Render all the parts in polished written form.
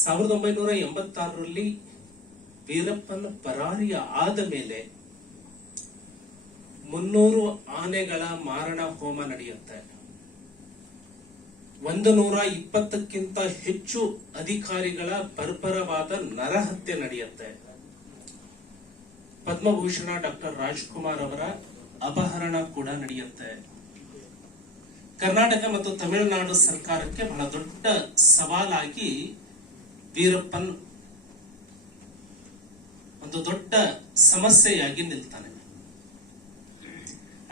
1986ರಲ್ಲಿ ವೀರಪ್ಪನ್ ಪರಾರಿಯ ಆದ ಮೇಲೆ 300 ಆನೆಗಳ ಮಾರಣ ಹೋಮ ನಡೆಯುತ್ತೆ. 120ಕ್ಕಿಂತ ಹೆಚ್ಚು ಅಧಿಕಾರಿಗಳ ಬರ್ಬರವಾದ ನರಹತ್ಯೆ ನಡೆಯುತ್ತೆ. ಪದ್ಮಭೂಷಣ ಡಾಕ್ಟರ್ ರಾಜ್ಕುಮಾರ್ ಅವರ ಅಪಹರಣ ಕೂಡ ನಡೆಯುತ್ತೆ. ಕರ್ನಾಟಕ ಮತ್ತು ತಮಿಳುನಾಡು ಸರ್ಕಾರಕ್ಕೆ ಬಹಳ ದೊಡ್ಡ ಸವಾಲಾಗಿ ವೀರಪ್ಪನ್ ಒಂದು ದೊಡ್ಡ ಸಮಸ್ಯೆಯಾಗಿ ನಿಲ್ತಾನೆ.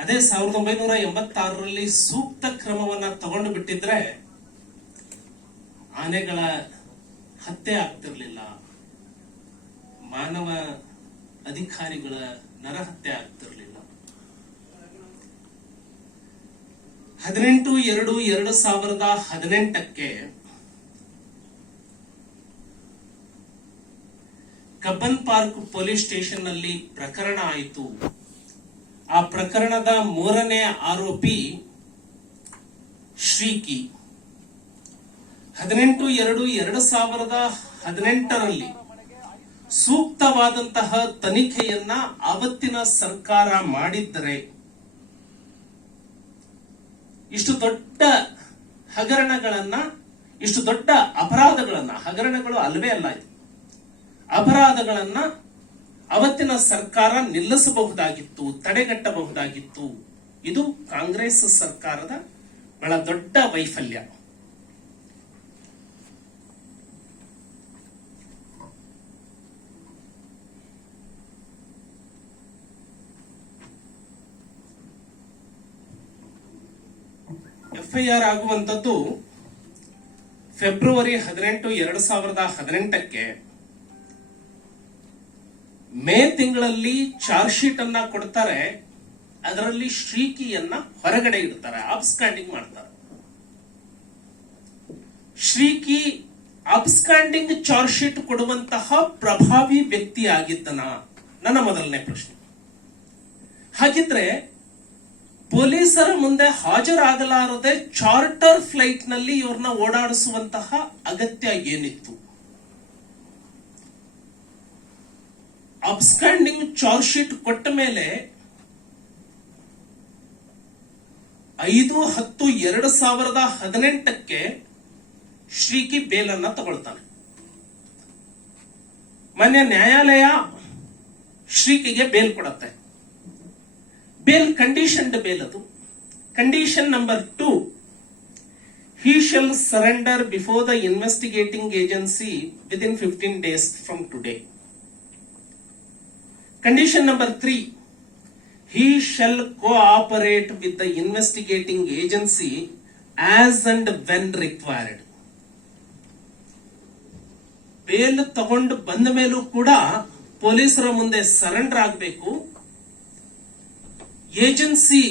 ಅದೇ 1986ರಲ್ಲಿ ಸೂಕ್ತ ಕ್ರಮವನ್ನ ತಗೊಂಡು ಬಿಟ್ಟಿದ್ರೆ ಆನೆಗಳ ಹತ್ಯೆ ಆಗ್ತಿರ್ಲಿಲ್ಲ, ಮಾನವ ಅಧಿಕಾರಿಗಳ ನರಹತ್ಯೆ ಆಗ್ತಿರ್ಲಿಲ್ಲ. 18/2/2018ಕ್ಕೆ ಕಬ್ಬನ್ ಪಾರ್ಕ್ ಪೊಲೀಸ್ ಸ್ಟೇಷನ್ ನಲ್ಲಿ ಪ್ರಕರಣ ಆಯಿತು. ಆ ಪ್ರಕರಣದ 3ನೇ ಆರೋಪಿ ಶ್ರೀಕಿ 18/2/2018ರಲ್ಲಿ ಸೂಕ್ತವಾದಂತಹ ತನಿಖೆಯನ್ನ ಆವತ್ತಿನ ಸರ್ಕಾರ ಮಾಡಿದ್ದರೆ ಇಷ್ಟು ದೊಡ್ಡ ಹಗರಣಗಳನ್ನ, ಇಷ್ಟು ದೊಡ್ಡ ಅಪರಾಧಗಳನ್ನ, ಹಗರಣಗಳು ಅಲ್ವೇ ಅಲ್ಲ, ಇದು ಅಪರಾಧಗಳನ್ನ ಅವತ್ತಿನ ಸರ್ಕಾರ ನಿಲ್ಲಿಸಬಹುದಾಗಿತ್ತು, ತಡೆಗಟ್ಟಬಹುದಾಗಿತ್ತು. ಇದು ಕಾಂಗ್ರೆಸ್ ಸರ್ಕಾರದ ಬಹಳ ದೊಡ್ಡ ವೈಫಲ್ಯ. ಎಫ್ಐಆರ್ ಆಗುವಂತದ್ದು ಫೆಬ್ರವರಿ 18, 2018ಕ್ಕೆ. ಮೇ ತಿಂಗಳಲ್ಲಿ ಚಾರ್ಜ್ ಶೀಟ್ ಅನ್ನ ಕೊಡ್ತಾರೆ. ಅದರಲ್ಲಿ ಶ್ರೀಕಿಯನ್ನ ಹೊರಗಡೆ ಇಡ್ತಾರೆ, ಅಬ್ಸ್ಕಾಂಡಿಂಗ್ ಮಾಡ್ತಾರೆ. ಶ್ರೀಕಿ ಅಬ್ಸ್ಕಾಂಡಿಂಗ್ ಚಾರ್ಜ್ ಶೀಟ್ ಕೊಡುವಂತಹ ಪ್ರಭಾವಿ ವ್ಯಕ್ತಿ ಆಗಿದ್ದನ? ನನ್ನ ಮೊದಲನೇ ಪ್ರಶ್ನೆ. ಹಾಗಿದ್ರೆ ಪೊಲೀಸರ ಮುಂದೆ ಹಾಜರಾಗಲಾರದೆ ಚಾರ್ಟರ್ ಫ್ಲೈಟ್ ನಲ್ಲಿ ಇವ್ರನ್ನ ಓಡಾಡಿಸುವಂತಹ ಅಗತ್ಯ ಏನಿತ್ತು? ಅಬ್ಸ್ಕಾಂಡಿಂಗ್ ಚಾರ್ಜ್ ಶೀಟ್ ಕೊಟ್ಟ ಮೇಲೆ 5/10/2018ಕ್ಕೆ ಶ್ರೀಕಿ ಬೇಲನ್ನ ತಗೊಳ್ತಾನೆ. ಮಾನ್ಯ ನ್ಯಾಯಾಲಯ ಶ್ರೀಕಿಗೆ ಬೇಲ್ ಕೊಡುತ್ತೆ. Bail conditioned bail. ಅದು condition number 2, he shall surrender before the investigating agency within 15 days from today. Condition number 3, he shall cooperate with the investigating agency as and when required. Bail ತಗೊಂಡು ಬಂದ ಮೇಲೂ ಕೂಡ ಪೊಲೀಸರ ಮುಂದೆ surrender ಆಗಬೇಕು. Agency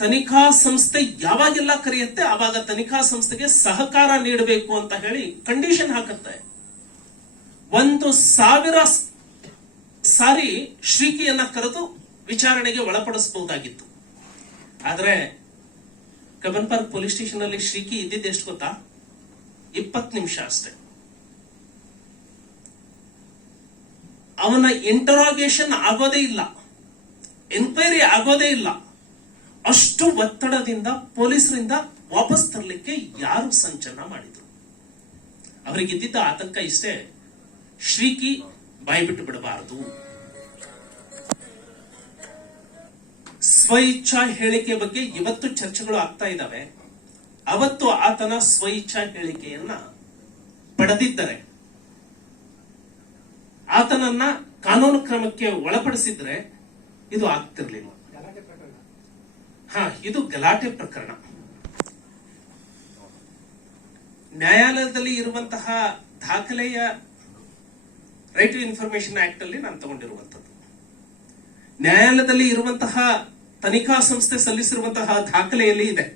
ತನಿಖಾ ಸಂಸ್ಥೆ ಯಾವಾಗೆಲ್ಲ ಕರೆಯುತ್ತೆ ಆವಾಗ ತನಿಖಾ ಸಂಸ್ಥೆಗೆ ಸಹಕಾರ ನೀಡಬೇಕು ಅಂತ ಹೇಳಿ ಕಂಡೀಷನ್ ಹಾಕುತ್ತೆ. 1,000 ಸಾರಿ ಶ್ರೀಕಿಯನ್ನ ಕರೆದು ವಿಚಾರಣೆಗೆ ಒಳಪಡಿಸಬಹುದಾಗಿತ್ತು. ಆದ್ರೆ ಕಬ್ಬನ್ ಪಾರ್ಕ್ ಪೊಲೀಸ್ ಸ್ಟೇಷನ್ ಅಲ್ಲಿ ಶ್ರೀಕಿ ಇದ್ದಿದ್ದು ಎಷ್ಟು ಗೊತ್ತಾ? 20 ನಿಮಿಷ ಅಷ್ಟೇ. ಅವನ ಇಂಟರಾಗೇಷನ್ ಆಗೋದೇ ಇಲ್ಲ, ಎನ್ಕ್ವೈರಿ ಆಗೋದೇ ಇಲ್ಲ. ಅಷ್ಟು ಒತ್ತಡದಿಂದ ಪೊಲೀಸರಿಂದ ವಾಪಸ್ ತರಲಿಕ್ಕೆ ಯಾರು ಸಂಚಲನ ಮಾಡಿದ್ರು? ಅವರಿಗಿದ್ದ ಆತಂಕ ಇಷ್ಟೇ, ಶ್ರೀಕಿ ಬಾಯ್ಬಿಟ್ಟು ಬಿಡಬಾರದು. ಸ್ವಇಚ್ಛಾ ಹೇಳಿಕೆ ಬಗ್ಗೆ ಇವತ್ತು ಚರ್ಚೆಗಳು ಆಗ್ತಾ ಇದ್ದಾವೆ. ಅವತ್ತು ಆತನ ಸ್ವಇಚ್ಛಾ ಹೇಳಿಕೆಯನ್ನ ಪಡೆದಿದ್ದರೆ, ಆತನನ್ನ ಕಾನೂನು ಕ್ರಮಕ್ಕೆ ಒಳಪಡಿಸಿದ್ರೆ ಇದು ಆಗ್ತಿರ್ಲಿಲ್ಲ. ಇದು ಗಲಾಟೆ ಪ್ರಕರಣ. ನ್ಯಾಯಾಲಯದಲ್ಲಿ ಇರುವಂತಹ ದಾಖಲೆಯ ರೈಟ್ ಟು ಇನ್ಫಾರ್ಮೇಶನ್ ಆಕ್ಟ್ ಅಲ್ಲಿ ನಾನು ತಗೊಂಡಿರುವಂತದ್ದು, ನ್ಯಾಯಾಲಯದಲ್ಲಿ ಇರುವಂತಹ ತನಿಖಾ ಸಂಸ್ಥೆ ಸಲ್ಲಿಸಿರುವಂತಹ ದಾಖಲೆಯಲ್ಲಿ ಇದೆ.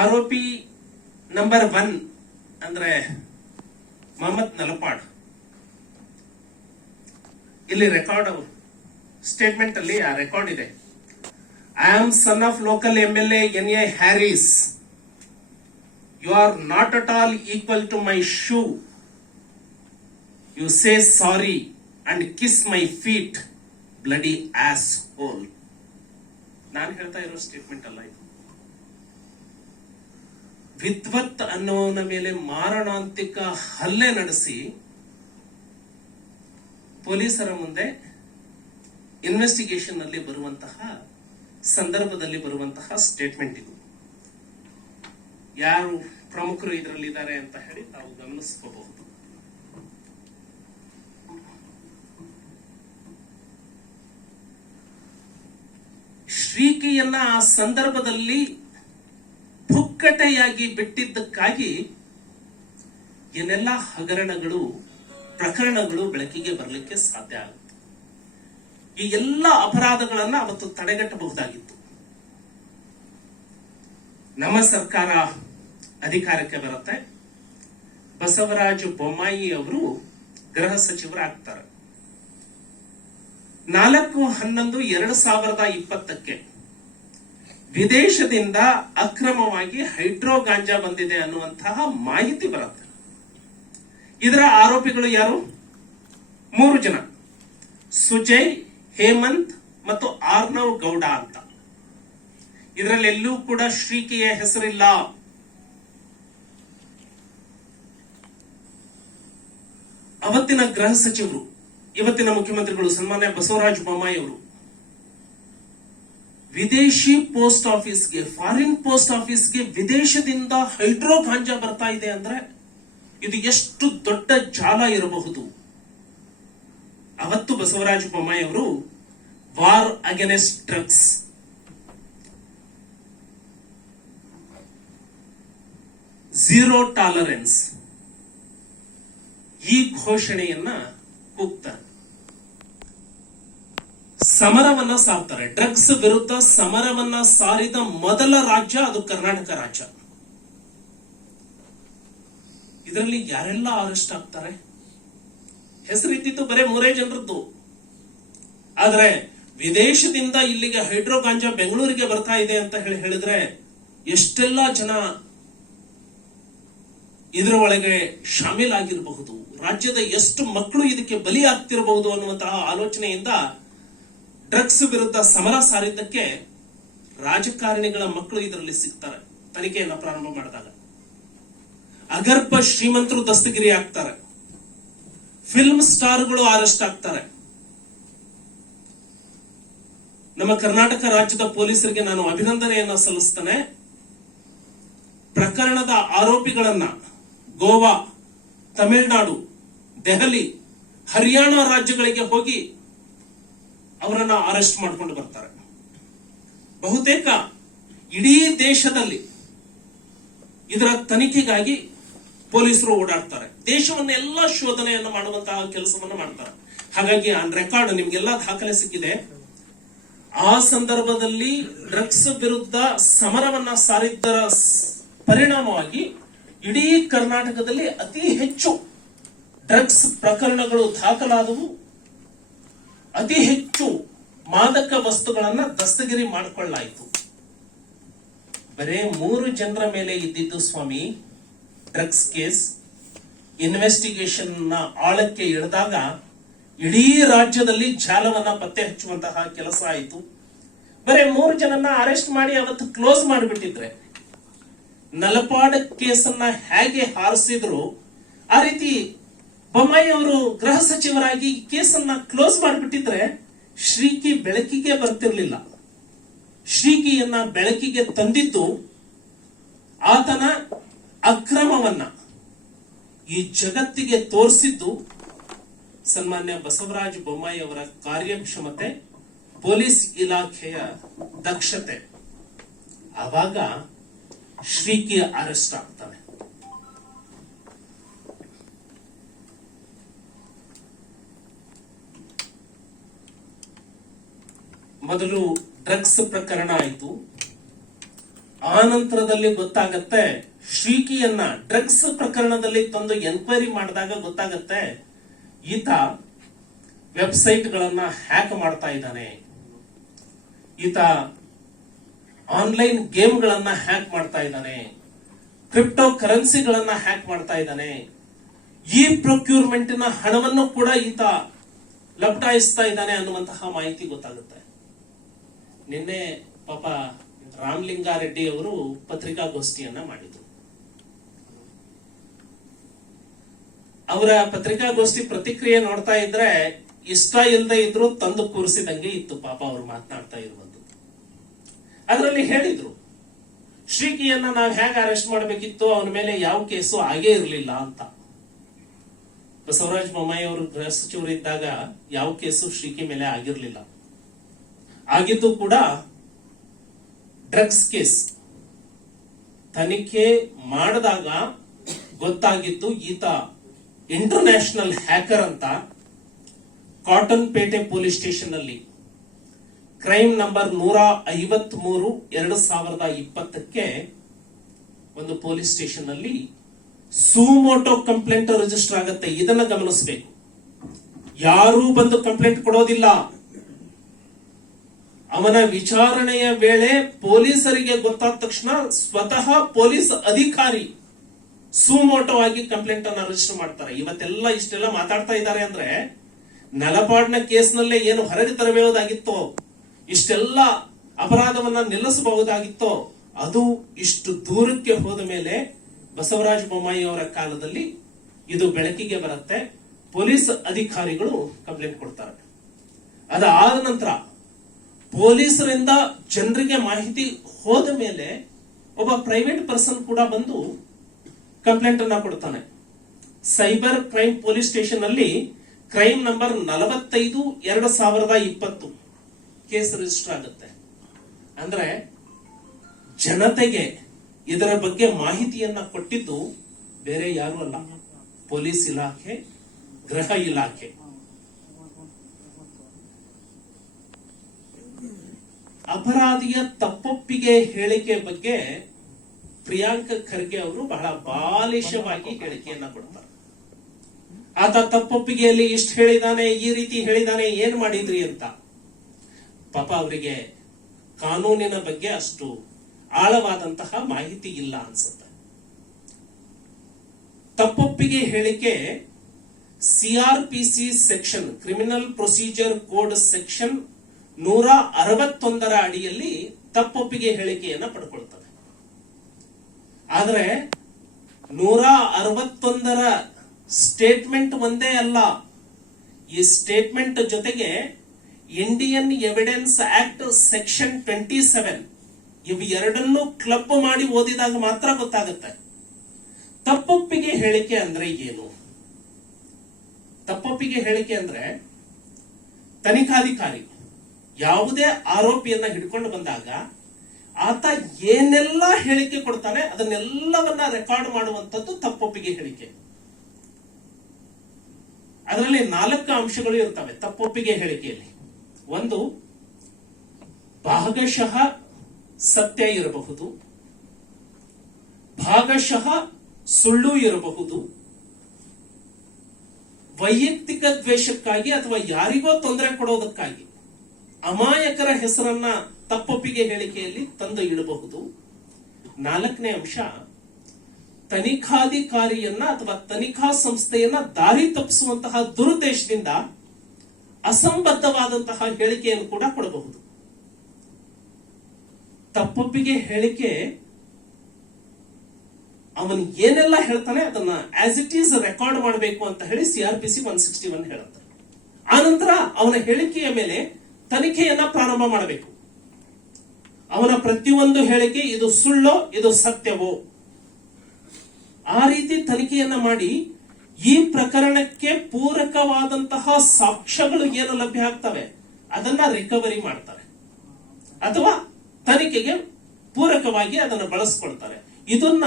ಆರೋಪಿ ನಂಬರ್ 1 ಅಂದ್ರೆ ಮೊಹಮ್ಮದ್ ನಲಪಾಡ್. ಇಲ್ಲಿ ರೆಕಾರ್ಡ್ ಸ್ಟೇಟ್ಮೆಂಟ್ ಅಲ್ಲಿ ಆ ರೆಕಾರ್ಡ್ ಇದೆ. I am son of local MLA N.A. Harris. You are not at all equal to my shoe. You say sorry and kiss my feet, bloody asshole. ನಾನು ಹೇಳ್ತಾ ಇರೋ ಸ್ಟೇಟ್ಮೆಂಟ್ ಅಲ್ಲ ಇದು. ವಿದ್ವತ್ ಅನ್ನೋನ ಮೇಲೆ ಮಾರಣಾಂತಿಕ ಹಲ್ಲೆ ನಡೆಸಿ ಪೊಲೀಸರ ಮುಂದೆ ಇನ್ವೆಸ್ಟಿಗೇಷನ್ ನಲ್ಲಿ ಬರುವಂತಹ ಸಂದರ್ಭದಲ್ಲಿ ಬರುವಂತಹ ಸ್ಟೇಟ್ಮೆಂಟ್ ಇದು. ಯಾರು ಪ್ರಮುಖರು ಇದರಲ್ಲಿದ್ದಾರೆ ಅಂತ ಹೇಳಿ ತಾವು ಗಮನಿಸಬಹುದು. ಶ್ರೀಕಿಯನ್ನ ಆ ಸಂದರ್ಭದಲ್ಲಿ ಪುಕ್ಕಟೆಯಾಗಿ ಬಿಟ್ಟಿದ್ದಕ್ಕಾಗಿ ಏನೆಲ್ಲ ಹಗರಣಗಳು ಪ್ರಕರಣಗಳು ಬೆಳಕಿಗೆ ಬರಲಿಕ್ಕೆ ಸಾಧ್ಯ ಆಗುತ್ತೆ. ಈ ಎಲ್ಲ ಅಪರಾಧಗಳನ್ನ ಅವತ್ತು ತಡೆಗಟ್ಟಬಹುದಾಗಿತ್ತು. ನಮ್ಮ ಸರ್ಕಾರ ಅಧಿಕಾರಕ್ಕೆ ಬರುತ್ತೆ. ಬಸವರಾಜ ಬೊಮ್ಮಾಯಿ ಅವರು ಗೃಹ ಸಚಿವರಾಗ್ತಾರೆ. 4/11/2020 ವಿದೇಶದಿಂದ ಅಕ್ರಮವಾಗಿ ಹೈಡ್ರೋ ಗಾಂಜಾ ಬಂದಿದೆ ಅನ್ನುವಂತಹ ಮಾಹಿತಿ ಬರುತ್ತೆ. ಇದರ ಆರೋಪಿಗಳು ಯಾರು? 3 ಜನ, ಸುಜಯ್, ಹೇಮಂತ್ ಮತ್ತು ಆರ್ನವ್ ಗೌಡ ಅಂತ. ಇದರಲ್ಲೆಲ್ಲೂ ಕೂಡ ಶ್ರೀಕಿಯ ಹೆಸರಿಲ್ಲ. ಅವತ್ತಿನ ಗೃಹ ಸಚಿವರು, ಇವತ್ತಿನ ಮುಖ್ಯಮಂತ್ರಿಗಳು ಸನ್ಮಾನ್ಯ ಬಸವರಾಜ ಬೊಮ್ಮಾಯಿ ಅವರು ವಿದೇಶಿ ಪೋಸ್ಟ್ ಆಫೀಸ್ಗೆ, ಫಾರಿನ್ ಪೋಸ್ಟ್ ಆಫೀಸ್ಗೆ ವಿದೇಶದಿಂದ ಹೈಡ್ರೋ ಗಾಂಜಾ ಬರ್ತಾ ಇದೆ ಅಂದ್ರೆ ಇದು ಎಷ್ಟು ದೊಡ್ಡ ಜಾಲ ಇರಬಹುದು. ಅವತ್ತು ಬಸವರಾಜ ಬೊಮ್ಮಾಯಿ ಅವರು war against drugs, zero tolerance ಈ ಘೋಷಣೆಯನ್ನ ಕೂಗ್ತಾರೆ. ಸಮರವನ್ನ ಸಾರ್ತಾರೆ. ಡ್ರಗ್ಸ್ ವಿರುದ್ಧ ಸಮರವನ್ನ ಸಾರಿದ ಮೊದಲ ರಾಜ್ಯ ಅದು ಕರ್ನಾಟಕ ರಾಜ್ಯ. ಇದರಲ್ಲಿ ಯಾರೆಲ್ಲ ಅರೆಸ್ಟ್ ಆಗ್ತಾರೆ? ಹೆಸರಿದ್ದಿತ್ತು ಬರೇ 3 ಜನರದ್ದು. ಆದ್ರೆ ವಿದೇಶದಿಂದ ಇಲ್ಲಿಗೆ ಹೈಡ್ರೋ ಗಾಂಜಾ ಬೆಂಗಳೂರಿಗೆ ಬರ್ತಾ ಇದೆ ಅಂತ ಹೇಳಿದ್ರೆ ಎಷ್ಟೆಲ್ಲ ಜನ ಇದರ ಒಳಗೆ ಶಾಮೀಲಾಗಿರಬಹುದು, ರಾಜ್ಯದ ಎಷ್ಟು ಮಕ್ಕಳು ಇದಕ್ಕೆ ಬಲಿ ಆಗ್ತಿರಬಹುದು ಅನ್ನುವಂತಹ ಆಲೋಚನೆಯಿಂದ ಡ್ರಗ್ಸ್ ವಿರುದ್ಧ ಸಮರ ಸಾರಿದ್ದಕ್ಕೆ ರಾಜಕಾರಣಿಗಳ ಮಕ್ಕಳು ಇದರಲ್ಲಿ ಸಿಗ್ತಾರೆ. ತನಿಖೆಯನ್ನ ಪ್ರಾರಂಭ ಮಾಡಿದಾಗ ಅಗರ್ಭ ಶ್ರೀಮಂತರು ದಸ್ತಗಿರಿ ಆಗ್ತಾರೆ, ಫಿಲ್ಮ್ ಸ್ಟಾರ್ಗಳು ಅರೆಸ್ಟ್ ಆಗ್ತಾರೆ. ನಮ್ಮ ಕರ್ನಾಟಕ ರಾಜ್ಯದ ಪೊಲೀಸರಿಗೆ ನಾನು ಅಭಿನಂದನೆಯನ್ನ ಸಲ್ಲಿಸ್ತೇನೆ. ಪ್ರಕರಣದ ಆರೋಪಿಗಳನ್ನ ಗೋವಾ, ತಮಿಳುನಾಡು, ದೆಹಲಿ, ಹರಿಯಾಣ ರಾಜ್ಯಗಳಿಗೆ ಹೋಗಿ ಅವರನ್ನ ಅರೆಸ್ಟ್ ಮಾಡಿಕೊಂಡು ಬರ್ತಾರೆ. ಬಹುತೇಕ ಇಡೀ ದೇಶದಲ್ಲಿ ಇದರ ತನಿಖೆಗಾಗಿ ಪೊಲೀಸರು ಓಡಾಡ್ತಾರೆ. ದೇಶವನ್ನೆಲ್ಲ ಶೋಧನೆಯನ್ನು ಮಾಡುವಂತಹ ಕೆಲಸವನ್ನು ಮಾಡ್ತಾರೆ. ಹಾಗಾಗಿ ಆನ್ ರೆಕಾರ್ಡ್ ನಿಮ್ಗೆಲ್ಲ ದಾಖಲೆ ಸಿಕ್ಕಿದೆ. ಆ ಸಂದರ್ಭದಲ್ಲಿ ಡ್ರಗ್ಸ್ ವಿರುದ್ಧ ಸಮರವನ್ನ ಸಾರಿದ್ದರ ಪರಿಣಾಮವಾಗಿ ಇಡೀ ಕರ್ನಾಟಕದಲ್ಲಿ ಅತಿ ಹೆಚ್ಚು ಡ್ರಗ್ಸ್ ಪ್ರಕರಣಗಳು ದಾಖಲಾದವು. ಅತಿ ಹೆಚ್ಚು ಮಾದಕ ವಸ್ತುಗಳನ್ನ ದಸ್ತಗಿರಿ ಮಾಡಿಕೊಳ್ಳಾಯಿತು. ಬರೇ 3 ಜನರ ಮೇಲೆ ಇದ್ದಿದ್ದು ಸ್ವಾಮಿ ಡ್ರಗ್ಸ್ ಕೇಸ್. ಇನ್ವೆಸ್ಟಿಗೇಷನ್ ನ ಆಳಕ್ಕೆ ಇಳಿದಾಗ ಇಡೀ ರಾಜ್ಯದಲ್ಲಿ ಜಾಲವನ್ನ ಪತ್ತೆ ಹಚ್ಚುವಂತಹ ಕೆಲಸ ಆಯಿತು. ಬರೇ 3 ಜನನ್ನ ಅರೆಸ್ಟ್ ಮಾಡಿ ಅವತ್ತು ಕ್ಲೋಸ್ ಮಾಡಿಬಿಟ್ಟಿದ್ರೆ, ನಲಪಾಡ ಕೇಸನ್ನ ಹೇಗೆ ಹಾರಿಸಿದ್ರು ಆ ರೀತಿ ಬೊಮ್ಮಾಯಿ ಅವರು ಗೃಹ ಸಚಿವರಾಗಿ ಕೇಸನ್ನ ಕ್ಲೋಸ್ ಮಾಡಿಬಿಟ್ಟಿದ್ರೆ ಶ್ರೀಕಿ ಬೆಳಕಿಗೆ ಬರ್ತಿರ್ಲಿಲ್ಲ. ಶ್ರೀಕಿಯನ್ನ ಬೆಳಕಿಗೆ ತಂದಿದ್ದು ಆತನ ಅಕ್ರಮವನ್ನ ಈ ಜಗತ್ತಿಗೆ ತೋರಿಸಿದ್ದು ಸನ್ಮಾನ್ಯ ಬಸವರಾಜ ಬೊಮ್ಮಾಯಿ ಅವರ ಕಾರ್ಯಕ್ಷಮತೆ, ಪೊಲೀಸ್ ಇಲಾಖೆಯ ದಕ್ಷತೆ. ಆವಾಗ ಶ್ರೀಕಿ ಅರೆಸ್ಟ್ ಆಗ್ತಾನೆ. ಮೊದಲು ಡ್ರಗ್ಸ್ ಪ್ರಕರಣ ಆಯಿತು. ಆ ನಂತರದಲ್ಲಿ ಗೊತ್ತಾಗತ್ತೆ ಶ್ರೀಕಿಯನ್ನ ಡ್ರಗ್ಸ್ ಪ್ರಕರಣದಲ್ಲಿ ತಂದು ಎನ್ಕ್ವೈರಿ ಮಾಡಿದಾಗ ಗೊತ್ತಾಗತ್ತೆ ಈತ ವೆಬ್ಸೈಟ್ ಗಳನ್ನ ಹ್ಯಾಕ್ ಮಾಡ್ತಾ ಇದ್ದಾನೆ, ಈತ ಆನ್ಲೈನ್ ಗೇಮ್ ಗಳನ್ನ ಹ್ಯಾಕ್ ಮಾಡ್ತಾ ಇದ್ದಾನೆ, ಕ್ರಿಪ್ಟೋ ಕರೆನ್ಸಿಗಳನ್ನ ಹ್ಯಾಕ್ ಮಾಡ್ತಾ ಇದ್ದಾನೆ, ಈ ಪ್ರೊಕ್ಯೂರ್ಮೆಂಟಿನ ಹಣವನ್ನು ಕೂಡ ಈತ ಲಪಟಾಯಿಸ್ತಾ ಇದ್ದಾನೆ ಅನ್ನುವಂತಹ ಮಾಹಿತಿ ಗೊತ್ತಾಗುತ್ತೆ. ನಿನ್ನೆ ಪಾಪ ರಾಮಲಿಂಗಾರೆಡ್ಡಿ ಅವರು ಪತ್ರಿಕಾಗೋಷ್ಠಿಯನ್ನ ಮಾಡಿದ್ರು. ಅವರ ಪತ್ರಿಕಾಗೋಷ್ಠಿ ಪ್ರತಿಕ್ರಿಯೆ ನೋಡ್ತಾ ಇದ್ರೆ ಇಷ್ಟ ಇಲ್ಲದೆ ಇದ್ರು ತಂದು ಕೂರಿಸಿದಂಗೆ ಇತ್ತು ಪಾಪ ಅವರು ಮಾತನಾಡ್ತಾ ಇರುವುದು. ಅದರಲ್ಲಿ ಹೇಳಿದ್ರು, ಶ್ರೀಕಿಯನ್ನ ನಾವು ಹೇಗೆ ಅರೆಸ್ಟ್ ಮಾಡಬೇಕಿತ್ತು, ಅವನ ಮೇಲೆ ಯಾವ ಕೇಸು ಆಗೇ ಇರಲಿಲ್ಲ ಅಂತ. ಬಸವರಾಜ ಬೊಮ್ಮಾಯಿ ಅವರು ಗೃಹ ಸಚಿವರಿದ್ದಾಗ ಯಾವ ಕೇಸು ಶ್ರೀಕಿ ಮೇಲೆ ಆಗಿರ್ಲಿಲ್ಲ. ಆಗಿದ್ದು ಕೂಡ ಡ್ರಗ್ಸ್ ಕೇಸ್. ತನಿಖೆ ಮಾಡಿದಾಗ ಗೊತ್ತಾಗಿದ್ದು ಈತ ಇಂಟರ್ನ್ಯಾಷನಲ್ ಹ್ಯಾಕರ್ ಅಂತ. ಕಾಟನ್ ಪೇಟೆ ಪೊಲೀಸ್ ಸ್ಟೇಷನ್ ಅಲ್ಲಿ ಕ್ರೈಮ್ ನಂಬರ್ 153/2020 ಒಂದು ಪೊಲೀಸ್ ಸ್ಟೇಷನ್ ಅಲ್ಲಿ ಸುಮೋಟೋ ಕಂಪ್ಲೇಂಟ್ ರಿಜಿಸ್ಟರ್ ಆಗುತ್ತೆ. ಇದನ್ನ ಗಮನಿಸಬೇಕು. ಯಾರೂ ಬಂದು ಕಂಪ್ಲೇಂಟ್ ಕೊಡೋದಿಲ್ಲ. ಅವನ ವಿಚಾರಣೆಯ ವೇಳೆ ಪೊಲೀಸರಿಗೆ ಗೊತ್ತಾದ ತಕ್ಷಣ ಸ್ವತಃ ಪೊಲೀಸ್ ಅಧಿಕಾರಿ ಸುಮೋಟೋ ಆಗಿ ಕಂಪ್ಲೇಂಟ್ ಅನ್ನ ರಿಜಿಸ್ಟರ್ ಮಾಡ್ತಾರೆ. ಇವತ್ತೆಲ್ಲ ಇಷ್ಟೆಲ್ಲ ಮಾತಾಡ್ತಾ ಇದ್ದಾರೆ ಅಂದ್ರೆ ನಲಪಾಡ್ನ ಕೇಸ್ನಲ್ಲೇ ಏನು ಹೊರಗೆ ತರಬಹುದಾಗಿತ್ತೋ, ಇಷ್ಟೆಲ್ಲ ಅಪರಾಧವನ್ನ ನಿಲ್ಲಿಸಬಹುದಾಗಿತ್ತೋ, ಅದು ಇಷ್ಟು ದೂರಕ್ಕೆ ಹೋದ ಮೇಲೆ ಬಸವರಾಜ ಬೊಮ್ಮಾಯಿ ಅವರ ಕಾಲದಲ್ಲಿ ಇದು ಬೆಳಕಿಗೆ ಬರುತ್ತೆ. ಪೊಲೀಸ್ ಅಧಿಕಾರಿಗಳು ಕಂಪ್ಲೇಂಟ್ ಕೊಡ್ತಾರೆ. ಅದಾದ ನಂತರ ಪೊಲೀಸರಿಂದ ಜನರಿಗೆ ಮಾಹಿತಿ ಹೋದ ಮೇಲೆ ಒಬ್ಬ ಪ್ರೈವೇಟ್ ಪರ್ಸನ್ ಕೂಡ ಬಂದು ಕಂಪ್ಲೇಂಟ್ ಅನ್ನ ಕೊಡ್ತಾನೆ. ಸೈಬರ್ ಕ್ರೈಮ್ ಪೊಲೀಸ್ ಸ್ಟೇಷನ್ ಅಲ್ಲಿ ಕ್ರೈಮ್ ನಂಬರ್ 45/2020 ಕೇಸ್ ರಿಜಿಸ್ಟರ್ ಆಗುತ್ತೆ. ಅಂದ್ರೆ ಜನತೆಗೆ ಇದರ ಬಗ್ಗೆ ಮಾಹಿತಿಯನ್ನ ಕೊಟ್ಟಿದ್ದು ಬೇರೆ ಯಾರು ಅಲ್ಲ, ಪೊಲೀಸ್ ಇಲಾಖೆ, ಗೃಹ ಇಲಾಖೆ. ಅಪರಾಧಿಯ ತಪ್ಪೊಪ್ಪಿಗೆ ಹೇಳಿಕೆ ಬಗ್ಗೆ ಪ್ರಿಯಾಂಕ ಖರ್ಗೆ ಅವರು ಬಹಳ ಬಾಲಿಶವಾಗಿ ಹೇಳಿಕೆಯನ್ನ ಕೊಡ್ತಾರೆ. ಆತ ತಪ್ಪೊಪ್ಪಿಗೆಯಲ್ಲಿ ಇಷ್ಟು ಹೇಳಿದಾನೆ, ಈ ರೀತಿ ಹೇಳಿದಾನೆ, ಏನ್ ಮಾಡಿದ್ರಿ ಅಂತ. ಪಾಪ ಅವರಿಗೆ ಕಾನೂನಿನ ಬಗ್ಗೆ ಅಷ್ಟು ಆಳವಾದಂತಹ ಮಾಹಿತಿ ಇಲ್ಲ ಅನ್ಸುತ್ತೆ. ತಪ್ಪೊಪ್ಪಿಗೆ ಹೇಳಿಕೆ CrPC section, criminal procedure code section 161 ಅಡಿಯಲ್ಲಿ ತಪ್ಪೊಪ್ಪಿಗೆ ಹೇಳಿಕೆಯನ್ನ ಪಡ್ಕೊಳ್ತದೆ. ಆದ್ರೆ 161 ಸ್ಟೇಟ್ಮೆಂಟ್ ಒಂದೇ ಅಲ್ಲ, ಈ ಸ್ಟೇಟ್ಮೆಂಟ್ ಜೊತೆಗೆ ಇಂಡಿಯನ್ ಎವಿಡೆನ್ಸ್ ಆಕ್ಟ್ ಸೆಕ್ಷನ್ 27 ಇವು ಎರಡನ್ನೂ ಕ್ಲಬ್ ಮಾಡಿ ಓದಿದಾಗ ಮಾತ್ರ ಗೊತ್ತಾಗುತ್ತೆ ತಪ್ಪೊಪ್ಪಿಗೆ ಹೇಳಿಕೆ ಅಂದ್ರೆ ಏನು. ತಪ್ಪೊಪ್ಪಿಗೆ ಹೇಳಿಕೆ ಅಂದ್ರೆ ತನಿಖಾಧಿಕಾರಿ ಯಾವುದೇ ಆರೋಪಿಯನ್ನ ಹಿಡ್ಕೊಂಡು ಬಂದಾಗ ಆತ ಏನೆಲ್ಲ ಹೇಳಿಕೆ ಕೊಡ್ತಾನೆ ಅದನ್ನೆಲ್ಲವನ್ನ ರೆಕಾರ್ಡ್ ಮಾಡುವಂತದ್ದು ತಪ್ಪೊಪ್ಪಿಗೆ ಹೇಳಿಕೆ. ಅದರಲ್ಲಿ 4 ಅಂಶಗಳು ಇರ್ತವೆ ತಪ್ಪೊಪ್ಪಿಗೆ ಹೇಳಿಕೆಯಲ್ಲಿ. ಒಂದು, ಭಾಗಶಃ ಸತ್ಯ ಇರಬಹುದು, ಭಾಗಶಃ ಸುಳ್ಳು ಇರಬಹುದು, ವೈಯಕ್ತಿಕ ದ್ವೇಷಕ್ಕಾಗಿ ಅಥವಾ ಯಾರಿಗೋ ತೊಂದರೆ ಕೊಡೋದಕ್ಕಾಗಿ ಅಮಾಯಕರ ಹೆಸರನ್ನ ತಪ್ಪೊಪ್ಪಿಗೆ ಹೇಳಿಕೆಯಲ್ಲಿ ತಂದು ಇಡಬಹುದು. 4ನೇ ಅಂಶ, ತನಿಖಾಧಿಕಾರಿಯನ್ನ ಅಥವಾ ತನಿಖಾ ಸಂಸ್ಥೆಯನ್ನ ದಾರಿ ತಪ್ಪಿಸುವಂತಹ ದುರುದ್ದೇಶದಿಂದ ಅಸಂಬದ್ಧವಾದಂತಹ ಹೇಳಿಕೆಯನ್ನು ಕೂಡ ಕೊಡಬಹುದು. ತಪ್ಪೊಪ್ಪಿಗೆ ಹೇಳಿಕೆ ಅವನು ಏನೆಲ್ಲ ಹೇಳ್ತಾನೆ ಅದನ್ನ ಆಸ್ ಇಟ್ ಈಸ್ ರೆಕಾರ್ಡ್ ಮಾಡಬೇಕು ಅಂತ ಹೇಳಿ ಸಿಆರ್ಪಿಸಿ 161 ಹೇಳುತ್ತೆ. ಆನಂತರ ಅವನ ಹೇಳಿಕೆಯ ಮೇಲೆ ತನಿಖೆಯನ್ನ ಪ್ರಾರಂಭ ಮಾಡಬೇಕು. ಅವನ ಪ್ರತಿಯೊಂದು ಹೇಳಿಕೆ ಇದು ಸುಳ್ಳೋ ಇದು ಸತ್ಯವೋ ಆ ರೀತಿ ತನಿಖೆಯನ್ನ ಮಾಡಿ ಈ ಪ್ರಕರಣಕ್ಕೆ ಪೂರಕವಾದಂತಹ ಸಾಕ್ಷ್ಯಗಳು ಏನು ಲಭ್ಯ ಆಗ್ತವೆ ಅದನ್ನ ರಿಕವರಿ ಮಾಡ್ತಾರೆ ಅಥವಾ ತನಿಖೆಗೆ ಪೂರಕವಾಗಿ ಅದನ್ನು ಬಳಸ್ಕೊಳ್ತಾರೆ. ಇದನ್ನ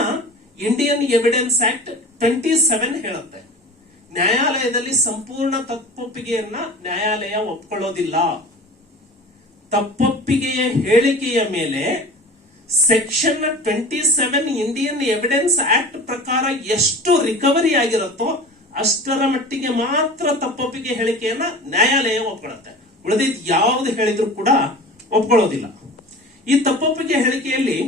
ಇಂಡಿಯನ್ ಎವಿಡೆನ್ಸ್ ಆಕ್ಟ್ 27 ಹೇಳುತ್ತೆ. ನ್ಯಾಯಾಲಯದಲ್ಲಿ ಸಂಪೂರ್ಣ ತಪ್ಪೊಪ್ಪಿಗೆಯನ್ನ ನ್ಯಾಯಾಲಯ ಒಪ್ಕೊಳ್ಳೋದಿಲ್ಲ. ತಪ್ಪೊಪ್ಪಿಗೆಯ ಹೇಳಿಕೆಯ ಮೇಲೆ ಸೆಕ್ಷನ್ 27 ಇಂಡಿಯನ್ ಎವಿಡೆನ್ಸ್ ಆಕ್ಟ್ ಪ್ರಕಾರ ಎಷ್ಟು ರಿಕವರಿ ಆಗಿರುತ್ತೋ ಅಷ್ಟರ ಮಟ್ಟಿಗೆ ಮಾತ್ರ ತಪ್ಪೊಪ್ಪಿಗೆ ಹೇಳಿಕೆಯನ್ನ ನ್ಯಾಯಾಲಯ ಒಪ್ಕೊಳ್ಳುತ್ತೆ. ಉಳಿದಿದ್ದು ಯಾವುದು ಹೇಳಿದ್ರು ಕೂಡ ಒಪ್ಕೊಳ್ಳೋದಿಲ್ಲ. ಈ ತಪ್ಪೊಪ್ಪಿಗೆ ಹೇಳಿಕೆಯಲ್ಲಿ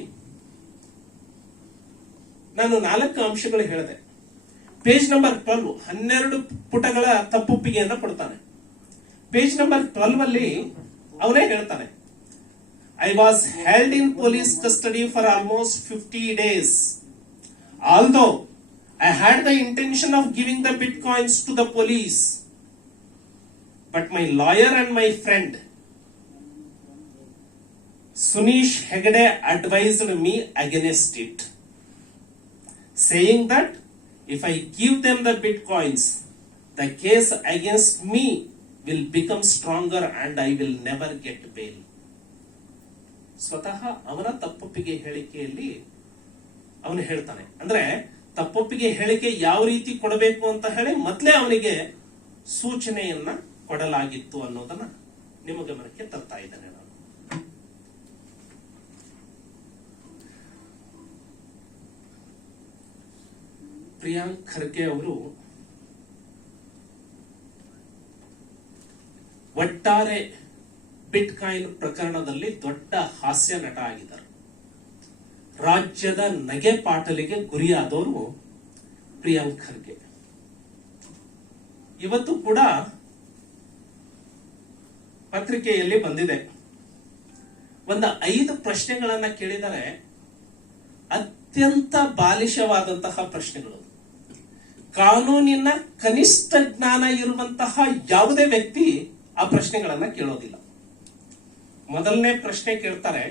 ನಾನು 4 ಅಂಶಗಳು ಹೇಳಿದೆ. ಪೇಜ್ ನಂಬರ್ 12 ಪುಟಗಳ ತಪ್ಪೊಪ್ಪಿಗೆಯನ್ನ ಕೊಡ್ತಾನೆ. ಪೇಜ್ ನಂಬರ್ 12 ಅಲ್ಲಿ ಅವನೇ ಹೇಳ್ತಾನೆ, I was held in police custody for almost 50 days. Although I had the intention of giving the bitcoins to the police, but my lawyer and my friend Sunish Hegde advised me against it, saying that if I give them the bitcoins, the case against me will become stronger and I will never get bail. ಸ್ವತಃ ಅವನ ತಪ್ಪೊಪ್ಪಿಗೆ ಹೇಳಿಕೆಯಲ್ಲಿ ಅವನು ಹೇಳ್ತಾನೆ. ಅಂದ್ರೆ ತಪ್ಪೊಪ್ಪಿಗೆ ಹೇಳಿಕೆ ಯಾವ ರೀತಿ ಕೊಡಬೇಕು ಅಂತ ಹೇಳಿ ಮೊದಲೇ ಅವನಿಗೆ ಸೂಚನೆಯನ್ನ ಕೊಡಲಾಗಿತ್ತು ಅನ್ನೋದನ್ನ ನಿಮ್ಮ ಗಮನಕ್ಕೆ ತರ್ತಾ ಇದ್ದೇನೆ ನಾನು. ಪ್ರಿಯಾಂಕ್ ಖರ್ಗೆ ಅವರು ಒಟ್ಟಾರೆ ಬಿಟ್ಕಾಯಿನ್ ಪ್ರಕರಣದಲ್ಲಿ ದೊಡ್ಡ ಹಾಸ್ಯ ನಟ ಆಗಿದ್ದಾರೆ. ರಾಜ್ಯದ ನಗೆ ಪಾಟಲಿಗೆ ಗುರಿಯಾದವರು ಪ್ರಿಯಾಂಕ್ ಖರ್ಗೆ. ಇವತ್ತು ಕೂಡ ಪತ್ರಿಕೆಯಲ್ಲಿ ಬಂದಿದೆ, ಒಂದು 5 ಪ್ರಶ್ನೆಗಳನ್ನ ಕೇಳಿದರೆ ಅತ್ಯಂತ ಬಾಲಿಶವಾದಂತಹ ಪ್ರಶ್ನೆಗಳು. ಕಾನೂನಿನ ಕನಿಷ್ಠ ಜ್ಞಾನ ಇರುವಂತಹ ಯಾವುದೇ ವ್ಯಕ್ತಿ ಆ ಪ್ರಶ್ನೆಗಳನ್ನ ಕೇಳೋದಿಲ್ಲ. ಮೊದಲನೇ ಪ್ರಶ್ನೆ ಕೇಳ್ತಾರೆ,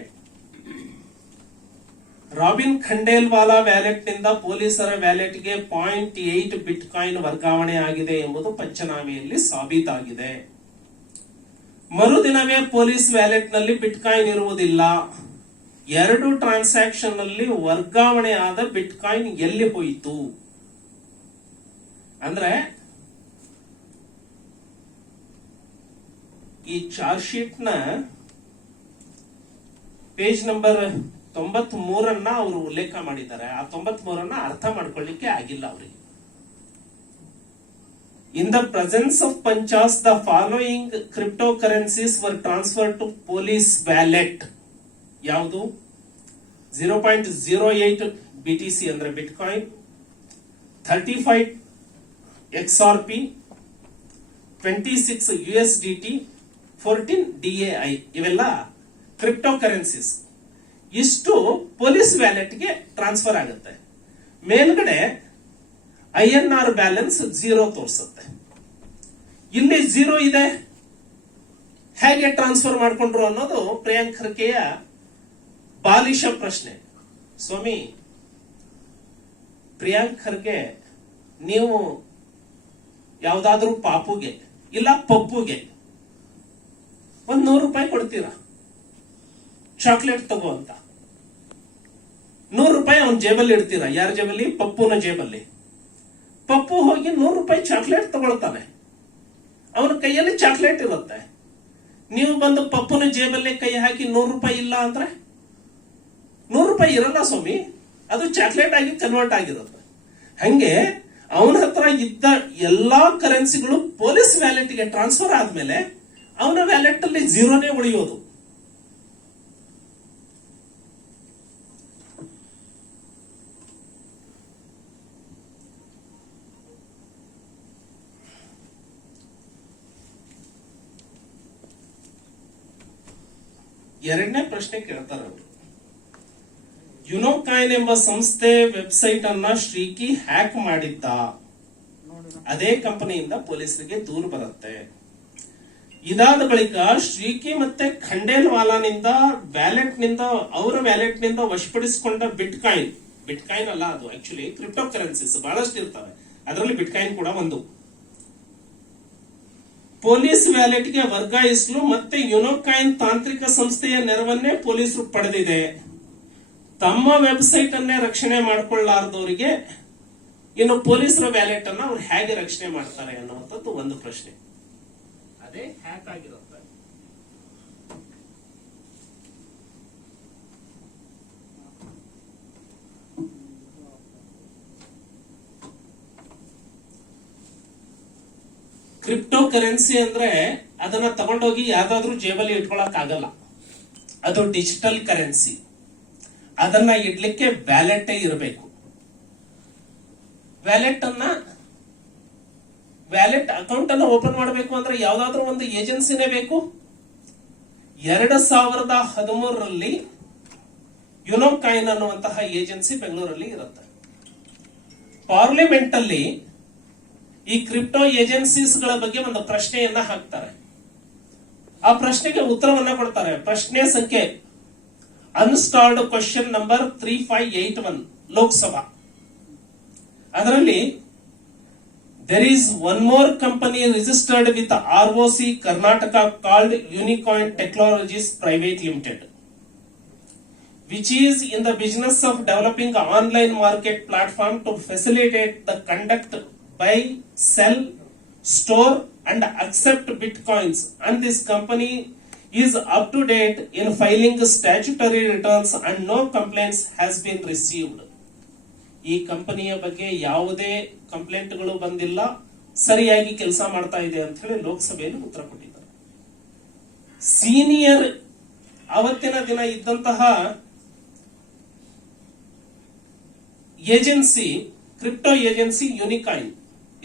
ರಾಬಿನ್ ಖಂಡೇಲ್ವಾಲಾ ವ್ಯಾಲೆಟ್ ನಿಂದ ಪೊಲೀಸರ ವ್ಯಾಲೆಟ್ಗೆ 0.8 ಬಿಟ್ಕಾಯಿನ್ ವರ್ಗಾವಣೆ ಆಗಿದೆ ಎಂಬುದು ಪಂಚನಾಮೆಯಲ್ಲಿ ಸಾಬೀತಾಗಿದೆ. ಮರುದಿನವೇ ಪೊಲೀಸ್ ವ್ಯಾಲೆಟ್ ನಲ್ಲಿ ಬಿಟ್ಕಾಯಿನ್ ಇರುವುದಿಲ್ಲ. 2 ಟ್ರಾನ್ಸಾಕ್ಷನ್ ನಲ್ಲಿ ವರ್ಗಾವಣೆ ಆದ ಬಿಟ್ಕಾಯಿನ್ ಎಲ್ಲಿ ಹೋಯಿತು? ಅಂದ್ರೆ ಈ ಚಾರ್ಜ್ ಶೀಟ್ ನ ಪೇಜ್ ನಂಬರ್ 93 ಅವರು ಉಲ್ಲೇಖ ಮಾಡಿದ್ದಾರೆ. ಆ 93 ಅರ್ಥ ಮಾಡ್ಕೊಳ್ಳಿಕ್ಕೆ ಆಗಿಲ್ಲ ಅವರಿಗೆ. In the presence of panchas the following cryptocurrencies were transfer to police wallet. ಯಾವುದು? 0.08 BTC ಅಂದ್ರೆ ಬಿಟ್ಕಾಯಿನ್, 35 XRP, 26 USDT, 14 DAI. ಇವೆಲ್ಲ ಕ್ರಿಪ್ಟೋ ಕರೆನ್ಸೀಸ್. ಇಷ್ಟು ಪೊಲೀಸ್ ವ್ಯಾಲೆಟ್ಗೆ ಟ್ರಾನ್ಸ್ಫರ್ ಆಗುತ್ತೆ. ಮೇಲ್ಗಡೆ INR ಬ್ಯಾಲೆನ್ಸ್ 0 ತೋರಿಸುತ್ತೆ. ಇಲ್ಲಿ 0 ಇದೆ, ಹೇಗೆ ಟ್ರಾನ್ಸ್ಫರ್ ಮಾಡ್ಕೊಂಡ್ರು ಅನ್ನೋದು ಪ್ರಿಯಾಂಕ್ ಖರ್ಗೆಯ ಬಾಲಿಶ ಪ್ರಶ್ನೆ. ಸ್ವಾಮಿ ಪ್ರಿಯಾಂಕ್ ಖರ್ಗೆ, ನೀವು ಯಾವ್ದಾದ್ರೂ ಪಾಪುಗೆ ಇಲ್ಲ ಪಪ್ಪುಗೆ ಒಂದ್ 100 ರೂಪಾಯಿ ಕೊಡ್ತೀರಾ, ಚಾಕ್ಲೇಟ್ ತಗೋ ಅಂತ. 100 ರೂಪಾಯಿ ಅವನ ಜೇಬಲ್ಲಿ ಇಡ್ತೀರಾ. ಯಾರ ಜೇಬಲ್ಲಿ? ಪಪ್ಪುನ ಜೇಬಲ್ಲಿ. ಪಪ್ಪು ಹೋಗಿ 100 ರೂಪಾಯಿ ಚಾಕ್ಲೇಟ್ ತಗೊಳ್ತಾನೆ. ಅವನ ಕೈಯಲ್ಲಿ ಚಾಕ್ಲೇಟ್ ಇರುತ್ತೆ. ನೀವು ಬಂದು ಪಪ್ಪುನ ಜೇಬಲ್ಲಿ ಕೈ ಹಾಕಿ 100 ರೂಪಾಯಿ ಇಲ್ಲ ಅಂದ್ರೆ 100 ರೂಪಾಯಿ ಇರಲ್ಲ ಸ್ವಾಮಿ, ಅದು ಚಾಕ್ಲೇಟ್ ಆಗಿ ಕನ್ವರ್ಟ್ ಆಗಿರುತ್ತೆ. ಹಂಗೆ ಅವನ ಹತ್ರ ಇದ್ದ ಎಲ್ಲಾ ಕರೆನ್ಸಿಗಳು ಪೊಲೀಸ್ ವ್ಯಾಲೆಟ್ಗೆ ಟ್ರಾನ್ಸ್ಫರ್ ಆದ್ಮೇಲೆ ಅವನ ವ್ಯಾಲೆಟ್ ಅಲ್ಲಿ 0ನೇ ಉಳಿಯೋದು. ಎರಡನೇ ಪ್ರಶ್ನೆ ಕೇಳ್ತಾರೆ ಅವರು, ಯುನೋಕಾಯಿನ್ ಎಂಬ ಸಂಸ್ಥೆ ವೆಬ್ಸೈಟ್ ಅನ್ನ ಶ್ರೀಕಿ ಹ್ಯಾಕ್ ಮಾಡಿದ್ದ. ಅದೇ ಕಂಪನಿಯಿಂದ ಪೊಲೀಸರಿಗೆ ದೂರು ಬರುತ್ತೆ. ಇದಾದ ಬಳಿಕ ಶ್ರೀಕಿ ಮತ್ತೆ ಖಂಡೇಲ್ವಾಲಾನಿಂದ ಅವರ ವ್ಯಾಲೆಟ್ ನಿಂದ ವಶಪಡಿಸಿಕೊಂಡ ಬಿಟ್ಕಾಯಿನ್ ಅಲ್ಲ, ಅದು ಆಕ್ಚುಲಿ ಕ್ರಿಪ್ಟೋ ಕರೆನ್ಸೀಸ್ ಬಹಳಷ್ಟು ಇರ್ತವೆ, ಅದರಲ್ಲಿ ಬಿಟ್ಕಾಯಿನ್ ಕೂಡ ಒಂದು, ಪೊಲೀಸ್ ವ್ಯಾಲೆಟ್ಗೆ ವರ್ಗಾಯಿಸಲು ಮತ್ತೆ ಯುನೋಕಾಯಿನ್ ತಾಂತ್ರಿಕ ಸಂಸ್ಥೆಯ ನೆರವನ್ನೇ ಪೊಲೀಸರು ಪಡೆದಿದೆ. ತಮ್ಮ ವೆಬ್ಸೈಟ್ ಅನ್ನೇ ರಕ್ಷಣೆ ಮಾಡಿಕೊಳ್ಳಾರದವರಿಗೆ ಇನ್ನು ಪೊಲೀಸರ ವ್ಯಾಲೆಟ್ ಅನ್ನ ಅವ್ರು ಹೇಗೆ ರಕ್ಷಣೆ ಮಾಡ್ತಾರೆ ಅನ್ನುವಂಥದ್ದು ಒಂದು ಪ್ರಶ್ನೆ. ಅದೇ ಹ್ಯಾಕ್ ಆಗಿರುತ್ತೆ. ಕ್ರಿಪ್ಟೋ ಕರೆನ್ಸಿ ಅಂದ್ರೆ ಅದನ್ನ ತಗೊಂಡೋಗಿ ಯಾವ್ದಾದ್ರೂ ಜೇಬಲ್ಲಿ ಇಟ್ಕೊಳಕ್ ಆಗಲ್ಲ. ಅದು ಡಿಜಿಟಲ್ ಕರೆನ್ಸಿ. ಅದನ್ನ ಇಡ್ಲಿಕ್ಕೆ ವ್ಯಾಲೆಟ್ ಇರಬೇಕು. ವ್ಯಾಲೆಟ್ ಅಕೌಂಟ್ ಅನ್ನ ಓಪನ್ ಮಾಡಬೇಕು ಅಂದ್ರೆ ಯಾವ್ದಾದ್ರೂ ಒಂದು ಏಜೆನ್ಸಿನೇ ಬೇಕು. 2013ರಲ್ಲಿ ಯುನೋಕಾಯಿನ್ ಅನ್ನುವಂತಹ ಏಜೆನ್ಸಿ ಬೆಂಗಳೂರಲ್ಲಿ ಇರುತ್ತೆ. ಪಾರ್ಲಿಮೆಂಟ್ ಅಲ್ಲಿ ಈ ಕ್ರಿಪ್ಟೋ ಏಜೆನ್ಸೀಸ್ ಗಳ ಬಗ್ಗೆ ಒಂದು ಪ್ರಶ್ನೆಯನ್ನ ಹಾಕ್ತಾರೆ. ಆ ಪ್ರಶ್ನೆಗೆ ಉತ್ತರವನ್ನ ಕೊಡ್ತಾರೆ. ಪ್ರಶ್ನೆ ಸಂಖ್ಯೆ ಅನ್ಸ್ಟಾಲ್ಡ್ ಕ್ವಶನ್ ನಂಬರ್ 3581 ಲೋಕಸಭಾ. ಅದರಲ್ಲಿ there is one more company registered with ROC Karnataka called Unicoin Technologies Private Limited, which is in the business of developing an online market platform to facilitate the conduct, buy, sell, store and accept bitcoins, and this company is up to date in filing statutory returns and no complaints has been received. ಈ ಕಂಪನಿಯ ಬಗ್ಗೆ ಯಾವುದೇ ಕಂಪ್ಲೇಂಟ್ಗಳು ಬಂದಿಲ್ಲ, ಸರಿಯಾಗಿ ಕೆಲಸ ಮಾಡ್ತಾ ಇದೆ ಅಂತ ಹೇಳಿ ಲೋಕಸಭೆಯಲ್ಲಿ ಉತ್ತರ ಕೊಟ್ಟಿದ್ದಾರೆ. ಸೀನಿಯರ್ ಅವತ್ತಿನ ದಿನ ಇದ್ದಂತಹ ಏಜೆನ್ಸಿ, ಕ್ರಿಪ್ಟೋ ಏಜೆನ್ಸಿ ಯುನಿಕಾಯಿನ್,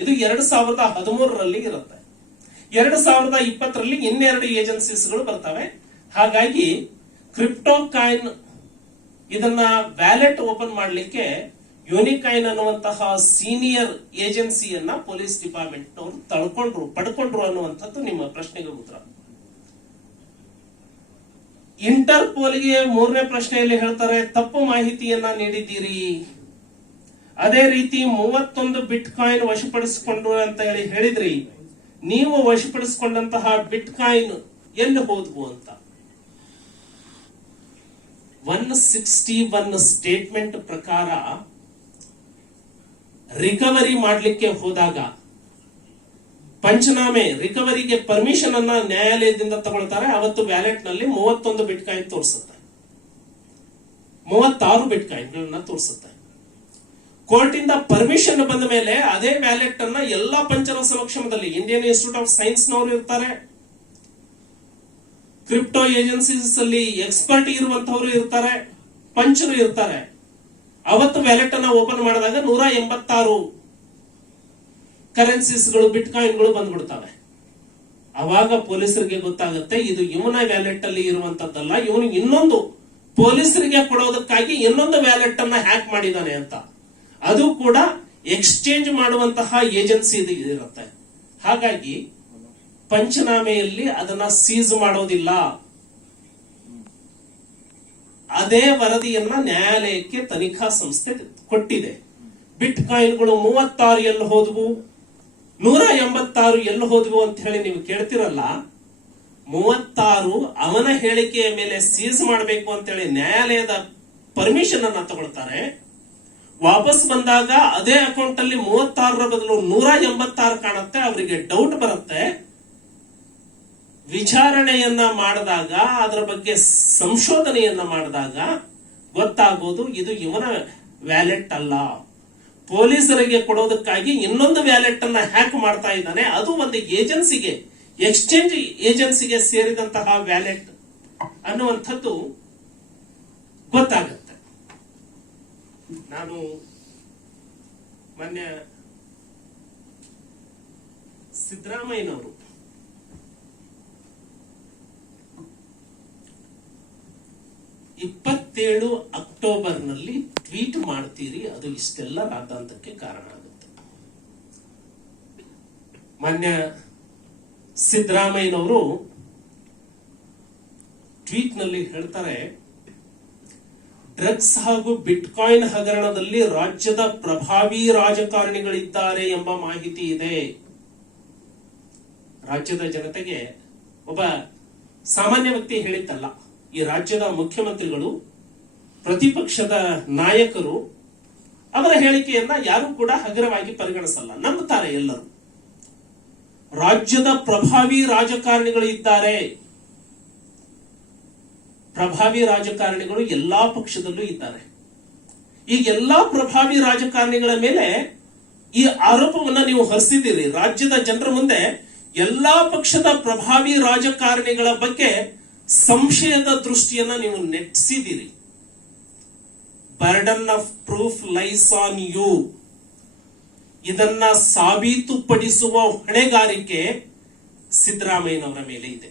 ಇದು 2013ರಲ್ಲಿ ಇರುತ್ತೆ. 2020ರಲ್ಲಿ ಇನ್ನೆರಡು ಏಜೆನ್ಸೀಸ್ಗಳು ಬರ್ತವೆ. ಹಾಗಾಗಿ ಕ್ರಿಪ್ಟೋ ಕಾಯಿನ್ ಇದನ್ನ ವ್ಯಾಲೆಟ್ ಓಪನ್ ಮಾಡಲಿಕ್ಕೆ ಯುನಿಕಾಯಿನ್ ಅನ್ನುವಂತಹ ಸೀನಿಯರ್ ಏಜೆನ್ಸಿಯನ್ನ ಪೊಲೀಸ್ ಡಿಪಾರ್ಟ್ಮೆಂಟ್ ನವರು ಪಡ್ಕೊಂಡ್ರು ಅನ್ನುವಂಥದ್ದು ನಿಮ್ಮ ಪ್ರಶ್ನೆಗೆ ಉತ್ತರ. ಇಂಟರ್ಪೋಲ್ಗೆ 3ನೇ ಪ್ರಶ್ನೆಯಲ್ಲಿ ಹೇಳ್ತಾರೆ, ತಪ್ಪು ಮಾಹಿತಿಯನ್ನ ನೀಡಿದ್ದೀರಿ. ಅದೇ ರೀತಿ 31 ಬಿಟ್ ಕಾಯಿನ್ ವಶಪಡಿಸಿಕೊಂಡು ಅಂತ ಹೇಳಿದ್ರಿ. ನೀವು ವಶಪಡಿಸಿಕೊಂಡಂತಹ ಬಿಟ್ ಕಾಯಿನ್ ಎಲ್ಲಿ ಹೋದ್ವು ಅಂತ 161 ಸ್ಟೇಟ್ಮೆಂಟ್ ಪ್ರಕಾರ ರಿಕವರಿ ಮಾಡಲಿಕ್ಕೆ ಹೋದಾಗ ಪಂಚನಾಮೆ ರಿಕವರಿಗೆ ಪರ್ಮಿಷನ್ ಅನ್ನ ನ್ಯಾಯಾಲಯದಿಂದ ತಗೊಳ್ತಾರೆ. ಅವತ್ತು ವ್ಯಾಲೆಟ್ ನಲ್ಲಿ 31 ಬಿಟ್ ಕಾಯಿನ್ ತೋರಿಸುತ್ತೆ, 36 ಬಿಟ್ ಕಾಯಿನ್ ತೋರಿಸುತ್ತೆ. ಕೋರ್ಟ್ ಇಂದ ಪರ್ಮಿಷನ್ ಬಂದ ಮೇಲೆ ಅದೇ ವ್ಯಾಲೆಟ್ ಅನ್ನ ಎಲ್ಲಾ ಪಂಚರ ಸಮಕ್ಷಮದಲ್ಲಿ ಇಂಡಿಯನ್ ಇನ್ಸ್ಟಿಟ್ಯೂಟ್ ಆಫ್ ಸೈನ್ಸ್ ನವರು ಇರ್ತಾರೆ, ಕ್ರಿಪ್ಟೋ ಏಜೆನ್ಸೀಸ್ ಅಲ್ಲಿ ಎಕ್ಸ್ಪರ್ಟ್ ಇರುವಂತವರು ಇರ್ತಾರೆ, ಪಂಚರು ಇರ್ತಾರೆ. ಅವತ್ತು ವ್ಯಾಲೆಟ್ ಅನ್ನ ಓಪನ್ ಮಾಡಿದಾಗ 186 ಕರೆನ್ಸೀಸ್ಗಳು ಬಿಟ್ ಕಾಯಿನ್ಗಳು ಬಂದ್ಬಿಡ್ತವೆ. ಅವಾಗ ಪೊಲೀಸರಿಗೆ ಗೊತ್ತಾಗುತ್ತೆ ಇದು ಇವನ ವ್ಯಾಲೆಟ್ ಅಲ್ಲಿ ಇರುವಂತದ್ದಲ್ಲ, ಇವನು ಇನ್ನೊಂದು ಪೊಲೀಸರಿಗೆ ಕೊಡೋದಕ್ಕಾಗಿ ಇನ್ನೊಂದು ವ್ಯಾಲೆಟ್ ಅನ್ನ ಹ್ಯಾಕ್ ಮಾಡಿದಾನೆ ಅಂತ. ಅದು ಕೂಡ ಎಕ್ಸ್ಚೇಂಜ್ ಮಾಡುವಂತಹ ಏಜೆನ್ಸಿ ಇರುತ್ತೆ. ಹಾಗಾಗಿ ಪಂಚನಾಮೆಯಲ್ಲಿ ಅದನ್ನ ಸೀಸ್ ಮಾಡೋದಿಲ್ಲ. ಅದೇ ವರದಿಯನ್ನ ನ್ಯಾಯಾಲಯಕ್ಕೆ ತನಿಖಾ ಸಂಸ್ಥೆ ಕೊಟ್ಟಿದೆ. ಬಿಟ್ ಕಾಯಿನ್ಗಳು 36 ಎಲ್ಲಿ ಹೋದ್ವು, 186 ಎಲ್ಲಿ ಹೋದ್ವು ಅಂತ ಹೇಳಿ ನೀವು ಕೇಳ್ತಿರಲ್ಲ. 36 ಅವನ ಹೇಳಿಕೆಯ ಮೇಲೆ ಸೀಸ್ ಮಾಡಬೇಕು ಅಂತ ಹೇಳಿ ನ್ಯಾಯಾಲಯದ ಪರ್ಮಿಷನ್ ಅನ್ನ ತಗೊಳ್ತಾರೆ. ವಾಪಸ್ ಬಂದಾಗ ಅದೇ ಅಕೌಂಟ್ ಅಲ್ಲಿ 36ರ ಬದಲು 186 ಕಾಣುತ್ತೆ. ಅವರಿಗೆ ಡೌಟ್ ಬರುತ್ತೆ. ವಿಚಾರಣೆಯನ್ನ ಮಾಡಿದಾಗ, ಅದರ ಬಗ್ಗೆ ಸಂಶೋಧನೆಯನ್ನ ಮಾಡಿದಾಗ ಗೊತ್ತಾಗೋದು ಇದು ಇವನ ವ್ಯಾಲೆಟ್ ಅಲ್ಲ, ಪೊಲೀಸರಿಗೆ ಕೊಡೋದಕ್ಕಾಗಿ ಇನ್ನೊಂದು ವ್ಯಾಲೆಟ್ ಅನ್ನ ಹ್ಯಾಕ್ ಮಾಡ್ತಾ ಇದ್ದಾನೆ. ಅದು ಒಂದು ಏಜೆನ್ಸಿಗೆ, ಎಕ್ಸ್ಚೇಂಜ್ ಏಜೆನ್ಸಿಗೆ ಸೇರಿದಂತಹ ವ್ಯಾಲೆಟ್ ಅನ್ನುವಂಥದ್ದು ಗೊತ್ತಾಗುತ್ತೆ. ನಾನು ಮೊನ್ನೆ ಸಿದ್ದರಾಮಯ್ಯನವರು ಅಕ್ಟೋಬರ್ನಲ್ಲಿ ಟ್ವೀಟ್ ಮಾಡ್ತೀರಿ, ಅದು ಇಷ್ಟೆಲ್ಲ ರಾತಾಂತಕ್ಕೆ ಕಾರಣ ಆಗುತ್ತೆ. ಮಾನ್ಯ ಸಿದ್ದರಾಮಯ್ಯನವರು ಟ್ವೀಟ್ ನಲ್ಲಿ ಹೇಳ್ತಾರೆ, ಡ್ರಗ್ಸ್ ಹಾಗೂ ಬಿಟ್ಕಾಯಿನ್ ಹಗರಣದಲ್ಲಿ ರಾಜ್ಯದ ಪ್ರಭಾವಿ ರಾಜಕಾರಣಿಗಳಿದ್ದಾರೆ ಎಂಬ ಮಾಹಿತಿ ಇದೆ. ರಾಜ್ಯದ ಜನತೆಗೆ ಒಬ್ಬ ಸಾಮಾನ್ಯ ವ್ಯಕ್ತಿ ಹೇಳಿದ್ದಲ್ಲ, ಈ ರಾಜ್ಯದ ಮುಖ್ಯಮಂತ್ರಿಗಳು, ಪ್ರತಿಪಕ್ಷದ ನಾಯಕರು ಅವರ ಹೇಳಿಕೆಯನ್ನ ಯಾರು ಕೂಡ ಹಗುರವಾಗಿ ಪರಿಗಣಿಸಲ್ಲ, ನಂಬುತ್ತಾರೆ ಎಲ್ಲರೂ. ರಾಜ್ಯದ ಪ್ರಭಾವಿ ರಾಜಕಾರಣಿಗಳು ಇದ್ದಾರೆ. ಪ್ರಭಾವಿ ರಾಜಕಾರಣಿಗಳು ಎಲ್ಲಾ ಪಕ್ಷದಲ್ಲೂ ಇದ್ದಾರೆ. ಈ ಎಲ್ಲಾ ಪ್ರಭಾವಿ ರಾಜಕಾರಣಿಗಳ ಮೇಲೆ ಈ ಆರೋಪವನ್ನ ನೀವು ಹೊರಿಸಿದ್ದೀರಿ. ರಾಜ್ಯದ ಜನರ ಮುಂದೆ ಎಲ್ಲಾ ಪಕ್ಷದ ಪ್ರಭಾವಿ ರಾಜಕಾರಣಿಗಳ ಬಗ್ಗೆ ಸಂಶಯದ ದೃಷ್ಟಿಯನ್ನ ನೀವು ನೆಟ್ಟಿಸಿದ್ದೀರಿ. Burden of proof lies on you. ಇದನ್ನ ಸಾಬೀತುಪಡಿಸುವ ಹೊಣೆಗಾರಿಕೆ ಸಿದ್ದರಾಮಯ್ಯನವರ ಮೇಲೆ ಇದೆ.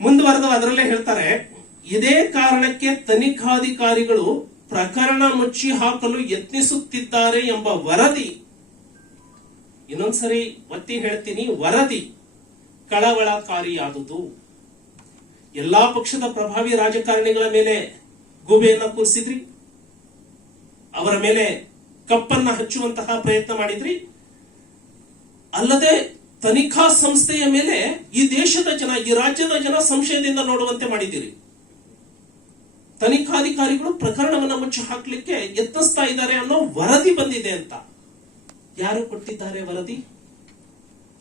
ಮುಂದುವರೆದು ಅದರಲ್ಲೇ ಹೇಳ್ತಾರೆ, ಇದೇ ಕಾರಣಕ್ಕೆ ತನಿಖಾಧಿಕಾರಿಗಳು ಪ್ರಕರಣ ಮುಚ್ಚಿ ಹಾಕಲು ಯತ್ನಿಸುತ್ತಿದ್ದಾರೆ ಎಂಬ ವರದಿ, ಇನ್ನೊಂದ್ಸರಿ ಒತ್ತಿ ಹೇಳ್ತೀನಿ, ವರದಿ ಕಳವಳಕಾರಿಯಾದುದು. ಎಲ್ಲಾ ಪಕ್ಷದ ಪ್ರಭಾವಿ ರಾಜಕಾರಣಿಗಳ ಮೇಲೆ ಗೂಬೆಯನ್ನ ಕೂರಿಸಿದ್ರಿ, ಅವರ ಮೇಲೆ ಕಪ್ಪನ್ನ ಹಚ್ಚುವಂತಹ ಪ್ರಯತ್ನ ಮಾಡಿದ್ರಿ. ಅಲ್ಲದೆ ತನಿಖಾ ಸಂಸ್ಥೆಯ ಮೇಲೆ ಈ ದೇಶದ ಜನ, ಈ ರಾಜ್ಯದ ಜನ ಸಂಶಯದಿಂದ ನೋಡುವಂತೆ ಮಾಡಿದ್ದೀರಿ. ತನಿಖಾಧಿಕಾರಿಗಳು ಪ್ರಕರಣವನ್ನ ಮುಚ್ಚಿ ಹಾಕ್ಲಿಕ್ಕೆ ಯತ್ನಿಸ್ತಾ ಇದ್ದಾರೆ ಅನ್ನೋ ವರದಿ ಬಂದಿದೆ ಅಂತ. ಯಾರು ಕೊಟ್ಟಿದ್ದಾರೆ ವರದಿ?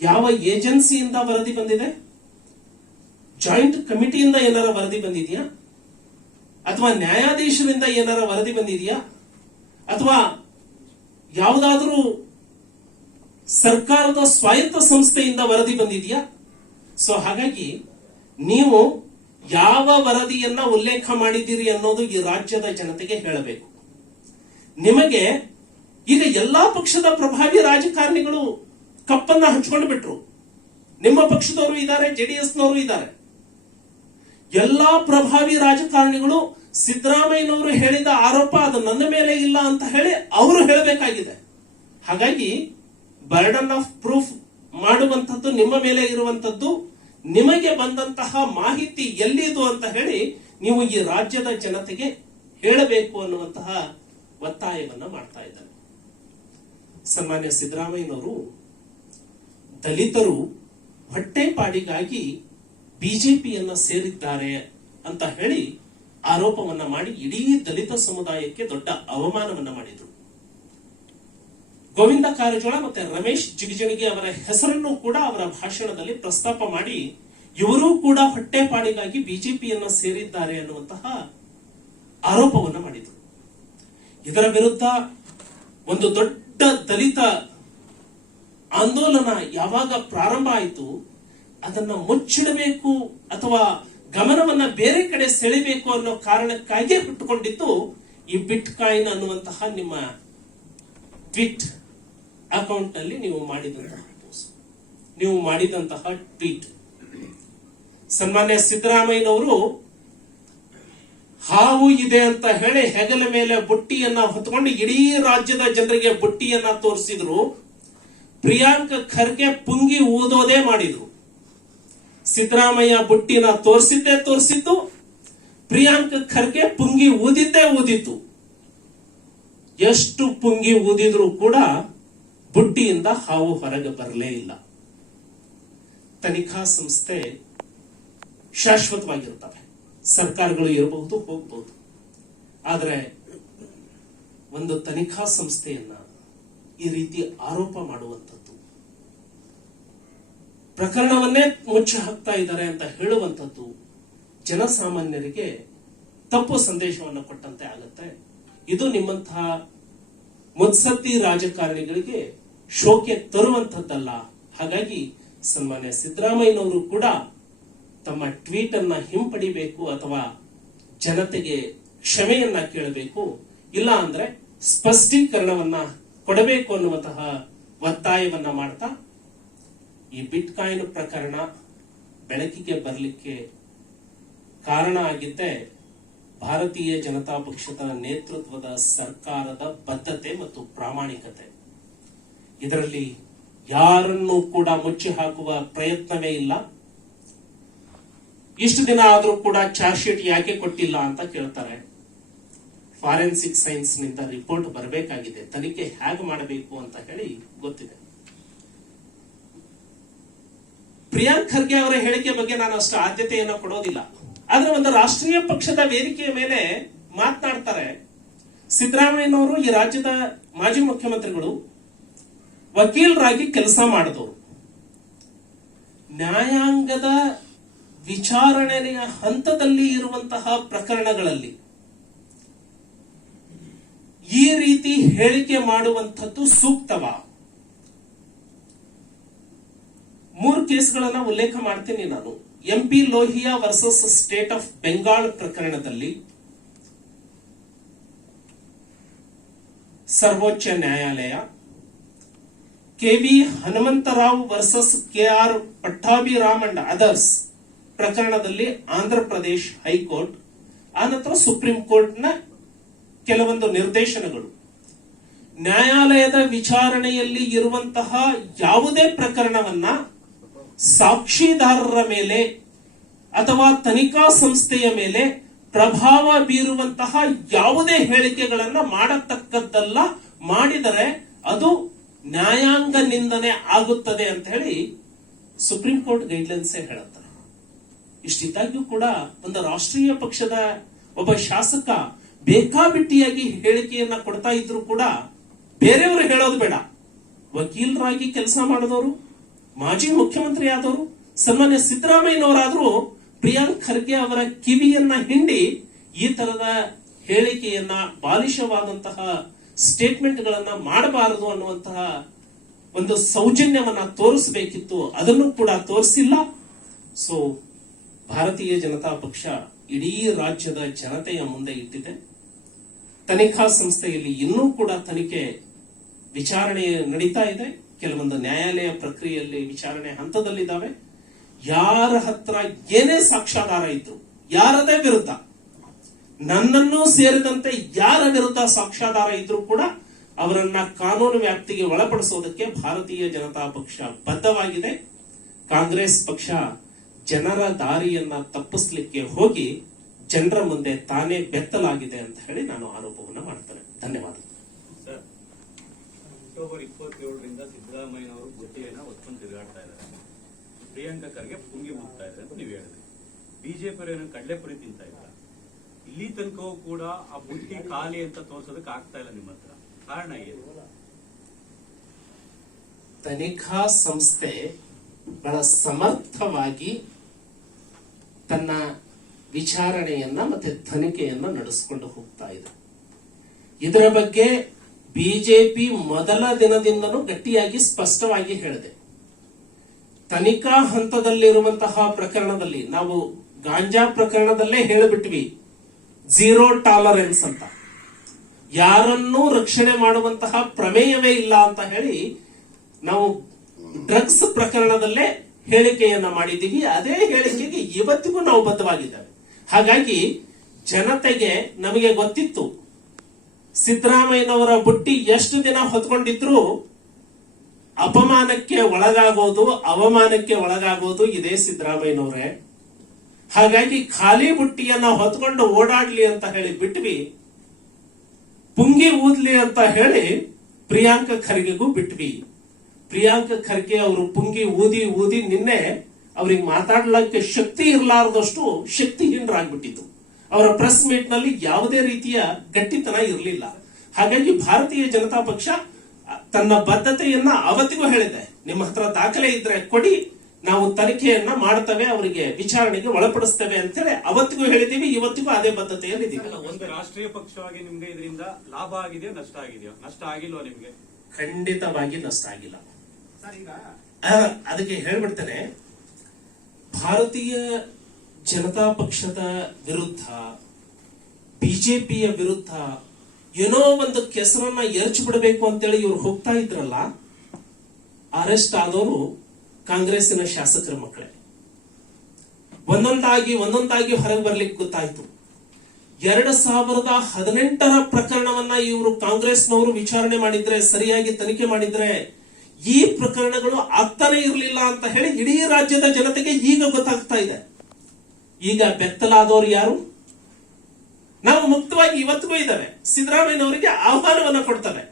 ಯಾವ ಏಜೆನ್ಸಿಯಿಂದ ವರದಿ ಬಂದಿದೆ? ಜಾಯಿಂಟ್ ಕಮಿಟಿಯಿಂದ ಏನಾರ ವರದಿ ಬಂದಿದೆಯಾ? ಅಥವಾ ನ್ಯಾಯಾಧೀಶರಿಂದ ಏನಾರ ವರದಿ ಬಂದಿದೆಯಾ? ಅಥವಾ ಯಾವುದಾದ್ರೂ ಸರ್ಕಾರದ ಸ್ವಾಯತ್ತ ಸಂಸ್ಥೆಯಿಂದ ವರದಿ ಬಂದಿದೆಯಾ? ಸೊ ಹಾಗಾಗಿ ನೀವು ಯಾವ ವರದಿಯನ್ನ ಉಲ್ಲೇಖ ಮಾಡಿದ್ದೀರಿ ಅನ್ನೋದು ಈ ರಾಜ್ಯದ ಜನತೆಗೆ ಹೇಳಬೇಕು. ನಿಮಗೆ ಈಗ ಎಲ್ಲಾ ಪಕ್ಷದ ಪ್ರಭಾವಿ ರಾಜಕಾರಣಿಗಳು ಕಪ್ಪನ್ನ ಹಂಚ್ಕೊಂಡು ಬಿಟ್ರು. ನಿಮ್ಮ ಪಕ್ಷದವರು ಇದ್ದಾರೆ, ಜೆಡಿಎಸ್ನವರು ಇದ್ದಾರೆ. ಎಲ್ಲಾ ಪ್ರಭಾವಿ ರಾಜಕಾರಣಿಗಳು ಸಿದ್ದರಾಮಯ್ಯನವರು ಹೇಳಿದ ಆರೋಪ ಅದು ನನ್ನ ಮೇಲೆ ಇಲ್ಲ ಅಂತ ಹೇಳಿ ಅವರು ಹೇಳಬೇಕಾಗಿದೆ. ಹಾಗಾಗಿ ಬರ್ಡನ್ ಆಫ್ ಪ್ರೂಫ್ ಮಾಡುವಂಥದ್ದು ನಿಮ್ಮ ಮೇಲೆ ಇರುವಂತದ್ದು. ನಿಮಗೆ ಬಂದಂತಹ ಮಾಹಿತಿ ಎಲ್ಲಿದು ಅಂತ ಹೇಳಿ ನೀವು ಈ ರಾಜ್ಯದ ಜನತೆಗೆ ಹೇಳಬೇಕು ಅನ್ನುವಂತಹ ಒತ್ತಾಯವನ್ನ ಮಾಡ್ತಾ ಇದ್ದಾರೆ. ಸನ್ಮಾನ್ಯ ಸಿದ್ದರಾಮಯ್ಯನವರು ದಲಿತರು ಹೊಟ್ಟೆಪಾಡಿಗಾಗಿ ಬಿಜೆಪಿಯನ್ನ ಸೇರಿದ್ದಾರೆ ಅಂತ ಹೇಳಿ ಆರೋಪವನ್ನ ಮಾಡಿ ಇಡೀ ದಲಿತ ಸಮುದಾಯಕ್ಕೆ ದೊಡ್ಡ ಅವಮಾನವನ್ನ ಮಾಡಿದ್ರು. ಗೋವಿಂದ ಕಾರಜೋಳ ಮತ್ತೆ ರಮೇಶ್ ಜಿಗಜಿಣಗಿ ಅವರ ಹೆಸರನ್ನು ಕೂಡ ಅವರ ಭಾಷಣದಲ್ಲಿ ಪ್ರಸ್ತಾಪ ಮಾಡಿ ಇವರೂ ಕೂಡ ಹೊಟ್ಟೆಪಾಡಿಗಾಗಿ ಬಿಜೆಪಿಯನ್ನ ಸೇರಿದ್ದಾರೆ ಅನ್ನುವಂತಹ ಆರೋಪವನ್ನ ಮಾಡಿದ್ರು. ಇದರ ವಿರುದ್ಧ ಒಂದು ದೊಡ್ಡ ದಲಿತ ಆಂದೋಲನ ಯಾವಾಗ ಪ್ರಾರಂಭ ಆಯಿತು, ಅದನ್ನ ಮುಚ್ಚಿಡಬೇಕು ಅಥವಾ ಗಮನವನ್ನ ಬೇರೆ ಕಡೆ ಸೆಳೆಬೇಕು ಅನ್ನೋ ಕಾರಣಕ್ಕಾಗಿ ಹುಟ್ಟುಕೊಂಡಿದ್ದು ಈ ಬಿಟ್ ಕಾಯಿನ್ ಅನ್ನುವಂತಹ ನಿಮ್ಮ ಟ್ವೀಟ್ ಅಕೌಂಟ್ ನಲ್ಲಿ ನೀವು ಮಾಡಿದಂತಹ ಟ್ವೀಟ್. ಸನ್ಮಾನ್ಯ ಸಿದ್ದರಾಮಯ್ಯನವರು ಹಾವು ಇದೆ ಅಂತ ಹೇಳಿ ಹೆಗಲ ಮೇಲೆ ಬುಟ್ಟಿಯನ್ನ ಹೊತ್ಕೊಂಡು ಇಡೀ ರಾಜ್ಯದ ಜನರಿಗೆ ಬುಟ್ಟಿಯನ್ನ ತೋರಿಸಿದ್ರು. ಪ್ರಿಯಾಂಕ್ ಖರ್ಗೆ ಪುಂಗಿ ಊದೋದೇ ಮಾಡಿದ್ರು. ಸಿದ್ದರಾಮಯ್ಯ ಬುಟ್ಟಿನ ತೋರಿಸಿದ್ದು, ಪ್ರಿಯಾಂಕ್ ಖರ್ಗೆ ಪುಂಗಿ ಊದಿತ್ತು. ಎಷ್ಟು ಪುಂಗಿ ಊದಿದ್ರು ಕೂಡ ಬುಟ್ಟಿಯಿಂದ ಹಾವು ಹೊರಗೆ ಬರಲೇ ಇಲ್ಲ. ತನಿಖಾ ಸಂಸ್ಥೆ ಶಾಶ್ವತವಾಗಿರುತ್ತವೆ. ಸರ್ಕಾರಗಳು ಇರಬಹುದು, ಹೋಗಬಹುದು. ಆದರೆ ಒಂದು ತನಿಖಾ ಸಂಸ್ಥೆಯನ್ನ ಈ ರೀತಿ ಆರೋಪ ಮಾಡುವಂಥದ್ದು, ಪ್ರಕರಣವನ್ನೇ ಮುಚ್ಚಿ ಹಾಕ್ತಾ ಇದ್ದಾರೆ ಅಂತ ಹೇಳುವಂಥದ್ದು ಜನಸಾಮಾನ್ಯರಿಗೆ ತಪ್ಪು ಸಂದೇಶವನ್ನು ಕೊಟ್ಟಂತೆ ಆಗುತ್ತೆ. ಇದು ನಿಮ್ಮಂತಹ ಮುತ್ಸದ್ದಿ ರಾಜಕಾರಣಿಗಳಿಗೆ ಶೋಕೆ ತರುವಂತದ್ದಲ್ಲ. ಹಾಗಾಗಿ ಸನ್ಮಾನ್ಯ ಸಿದ್ದರಾಮಯ್ಯನವರು ಕೂಡ ತಮ್ಮ ಟ್ವೀಟ್ ಅನ್ನ ಹಿಂಪಡಿಬೇಕು ಅಥವಾ ಜನತೆಗೆ ಕ್ಷಮೆಯನ್ನ ಕೇಳಬೇಕು, ಇಲ್ಲ ಅಂದ್ರೆ ಸ್ಪಷ್ಟೀಕರಣವನ್ನ ಕೊಡಬೇಕು ಅನ್ನುವಂತಹ ಒತ್ತಾಯವನ್ನ ಮಾಡ್ತಾ ಈ ಬಿಟ್ ಕಾಯಿನ್ ಪ್ರಕರಣ ಬೆಳಕಿಗೆ ಬರಲಿಕ್ಕೆ ಕಾರಣ ಆಗಿದ್ದೆ ಭಾರತೀಯ ಜನತಾ ಪಕ್ಷದ ನೇತೃತ್ವದ ಸರ್ಕಾರದ ಬದ್ಧತೆ ಮತ್ತು ಪ್ರಾಮಾಣಿಕತೆ. ಇದರಲ್ಲಿ ಯಾರನ್ನೂ ಕೂಡ ಮುಚ್ಚಿ ಹಾಕುವ ಪ್ರಯತ್ನವೇ ಇಲ್ಲ. ಇಷ್ಟು ದಿನ ಆದ್ರೂ ಕೂಡ ಚಾರ್ಜ್ ಶೀಟ್ ಯಾಕೆ ಕೊಟ್ಟಿಲ್ಲ ಅಂತ ಕೇಳ್ತಾರೆ. ಫಾರೆನ್ಸಿಕ್ ಸೈನ್ಸ್ ನಿಂದ ರಿಪೋರ್ಟ್ ಬರಬೇಕಾಗಿದೆ, ತನಿಖೆ ಹೇಗೆ ಮಾಡಬೇಕು ಅಂತ ಹೇಳಿ ಗೊತ್ತಿದೆ. ಪ್ರಿಯಾಂಕ್ ಖರ್ಗೆ ಅವರ ಹೇಳಿಕೆ ಬಗ್ಗೆ ನಾನು ಅಷ್ಟು ಆದ್ಯತೆಯನ್ನು ಕೊಡೋದಿಲ್ಲ. ಆದ್ರೆ ಒಂದು ರಾಷ್ಟ್ರೀಯ ಪಕ್ಷದ ವೇದಿಕೆಯ ಮೇಲೆ ಮಾತನಾಡ್ತಾರೆ. ಸಿದ್ದರಾಮಯ್ಯನವರು ಈ ರಾಜ್ಯದ ಮಾಜಿ ಮುಖ್ಯಮಂತ್ರಿಗಳು, ವಕೀಲರಾಗಿ ಕೆಲಸ ಮಾಡಿದವರು, ನ್ಯಾಯಾಂಗದ ವಿಚಾರಣೆಯ ಹಂತದಲ್ಲಿ ಇರುವಂತಹ ಪ್ರಕರಣಗಳಲ್ಲಿ ಈ ರೀತಿ ಹೇಳಿಕೆ ಮಾಡುವಂಥದ್ದು ಸೂಕ್ತವಾ? 3 ಕೇಸ್ಗಳನ್ನ ಉಲ್ಲೇಖ ಮಾಡ್ತೀನಿ ನಾನು. MP Lohia versus state of Bengal ಪ್ರಕರಣದಲ್ಲಿ ಸರ್ವೋಚ್ಚ ನ್ಯಾಯಾಲಯ, KV Hanumantharao versus KR Pattabhiram and others ಪ್ರಕರಣದಲ್ಲಿ ಆಂಧ್ರ ಪ್ರದೇಶ್ ಹೈಕೋರ್ಟ್, ಆನಂತರ ಸುಪ್ರೀಂ ಕೋರ್ಟ್ನ ಕೆಲವೊಂದು ನಿರ್ದೇಶನಗಳು. ನ್ಯಾಯಾಲಯದ ವಿಚಾರಣೆಯಲ್ಲಿ ಇರುವಂತಹ ಯಾವುದೇ ಪ್ರಕರಣವನ್ನ ಸಾಕ್ಷಿದಾರರ ಮೇಲೆ ಅಥವಾ ತನಿಖಾ ಸಂಸ್ಥೆಯ ಮೇಲೆ ಪ್ರಭಾವ ಬೀರುವಂತಹ ಯಾವುದೇ ಹೇಳಿಕೆಗಳನ್ನ ಮಾಡತಕ್ಕದ್ದಲ್ಲ, ಮಾಡಿದರೆ ಅದು ನ್ಯಾಯಾಂಗ ನಿಂದನೆ ಆಗುತ್ತದೆ ಅಂತ ಹೇಳಿ ಸುಪ್ರೀಂ ಕೋರ್ಟ್ ಗೈಡ್ಲೈನ್ಸ್ ಹೇಳುತ್ತಾರೆ. ಇಷ್ಟಿದ್ದಾಗ್ಯೂ ಕೂಡ ಒಂದು ರಾಷ್ಟ್ರೀಯ ಪಕ್ಷದ ಒಬ್ಬ ಶಾಸಕ ಬೇಕಾಬಿಟ್ಟಿಯಾಗಿ ಹೇಳಿಕೆಯನ್ನ ಕೊಡ್ತಾ ಇದ್ರು ಕೂಡ ಬೇರೆಯವರು ಹೇಳೋದು ಬೇಡ, ವಕೀಲರಾಗಿ ಕೆಲಸ ಮಾಡಿದವರು, ಮಾಜಿ ಮುಖ್ಯಮಂತ್ರಿ ಆದವರು ಸನ್ಮಾನ್ಯ ಸಿದ್ದರಾಮಯ್ಯನವರಾದ್ರೂ ಪ್ರಿಯಾಂಕ್ ಖರ್ಗೆ ಅವರ ಕಿವಿಯನ್ನ ಹಿಂಡಿ ಈ ತರದ ಹೇಳಿಕೆಯನ್ನ, ಬಾಲಿಶವಾದಂತಹ ಸ್ಟೇಟ್ಮೆಂಟ್ ಗಳನ್ನ ಮಾಡಬಾರದು ಅನ್ನುವಂತಹ ಒಂದು ಸೌಜನ್ಯವನ್ನ ತೋರಿಸಬೇಕಿತ್ತು. ಅದನ್ನು ಕೂಡ ತೋರಿಸಿಲ್ಲ. ಸೊ ಭಾರತೀಯ ಜನತಾ ಪಕ್ಷ ಇಡೀ ರಾಜ್ಯದ ಜನತೆಯ ಮುಂದೆ ಇಟ್ಟಿದೆ. ತನಿಖಾ ಸಂಸ್ಥೆಯಲ್ಲಿ ಇನ್ನೂ ಕೂಡ ತನಿಖೆ ವಿಚಾರಣೆ ನಡೀತಾ ಇದೆ. ಕೆಲವೊಂದು ನ್ಯಾಯಾಲಯ ಪ್ರಕ್ರಿಯೆಯಲ್ಲಿ ವಿಚಾರಣೆ ಹಂತದಲ್ಲಿದ್ದಾವೆ. ಯಾರ ಹತ್ರ ಏನೇ ಸಾಕ್ಷ್ಯಾಧಾರ ಇದ್ರು, ಯಾರದೇ ವಿರುದ್ಧ, ನನ್ನನ್ನು ಸೇರಿದಂತೆ ಯಾರ ವಿರುದ್ಧ ಸಾಕ್ಷ್ಯಾಧಾರ ಇದ್ರೂ ಕೂಡ ಅವರನ್ನ ಕಾನೂನು ವ್ಯಾಪ್ತಿಗೆ ಒಳಪಡಿಸೋದಕ್ಕೆ ಭಾರತೀಯ ಜನತಾ ಪಕ್ಷ ಬದ್ಧವಾಗಿದೆ. ಕಾಂಗ್ರೆಸ್ ಪಕ್ಷ ಜನರ ದಾರಿಯನ್ನ ತಪ್ಪಿಸ್ಲಿಕ್ಕೆ ಹೋಗಿ ಜನರ ಮುಂದೆ ತಾನೇ ಬೆತ್ತಲಾಗಿದೆ ಅಂತ ಹೇಳಿ ನಾನು ಆರೋಪವನ್ನು ಮಾಡ್ತೇನೆ. ಧನ್ಯವಾದ. ಅಕ್ಟೋಬರ್ 27ರಿಂದ ಸಿದ್ದರಾಮಯ್ಯನವರು ಬುಟ್ಟಿಯನ್ನ ಹೊತ್ಕೊಂಡು ತಿರುಗಾಡ್ತಾ ಇದ್ದಾರೆ. ಪ್ರಿಯಾಂಕಾ ಖರ್ಗೆ ಪುಂಗಿ ಮುಗ್ತಾ ಇದ್ದಾರೆ ಅಂತ ನೀವು ಹೇಳಿದ್ರಿ. ಬಿಜೆಪಿ ಕಡಲೆಪುರಿ ತಿಂತಾ ಇದ್ದಾರೆ. ಇಲ್ಲಿ ತನಕವೂ ಕೂಡ ಆ ಬುಟ್ಟಿ ಖಾಲಿ ಅಂತ ತೋರ್ಸೋದಕ್ಕೆ ಆಗ್ತಾ ಇಲ್ಲ ನಿಮ್ಮ ಹತ್ರ. ಕಾರಣ ಏನು? ತನಿಖಾ ಸಂಸ್ಥೆ ಬಹಳ ಸಮರ್ಥವಾಗಿ ತನ್ನ ವಿಚಾರಣೆಯನ್ನ ಮತ್ತೆ ತನಿಖೆಯನ್ನ ನಡೆಸಿಕೊಂಡು ಹೋಗ್ತಾ ಇದೆ. ಇದರ ಬಗ್ಗೆ ಬಿಜೆಪಿ ಮೊದಲ ದಿನದಿಂದನೂ ಗಟ್ಟಿಯಾಗಿ ಸ್ಪಷ್ಟವಾಗಿ ಹೇಳಿದೆ. ತನಿಖಾ ಹಂತದಲ್ಲಿರುವಂತಹ ಪ್ರಕರಣದಲ್ಲಿ ನಾವು ಗಾಂಜಾ ಪ್ರಕರಣದಲ್ಲೇ ಹೇಳಿಬಿಟ್ವಿ, ಝೀರೋ ಟಾಲರೆನ್ಸ್ ಅಂತ, ಯಾರನ್ನೂ ರಕ್ಷಣೆ ಮಾಡುವಂತಹ ಪ್ರಮೇಯವೇ ಇಲ್ಲ ಅಂತ ಹೇಳಿ ನಾವು ಡ್ರಗ್ಸ್ ಪ್ರಕರಣದಲ್ಲೇ ಹೇಳಿಕೆಯನ್ನ ಮಾಡಿದ್ದೀವಿ. ಅದೇ ಹೇಳಿಕೆಗೆ ಇವತ್ತಿಗೂ ನಾವು ಬದ್ಧವಾಗಿದ್ದೇವೆ. ಹಾಗಾಗಿ ಜನತೆಗೆ ನಮಗೆ ಗೊತ್ತಿತ್ತು ಸಿದ್ದರಾಮಯ್ಯನವರ ಬುಟ್ಟಿ ಎಷ್ಟು ದಿನ ಹೊತ್ಕೊಂಡಿದ್ರು ಅಪಮಾನಕ್ಕೆ ಒಳಗಾಗೋದು, ಅವಮಾನಕ್ಕೆ ಒಳಗಾಗೋದು ಇದೇ ಸಿದ್ದರಾಮಯ್ಯನವರೇ. ಹಾಗಾಗಿ ಖಾಲಿ ಬುಟ್ಟಿಯನ್ನ ಹೊತ್ಕೊಂಡು ಓಡಾಡ್ಲಿ ಅಂತ ಹೇಳಿ ಬಿಟ್ವಿ, ಪುಂಗಿ ಊದ್ಲಿ ಅಂತ ಹೇಳಿ ಪ್ರಿಯಾಂಕ ಖರ್ಗೆಗೂ ಬಿಟ್ವಿ. ಪ್ರಿಯಾಂಕ ಖರ್ಗೆ ಅವರು ಪುಂಗಿ ಊದಿ ಊದಿ ನಿನ್ನೆ ಅವ್ರಿಗೆ ಮಾತಾಡ್ಲಿಕ್ಕೆ ಶಕ್ತಿ ಇರಲಾರದಷ್ಟು ಶಕ್ತಿಹೀನರಾಗ್ಬಿಟ್ಟಿತ್ತು. ಅವರ ಪ್ರೆಸ್ ಮೀಟ್ ನಲ್ಲಿ ಯಾವುದೇ ರೀತಿಯ ಗಟ್ಟಿತನ ಇರಲಿಲ್ಲ. ಹಾಗಾಗಿ ಭಾರತೀಯ ಜನತಾ ಪಕ್ಷ ತನ್ನ ಬದ್ಧತೆಯನ್ನ ಅವತ್ತಿಗೂ ಹೇಳಿದೆ, ನಿಮ್ಮ ಹತ್ರ ದಾಖಲೆ ಇದ್ರೆ ಕೊಡಿ, ನಾವು ತನಿಖೆಯನ್ನ ಮಾಡ್ತೇವೆ, ಅವರಿಗೆ ವಿಚಾರಣೆಗೆ ಒಳಪಡಿಸ್ತೇವೆ ಅಂತ ಹೇಳಿ ಅವತ್ತಿಗೂ ಹೇಳಿದೀವಿ. ಇವತ್ತಿಗೂ ಅದೇ ಬದ್ಧತೆಯಲ್ಲಿದ್ದೀವಿ. ಒಂದು ರಾಷ್ಟ್ರೀಯ ಪಕ್ಷವಾಗಿ ನಿಮ್ಗೆ ಇದರಿಂದ ಲಾಭ ಆಗಿದೆಯೋ ನಷ್ಟ ಆಗಿದೆಯೋ? ನಷ್ಟ ಆಗಿಲ್ವಾ ನಿಮ್ಗೆ? ಖಂಡಿತವಾಗಿ ನಷ್ಟ ಆಗಿಲ್ಲ. ಅದಕ್ಕೆ ಹೇಳ್ಬಿಡ್ತೇನೆ, ಭಾರತೀಯ ಜನತಾ ಪಕ್ಷದ ವಿರುದ್ಧ, ಬಿಜೆಪಿಯ ವಿರುದ್ಧ ಏನೋ ಒಂದು ಕೆಸರನ್ನ ಎರಚಿ ಬಿಡಬೇಕು ಅಂತೇಳಿ ಇವ್ರು ಹೋಗ್ತಾ ಇದ್ರಲ್ಲ, ಅರೆಸ್ಟ್ ಆದವರು ಕಾಂಗ್ರೆಸ್ಸಿನ ಶಾಸಕರ ಮಕ್ಕಳೇ. ಒಂದೊಂದಾಗಿ ಹೊರಗೆ ಬರ್ಲಿಕ್ಕೆ ಗೊತ್ತಾಯ್ತು. 2018ರ ಪ್ರಕರಣವನ್ನ ಇವರು ಕಾಂಗ್ರೆಸ್ನವರು ವಿಚಾರಣೆ ಮಾಡಿದ್ರೆ, ಸರಿಯಾಗಿ ತನಿಖೆ ಮಾಡಿದ್ರೆ ಈ ಪ್ರಕರಣಗಳು ಆಗ್ತಾನೆ ಇರಲಿಲ್ಲ ಅಂತ ಹೇಳಿ ಇಡೀ ರಾಜ್ಯದ ಜನತೆಗೆ ಈಗ ಗೊತ್ತಾಗ್ತಾ ಇದೆ. ಈಗ ಬೆತ್ತಲಾದವರು ಯಾರು? ನಾವು ಮುಕ್ತವಾಗಿ ಇವತ್ತಿಗೂ ಇದ್ದಾವೆ. ಸಿದ್ದರಾಮಯ್ಯನವರಿಗೆ ಆಹ್ವಾನವನ್ನ ಕೊಡ್ತವೆ.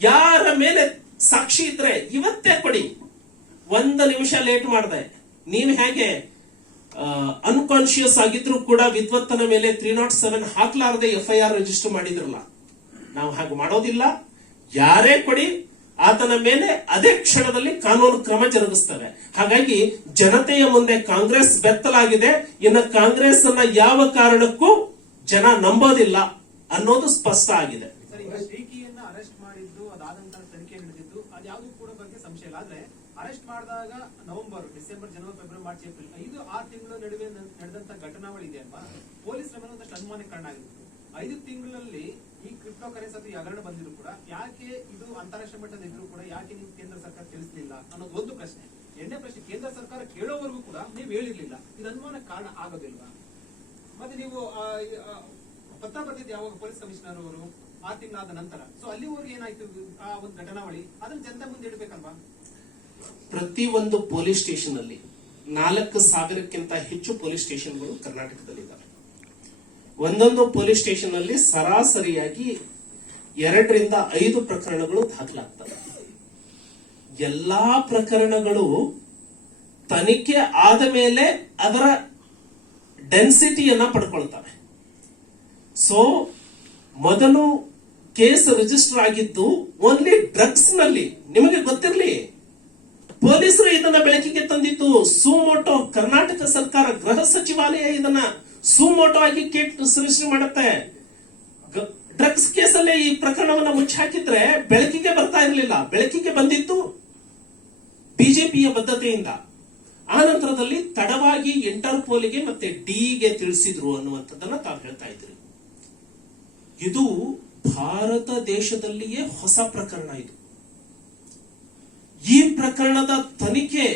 ಯಾರ ಮೇಲೆ ಸಾಕ್ಷಿ ಇದ್ರೆ ಇವತ್ತೇ ಕೊಡಿ, 1 ನಿಮಿಷ ಲೇಟ್ ಮಾಡಿದೆ. ನೀವು ಹೇಗೆ ಅನ್ಕಾನ್ಶಿಯಸ್ ಆಗಿದ್ರು ಕೂಡ ವಿದ್ವತ್ತನ ಮೇಲೆ 307 ಹಾಕ್ಲಾರದೆ FIR ರಿಜಿಸ್ಟರ್ ಮಾಡಿದ್ರಲ್ಲ, ನಾವು ಹಾಗೆ ಮಾಡೋದಿಲ್ಲ. ಯಾರೇ ಕೊಡಿ, ಆತನ ಮೇಲೆ ಅದೇ ಕ್ಷಣದಲ್ಲಿ ಕಾನೂನು ಕ್ರಮ ಜರುಗಿಸ್ತವೆ. ಹಾಗಾಗಿ ಜನತೆಯ ಮುಂದೆ ಕಾಂಗ್ರೆಸ್ ಬೆತ್ತಲಾಗಿದೆ. ಇನ್ನು ಕಾಂಗ್ರೆಸ್ ಅನ್ನ ಯಾವ ಕಾರಣಕ್ಕೂ ಜನ ನಂಬೋದಿಲ್ಲ ಅನ್ನೋದು ಸ್ಪಷ್ಟ ಆಗಿದೆ. ಅರೆಸ್ಟ್ ಮಾಡಿದ್ದು, ಅದಾದ ನಂತರ ತನಿಖೆ ನಡೆದಿದ್ದು, ಅದ್ಯಾವುದು ಕೂಡ ಬಗ್ಗೆ ಸಂಶಯ ಇಲ್ಲ. ಆದ್ರೆ ಅರೆಸ್ಟ್ ಮಾಡಿದಾಗ ನವೆಂಬರ್, ಡಿಸೆಂಬರ್, ಜನವರಿ, ಫೆಬ್ರವರಿ, ಮಾರ್ಚ್, ಏಪ್ರಿಲ್ 5-6 ತಿಂಗಳ ನಡುವೆ ನಡೆದಂತ ಘಟನಾವಳಿ ಇದೆ ಅಲ್ವಾ, ಪೊಲೀಸರ ಮೇಲೆ ಒಂದಷ್ಟು ಅನುಮಾನಕ್ಕೆ ಕಾರಣ ಆಗಿತ್ತು. 5 ತಿಂಗಳಲ್ಲಿ ಈ ಕ್ರಿಪ್ಟೋ ಕರೆನ್ಸಿ ಅಥವಾ ಈ ಹಗರಣ ಬಂದಿದ್ರು ಕೂಡ ಯಾಕೆ ಇದು ಅಂತಾರಾಷ್ಟ್ರೀಯ ಮಟ್ಟದ ಇದ್ರು ಕೂಡ ಯಾಕೆ ನೀವು ಕೇಂದ್ರ ಸರ್ಕಾರ ತಿಳಿಸಲಿಲ್ಲ ಅನ್ನೋದು ಒಂದು ಪ್ರಶ್ನೆ. ಎರಡನೇ ಪ್ರಶ್ನೆ, ಕೇಂದ್ರ ಸರ್ಕಾರ ಕೇಳೋವರೆಗೂ ಕೂಡ ನೀವು ಹೇಳಿರ್ಲಿಲ್ಲ, ಇದು ಅನುಮಾನ ಕಾರಣ ಆಗೋದಿಲ್ವಾ? ಮತ್ತೆ ನೀವು ಪತ್ರ ಬರ್ತಿದ್ದು ಯಾವಾಗ ಪೊಲೀಸ್ ಕಮಿಷನರ್ ಅವರು 6 ತಿಂಗಳಾದ ನಂತರ, ಸೊ ಅಲ್ಲಿವರೆಗೆ ಏನಾಯ್ತು ಆ ಒಂದು ಘಟನಾವಳಿ, ಅದನ್ನ ಜನತೆ ಮುಂದೆ ಇಡಬೇಕಲ್ವಾ? ಪ್ರತಿ ಒಂದು ಪೊಲೀಸ್ ಸ್ಟೇಷನ್ ಅಲ್ಲಿ 4,000ಕ್ಕಿಂತ ಹೆಚ್ಚು ಪೊಲೀಸ್ ಸ್ಟೇಷನ್ಗಳು ಕರ್ನಾಟಕದಲ್ಲಿದ್ದಾವೆ. ಒಂದೊಂದು ಪೊಲೀಸ್ ಸ್ಟೇಷನ್ ಅಲ್ಲಿ ಸರಾಸರಿಯಾಗಿ 2 ರಿಂದ 5 ಪ್ರಕರಣಗಳು ದಾಖಲಾಗ್ತವೆ. ಎಲ್ಲಾ ಪ್ರಕರಣಗಳು ತನಿಖೆ ಆದ ಮೇಲೆ ಅದರ ಡೆನ್ಸಿಟಿಯನ್ನ ಪಡ್ಕೊಳ್ತವೆ. ಸೊ ಮೊದಲು ಕೇಸ್ ರಿಜಿಸ್ಟರ್ ಆಗಿದ್ದು ಓನ್ಲಿ ಡ್ರಗ್ಸ್ ನಲ್ಲಿ. ನಿಮಗೆ ಗೊತ್ತಿರಲಿ, ಪೊಲೀಸರು ಇದನ್ನ ಬೆಳಕಿಗೆ ತಂದಿದ್ದು ಸುಮೋಟೋ. ಕರ್ನಾಟಕ ಸರ್ಕಾರ ಗೃಹ ಸಚಿವಾಲಯ ಇದನ್ನ ಸುಮೋಟೋ ಆಗಿ ಕೇಸ್ ರಿಜಿಸ್ಟರ್ ಮಾಡುತ್ತೆ. ಡ್ರಗ್ಸ್ ಕೇಸಲ್ಲೇ ಈ ಪ್ರಕರಣವನ್ನ ಮುಚ್ಚಾಕಿದ್ರೆ ಬೆಳಕಿಗೆ ಬರ್ತಾ ಇರಲಿಲ್ಲ. ಬೆಳಕಿಗೆ ಬಂದಿದ್ದು ಬಿಜೆಪಿಯ ಬದ್ಧತೆಯಿಂದ. ಆ ನಂತರದಲ್ಲಿ ತಡವಾಗಿ ಇಂಟರ್ಪೋಲ್ಗೆ ಮತ್ತೆ ಡಿಗೆ ತಿಳಿಸಿದ್ರು ಅನ್ನುವಂಥದ್ದನ್ನ ತಾವು ಹೇಳ್ತಾ ಇದ್ರಿ. ಇದು ಭಾರತ ದೇಶದಲ್ಲಿಯೇ ಹೊಸ ಪ್ರಕರಣ. ಇದು ಈ ಪ್ರಕರಣದ ತನಿಖೆ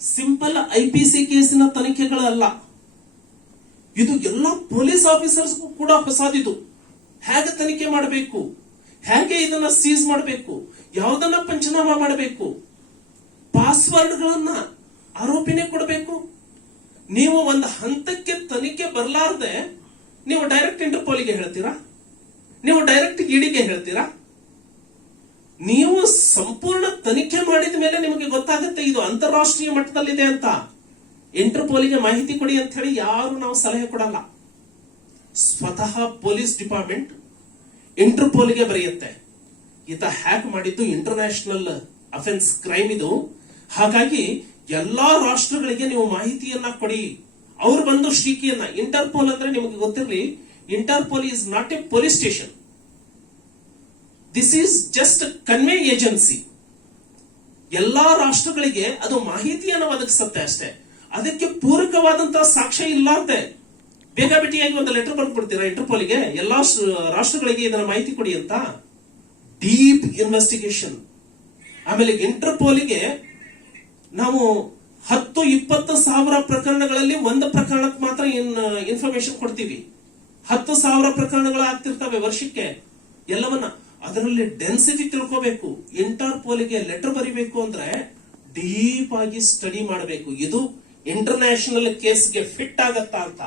ಸಿಂಪಲ್ ಐಪಿಸಿ ಕೇಸಿನ ತನಿಖೆಗಳಲ್ಲ. ಇದು ಎಲ್ಲ ಪೊಲೀಸ್ ಆಫೀಸರ್ಸ್ಗೂ ಕೂಡ ಹೊಸದಿದು. ಹೇಗೆ ತನಿಖೆ ಮಾಡಬೇಕು, ಹೇಗೆ ಇದನ್ನ ಸೀಸ್ ಮಾಡಬೇಕು, ಯಾವುದನ್ನ ಪಂಚನಾಮ ಮಾಡಬೇಕು, ಪಾಸ್ವರ್ಡ್ಗಳನ್ನ ಆರೋಪಿನೇ ಕೊಡಬೇಕು. ನೀವು ಒಂದು ಹಂತಕ್ಕೆ ತನಿಖೆ ಬರಲಾರ್ದೆ ನೀವು ಡೈರೆಕ್ಟ್ ಇಂಟರ್ಪೋಲಿಗೆ ಹೇಳ್ತೀರಾ, ನೀವು ಡೈರೆಕ್ಟ್ ಇಡಿಗೆ ಹೇಳ್ತೀರಾ? ನೀವು ಸಂಪೂರ್ಣ ತನಿಖೆ ಮಾಡಿದ ಮೇಲೆ ನಿಮಗೆ ಗೊತ್ತಾಗುತ್ತೆ ಇದು ಅಂತಾರಾಷ್ಟ್ರೀಯ ಮಟ್ಟದಲ್ಲಿದೆ ಅಂತ. ಇಂಟರ್ಪೋಲಿಗೆ ಮಾಹಿತಿ ಕೊಡಿ ಅಂತ ಹೇಳಿ ಯಾರು ನಾವು ಸಲಹೆ ಕೊಡಲ್ಲ. ಸ್ವತಃ ಪೊಲೀಸ್ ಡಿಪಾರ್ಟ್ಮೆಂಟ್ ಇಂಟರ್ಪೋಲಿಗೆ ಬರೆಯುತ್ತೆ, ಈತ ಹ್ಯಾಕ್ ಮಾಡಿದ್ದು ಇಂಟರ್ನ್ಯಾಷನಲ್ ಅಫೆನ್ಸ್ ಕ್ರೈಮ್ ಇದು. ಹಾಗಾಗಿ ಎಲ್ಲಾ ರಾಷ್ಟ್ರಗಳಿಗೆ ನೀವು ಮಾಹಿತಿಯನ್ನ ಕೊಡಿ. ಅವ್ರು ಬಂದು ಶ್ರೀಕಿಯನ್ನ, ಇಂಟರ್ಪೋಲ್ ಅಂದ್ರೆ ನಿಮಗೆ ಗೊತ್ತಿರಲಿ, Interpol is not A police station. This is just convey agency. ಎಲ್ಲಾ ರಾಷ್ಟ್ರಗಳಿಗೆ ಅದು ಮಾಹಿತಿಯನ್ನು ಒದಗಿಸುತ್ತೆ ಅಷ್ಟೇ. ಅದಕ್ಕೆ ಪೂರಕವಾದಂತಹ ಸಾಕ್ಷ್ಯ ಇಲ್ಲಾರ್ದೆ ಬೇಕಾಬಿಟ್ಟಿಯಾಗಿ ಒಂದು ಲೆಟರ್ ಬರ್ಕೊಡ್ತೀರಾ ಇಂಟರ್ಪೋಲಿಗೆ, ಎಲ್ಲಾ ರಾಷ್ಟ್ರಗಳಿಗೆ ಇದನ್ನ ಮಾಹಿತಿ ಕೊಡಿ ಅಂತ? Deep investigation. ಆಮೇಲೆ ಇಂಟರ್ಪೋಲಿಗೆ ನಾವು 10-20 ಸಾವಿರ ಪ್ರಕರಣಗಳಲ್ಲಿ ಒಂದು ಪ್ರಕರಣಕ್ಕೆ ಮಾತ್ರ ಇನ್ಫಾರ್ಮೇಶನ್ ಕೊಡ್ತೀವಿ. 10,000 ಪ್ರಕರಣಗಳು ಆಗ್ತಿರ್ತವೆ ವರ್ಷಕ್ಕೆ. ಎಲ್ಲವನ್ನ ಅದರಲ್ಲಿ ಡೆನ್ಸಿಟಿ ತಿಳ್ಕೋಬೇಕು. ಇಂಟರ್ಪೋಲಿಗೆ ಲೆಟರ್ ಬರಿಬೇಕು ಅಂದ್ರೆ ಡೀಪ್ ಆಗಿ ಸ್ಟಡಿ ಮಾಡಬೇಕು, ಇದು ಇಂಟರ್ನ್ಯಾಷನಲ್ ಕೇಸ್ಗೆ ಫಿಟ್ ಆಗತ್ತಾ ಅಂತ.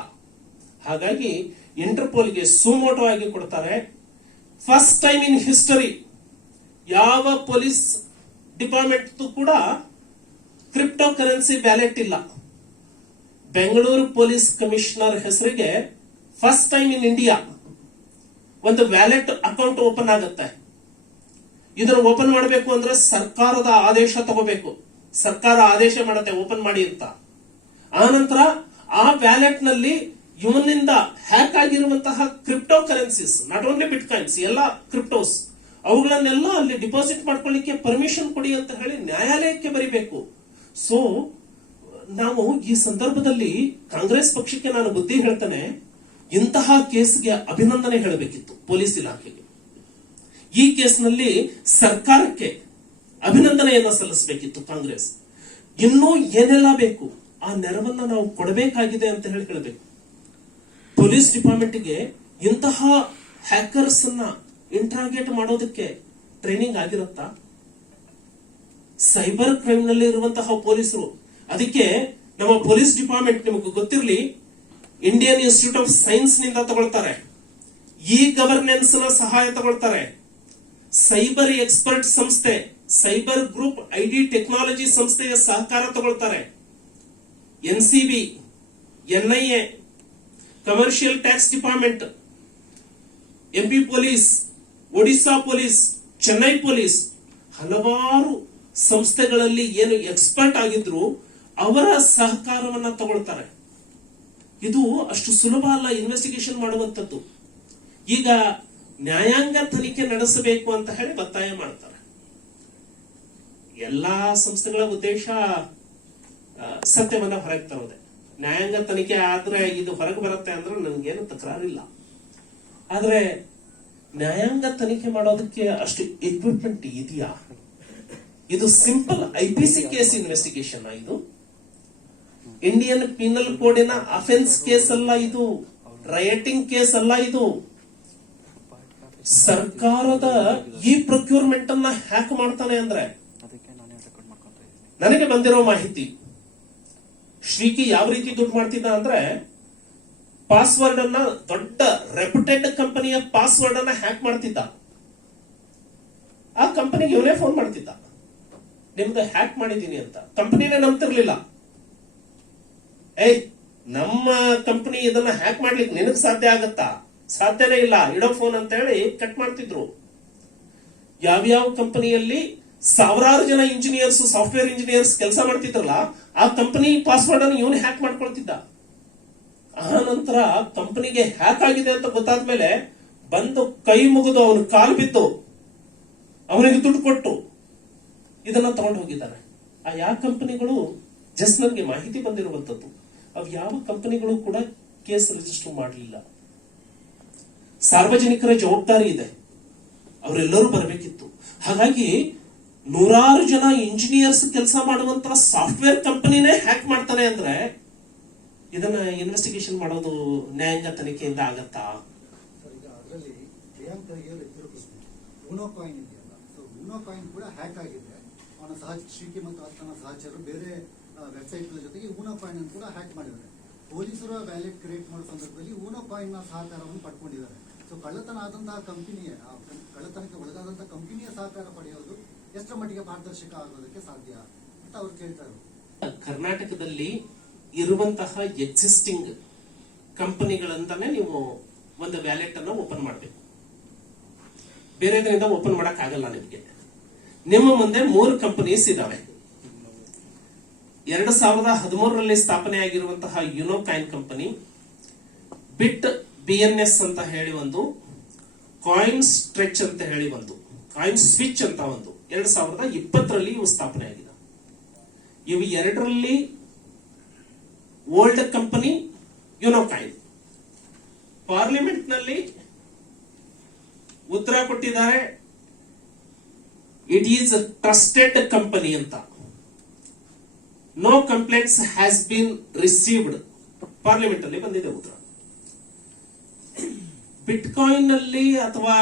ಹಾಗಾಗಿ ಇಂಟರ್ಪೋಲ್ಗೆ ಸುಮೋಟೋ ಆಗಿ ಕೊಡ್ತಾರೆ. ಫಸ್ಟ್ ಟೈಮ್ ಇನ್ ಹಿಸ್ಟರಿ ಯಾವ ಪೊಲೀಸ್ ಡಿಪಾರ್ಟ್ಮೆಂಟ್ ಕೂಡ ಕ್ರಿಪ್ಟೋ ಕರೆನ್ಸಿ ವ್ಯಾಲೆಟ್ ಇಲ್ಲ. ಬೆಂಗಳೂರು ಪೊಲೀಸ್ ಕಮಿಷನರ್ ಹೆಸರಿಗೆ ಫಸ್ಟ್ ಟೈಮ್ ಇನ್ ಇಂಡಿಯಾ ಒಂದು ವ್ಯಾಲೆಟ್ ಅಕೌಂಟ್ ಓಪನ್ ಆಗುತ್ತೆ. ಇದನ್ನು ಓಪನ್ ಮಾಡಬೇಕು ಅಂದ್ರೆ ಸರ್ಕಾರದ ಆದೇಶ ತಗೋಬೇಕು. ಸರ್ಕಾರ ಆದೇಶ ಮಾಡುತ್ತೆ ಓಪನ್ ಮಾಡಿ ಅಂತ. ಆ ನಂತರ ಆ ವ್ಯಾಲೆಟ್ ನಲ್ಲಿ ಇವನಿಂದ ಹ್ಯಾಕ್ ಆಗಿರುವಂತಹ crypto currencies, not only bit coins, ಎಲ್ಲ ಕ್ರಿಪ್ಟೋಸ್, ಅವುಗಳನ್ನೆಲ್ಲ ಅಲ್ಲಿ ಡಿಪಾಸಿಟ್ ಮಾಡ್ಕೊಳ್ಳಿಕ್ಕೆ ಪರ್ಮಿಷನ್ ಕೊಡಿ ಅಂತ ಹೇಳಿ ನ್ಯಾಯಾಲಯಕ್ಕೆ ಬರಿಬೇಕು. ಸೊ ನಾವು ಈ ಸಂದರ್ಭದಲ್ಲಿ ಕಾಂಗ್ರೆಸ್ ಪಕ್ಷಕ್ಕೆ ನಾನು ಬುದ್ಧಿ ಹೇಳ್ತೇನೆ, ಇಂತಹ ಕೇಸ್ಗೆ ಅಭಿನಂದನೆ ಹೇಳಬೇಕಿತ್ತು ಪೊಲೀಸ್ ಇಲಾಖೆಗೆ. ಈ ಕೇಸ್ನಲ್ಲಿ ಸರ್ಕಾರಕ್ಕೆ ಅಭಿನಂದನೆಯನ್ನ ಸಲ್ಲಿಸಬೇಕಿತ್ತು ಕಾಂಗ್ರೆಸ್. ಇನ್ನೂ ಏನೆಲ್ಲ ಬೇಕು ಆ ನೆರವನ್ನ ನಾವು ಕೊಡಬೇಕಾಗಿದೆ ಅಂತ ಹೇಳಬೇಕು. ಪೊಲೀಸ್ ಡಿಪಾರ್ಟ್ಮೆಂಟ್ಗೆ ಇಂತಹ ಹ್ಯಾಕರ್ಸ್ ಅನ್ನ ಇಂಟ್ರಾಗೇಟ್ ಮಾಡೋದಕ್ಕೆ ಟ್ರೈನಿಂಗ್ ಆಗಿರುತ್ತಾ? ಸೈಬರ್ ಕ್ರೈಮ್ ನಲ್ಲಿ ಇರುವಂತಹ ಪೊಲೀಸರು, ಅದಕ್ಕೆ ನಮ್ಮ ಪೊಲೀಸ್ ಡಿಪಾರ್ಟ್ಮೆಂಟ್ ನಿಮಗೆ ಗೊತ್ತಿರಲಿ, ಇಂಡಿಯನ್ ಇನ್ಸ್ಟಿಟ್ಯೂಟ್ ಆಫ್ ಸೈನ್ಸ್ ನಿಂದ ತಗೊಳ್ತಾರೆ, ಇ ಗವರ್ನೆನ್ಸ್ ನ ಸಹಾಯ ತಗೊಳ್ತಾರೆ, ಸೈಬರ್ ಎಕ್ಸ್ಪರ್ಟ್ ಸಂಸ್ಥೆ, ಸೈಬರ್ ಗ್ರೂಪ್ ಐಡಿ ಟೆಕ್ನಾಲಜಿ ಸಂಸ್ಥೆಯ ಸಹಕಾರ ತಗೊಳ್ತಾರೆ, NCB, NIA, commercial tax department, MP police, Odisha police, Chennai police, ಹಲವಾರು ಸಂಸ್ಥೆಗಳಲ್ಲಿ ಏನು ಎಕ್ಸ್ಪರ್ಟ್ ಆಗಿದ್ರು ಅವರ ಸಹಕಾರವನ್ನ ತಗೊಳ್ತಾರೆ. ಇದು ಅಷ್ಟು ಸುಲಭ ಅಲ್ಲ ಇನ್ವೆಸ್ಟಿಗೇಷನ್ ಮಾಡುವಂತದ್ದು. ಈಗ ನ್ಯಾಯಾಂಗ ತನಿಖೆ ನಡೆಸಬೇಕು ಅಂತ ಹೇಳಿ ಒತ್ತಾಯ ಮಾಡ್ತಾರೆ. ಎಲ್ಲಾ ಸಂಸ್ಥೆಗಳ ಉದ್ದೇಶ ಸತ್ಯವನ್ನ ಹೊರಗೆ ತರೋದೆ. ನ್ಯಾಯಾಂಗ ತನಿಖೆ ಆದ್ರೆ ಇದು ಹೊರಗೆ ಬರುತ್ತೆ ಅಂದ್ರೆ ನನಗೇನು ತಕರಾರಿಲ್ಲ. ಆದ್ರೆ ನ್ಯಾಯಾಂಗ ತನಿಖೆ ಮಾಡೋದಕ್ಕೆ ಅಷ್ಟು ಎಕ್ವಿಪ್ಮೆಂಟ್ ಇದೆಯಾ? ಇದು ಸಿಂಪಲ್ IPC ಕೇಸ್ ಇನ್ವೆಸ್ಟಿಗೇಷನ್. ಇದು ಇಂಡಿಯನ್ ಪೀನಲ್ ಕೋಡಿನ ಅಫೆನ್ಸ್ ಕೇಸ್ ಅಲ್ಲ, ಇದು ರೈಟಿಂಗ್ ಕೇಸ್ ಅಲ್ಲ. ಇದು ಸರ್ಕಾರದ ಈ ಪ್ರೊಕ್ಯೂರ್ಮೆಂಟ್ ಅನ್ನ ಹ್ಯಾಕ್ ಮಾಡ್ತಾನೆ ಅಂದ್ರೆ, ನನಗೆ ಬಂದಿರೋ ಮಾಹಿತಿ, ಶ್ರೀಕಿ ಯಾವ ರೀತಿ ದುಡ್ಡು ಮಾಡ್ತಿದ್ದ ಅಂದ್ರೆ, ಪಾಸ್ವರ್ಡ್ ಅನ್ನ, ದೊಡ್ಡ ರೆಪ್ಯೂಟೆಡ್ ಕಂಪನಿಯ ಪಾಸ್ವರ್ಡ್ ಅನ್ನ ಹ್ಯಾಕ್ ಮಾಡ್ತಿದ್ದ. ಆ ಕಂಪನಿಗೆ ಇವನೇ ಫೋನ್ ಮಾಡ್ತಿದ್ದ, ನಿಮ್ದು ಹ್ಯಾಕ್ ಮಾಡಿದೀನಿ ಅಂತ. ಕಂಪನಿನೇ ನಂಬ್ತಿರ್ಲಿಲ್ಲ. ನಮ್ಮ ಕಂಪನಿ ಇದನ್ನ ಹ್ಯಾಕ್ ಮಾಡ್ಲಿಕ್ಕೆ ನಿನಗ್ ಸಾಧ್ಯ ಆಗತ್ತಾ? ಸಾಧ್ಯನೇ ಇಲ್ಲ, ಇಡೋ ಫೋನ್ ಅಂತ ಹೇಳಿ ಕಟ್ ಮಾಡ್ತಿದ್ರು. ಯಾವ್ಯಾವ ಕಂಪನಿಯಲ್ಲಿ ಸಾವಿರಾರು ಜನ ಇಂಜಿನಿಯರ್ಸ್, ಸಾಫ್ಟ್ವೇರ್ ಇಂಜಿನಿಯರ್ಸ್ ಕೆಲಸ ಮಾಡ್ತಿದ್ರಲ್ಲ, ಆ ಕಂಪನಿ ಪಾಸ್ವರ್ಡ್ ಅನ್ನು ಇವನು ಹ್ಯಾಕ್ ಮಾಡ್ಕೊಳ್ತಿದ್ದ. ಆ ನಂತರ ಕಂಪನಿಗೆ ಹ್ಯಾಕ್ ಆಗಿದೆ ಅಂತ ಗೊತ್ತಾದ್ಮೇಲೆ ಬಂದು ಕೈ ಮುಗಿದು ಅವನು ಕಾಲು ಬಿದ್ದು ಅವನಿಗೆ ದುಡ್ಡು ಕೊಟ್ಟು ಇದನ್ನ ತಗೊಂಡು ಹೋಗಿದ್ದಾನೆ. ಆ ಯಾವ ಕಂಪನಿಗಳು ಜಸ್ಟ್ ನನಗೆ ಮಾಹಿತಿ ಬಂದಿರುವಂತದ್ದು, ಅವು ಯಾವ ಕಂಪನಿಗಳು ಕೂಡ ಕೇಸ್ ರಿಜಿಸ್ಟರ್ ಮಾಡಲಿಲ್ಲ. ಸಾರ್ವಜನಿಕರ ಜವಾಬ್ದಾರಿ ಇದೆ, ಅವರೆಲ್ಲರೂ ಬರಬೇಕಿತ್ತು. ಹಾಗಾಗಿ ನೂರಾರು ಜನ ಇಂಜಿನಿಯರ್ಸ್ ಕೆಲಸ ಮಾಡುವಂತಹ ಸಾಫ್ಟ್ವೇರ್ ಕಂಪನಿನೇ ಹ್ಯಾಕ್ ಮಾಡ್ತಾನೆ ಅಂದ್ರೆ, ಇದನ್ನ ಇನ್ವೆಸ್ಟಿಗೇಷನ್ ಮಾಡೋದು ನ್ಯಾಯಾಂಗ ತನಿಖೆಯಿಂದ ಆಗತ್ತಾ? ಈಗ ಅದರಲ್ಲಿ ಪ್ರಿಯಾಂಕ್ ಖರ್ಗೆ ಎತ್ತಿರೋ ಪ್ರಶ್ನೆ, ಊನೋ ಕಾಯಿನ್ ಇದೆಯಲ್ಲ, ಸೊ ಊನೋ ಕಾಯಿನ್ ಕೂಡ ಹ್ಯಾಕ್ ಆಗಿದೆ. ಅವನ ಶ್ರೀಕಿ ಮತ್ತು ಆತನ ಸಹಚರರು ಬೇರೆ ವೆಬ್ಸೈಟ್ಗಳ ಜೊತೆಗೆ ಊನೋ ಕಾಯಿನ್ ಅನ್ನು ಕೂಡ ಹ್ಯಾಕ್ ಮಾಡಿದ್ದಾರೆ. ಪೊಲೀಸರು ವ್ಯಾಲೆಟ್ ಕ್ರಿಯೇಟ್ ಮಾಡೋ ಸಂದರ್ಭದಲ್ಲಿ ಊನೋ ಕಾಯಿನ್ ನ ಸಹಕಾರವನ್ನು ಪಡ್ಕೊಂಡಿದ್ದಾರೆ. ಸೊ ಕಳ್ಳತನ ಆದಂತಹ ಕಂಪನಿಯ, ಕಳ್ಳತನಕ್ಕೆ ಒಳಗಾದಂತಹ ಕಂಪನಿಯ ಸಹಕಾರ ಪಡೆಯೋದು ಎಷ್ಟರ ಮಟ್ಟಿಗೆ ಪಾರದರ್ಶಕ ಆಗೋದಕ್ಕೆ ಸಾಧ್ಯ ಅಂತ ಅವ್ರು ಕೇಳ್ತಾರೆ. ಕರ್ನಾಟಕದಲ್ಲಿ ಇರುವಂತಹ ಎಕ್ಸಿಸ್ಟಿಂಗ್ ಕಂಪನಿಗಳಂತಾನೆ ನೀವು ಒಂದು ವ್ಯಾಲೆಟ್ ಅನ್ನು ಓಪನ್ ಮಾಡಬೇಕು. ಬೇರೆದ್ರಿಂದ ಓಪನ್ ಮಾಡಕ್ ಆಗಲ್ಲ ನಿಮಗೆ. ನಿಮ್ಮ ಮುಂದೆ 3 ಕಂಪನೀಸ್ ಇದಾವೆ. 2013ರಲ್ಲಿ ಸ್ಥಾಪನೆ ಆಗಿರುವಂತಹ ಯುನೋ ಕಾಯಿನ್ ಕಂಪನಿ, ಬಿಟ್ BNS ಅಂತ ಹೇಳಿ ಒಂದು, ಕಾಯಿನ್ ಸ್ಟ್ರೆಚ್ ಅಂತ ಹೇಳಿ ಒಂದು, ಕಾಯಿನ್ ಸ್ವಿಚ್ ಅಂತ ಒಂದು 2020ರಲ್ಲಿ ಇವು ಸ್ಥಾಪನೆ ಆಗಿದೆ. ಇವು ಎರಡರಲ್ಲಿ old company Unocoin. Parliament ನಲ್ಲಿ ಉತ್ತರ ಕೊಟ್ಟಿದ್ದಾರೆ, ಇಟ್ ಈಸ್ ಟ್ರಸ್ಟೆಡ್ ಕಂಪನಿ ಅಂತ. No complaints has been received. Parliament ಅಲ್ಲಿ ಬಂದಿದೆ ಉತ್ತರ. ಬಿಟ್ಕಾಯಿನ್ ನಲ್ಲಿ ಅಥವಾ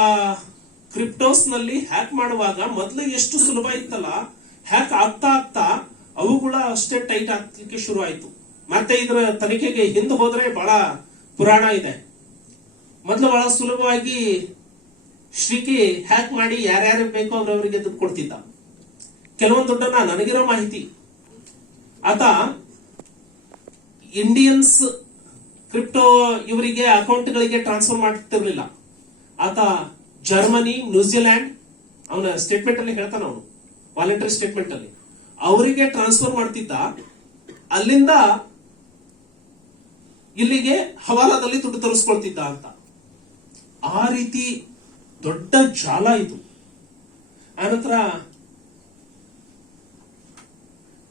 ಕ್ರಿಪ್ಟೋಸ್ ನಲ್ಲಿ ಹ್ಯಾಕ್ ಮಾಡುವಾಗ ಮೊದಲು ಎಷ್ಟು ಸುಲಭ ಇತ್ತಲ್ಲ, ಹ್ಯಾಕ್ ಆಗ್ತಾ ಆಗ್ತಾ ಅವುಗಳ ಅಷ್ಟೇ ಟೈಟ್ ಆಗ್ಲಿಕ್ಕೆ ಶುರು ಆಯ್ತು. ಮತ್ತೆ ಇದರ ತನಿಖೆಗೆ ಹಿಂದೆ ಹೋದ್ರೆ ಬಹಳ ಪುರಾಣ ಇದೆ. ಮೊದಲು ಬಹಳ ಸುಲಭವಾಗಿ ಶ್ರೀಕಿ ಹ್ಯಾಕ್ ಮಾಡಿ ಯಾರ್ಯಾರಿಗೆ ಬೇಕೋ ಅವರವರಿಗೆ ದುಡ್ಡು ಕೊಡ್ತಿದ್ದ. ಕೆಲವೊಂದು ದುಡ್ಡನ್ನ, ನನಗಿರೋ ಮಾಹಿತಿ, ಆತ ಇಂಡಿಯನ್ಸ್ ಕ್ರಿಪ್ಟೋ ಇವರಿಗೆ ಅಕೌಂಟ್ಗಳಿಗೆ ಟ್ರಾನ್ಸ್ಫರ್ ಮಾಡ್ತಿರ್ಲಿಲ್ಲ. ಆತ ಜರ್ಮನಿ, ನ್ಯೂಜಿಲ್ಯಾಂಡ್, ಅವನ ಸ್ಟೇಟ್ಮೆಂಟ್ ಅಲ್ಲಿ ಹೇಳ್ತಾನ, ಅವನು ವಾಲಂಟರಿ ಸ್ಟೇಟ್ಮೆಂಟ್ ಅಲ್ಲಿ ಅವರಿಗೆ ಟ್ರಾನ್ಸ್ಫರ್ ಮಾಡ್ತಿದ್ದ. ಅಲ್ಲಿಂದ ಇಲ್ಲಿಗೆ ಹವಾಲಾದಲ್ಲಿ ದುಡ್ಡು ತರಿಸ್ಕೊಳ್ತಿದ್ದ ಅಂತ. ಆ ರೀತಿ ದೊಡ್ಡ ಜಾಲ ಇದು. ಆನಂತರ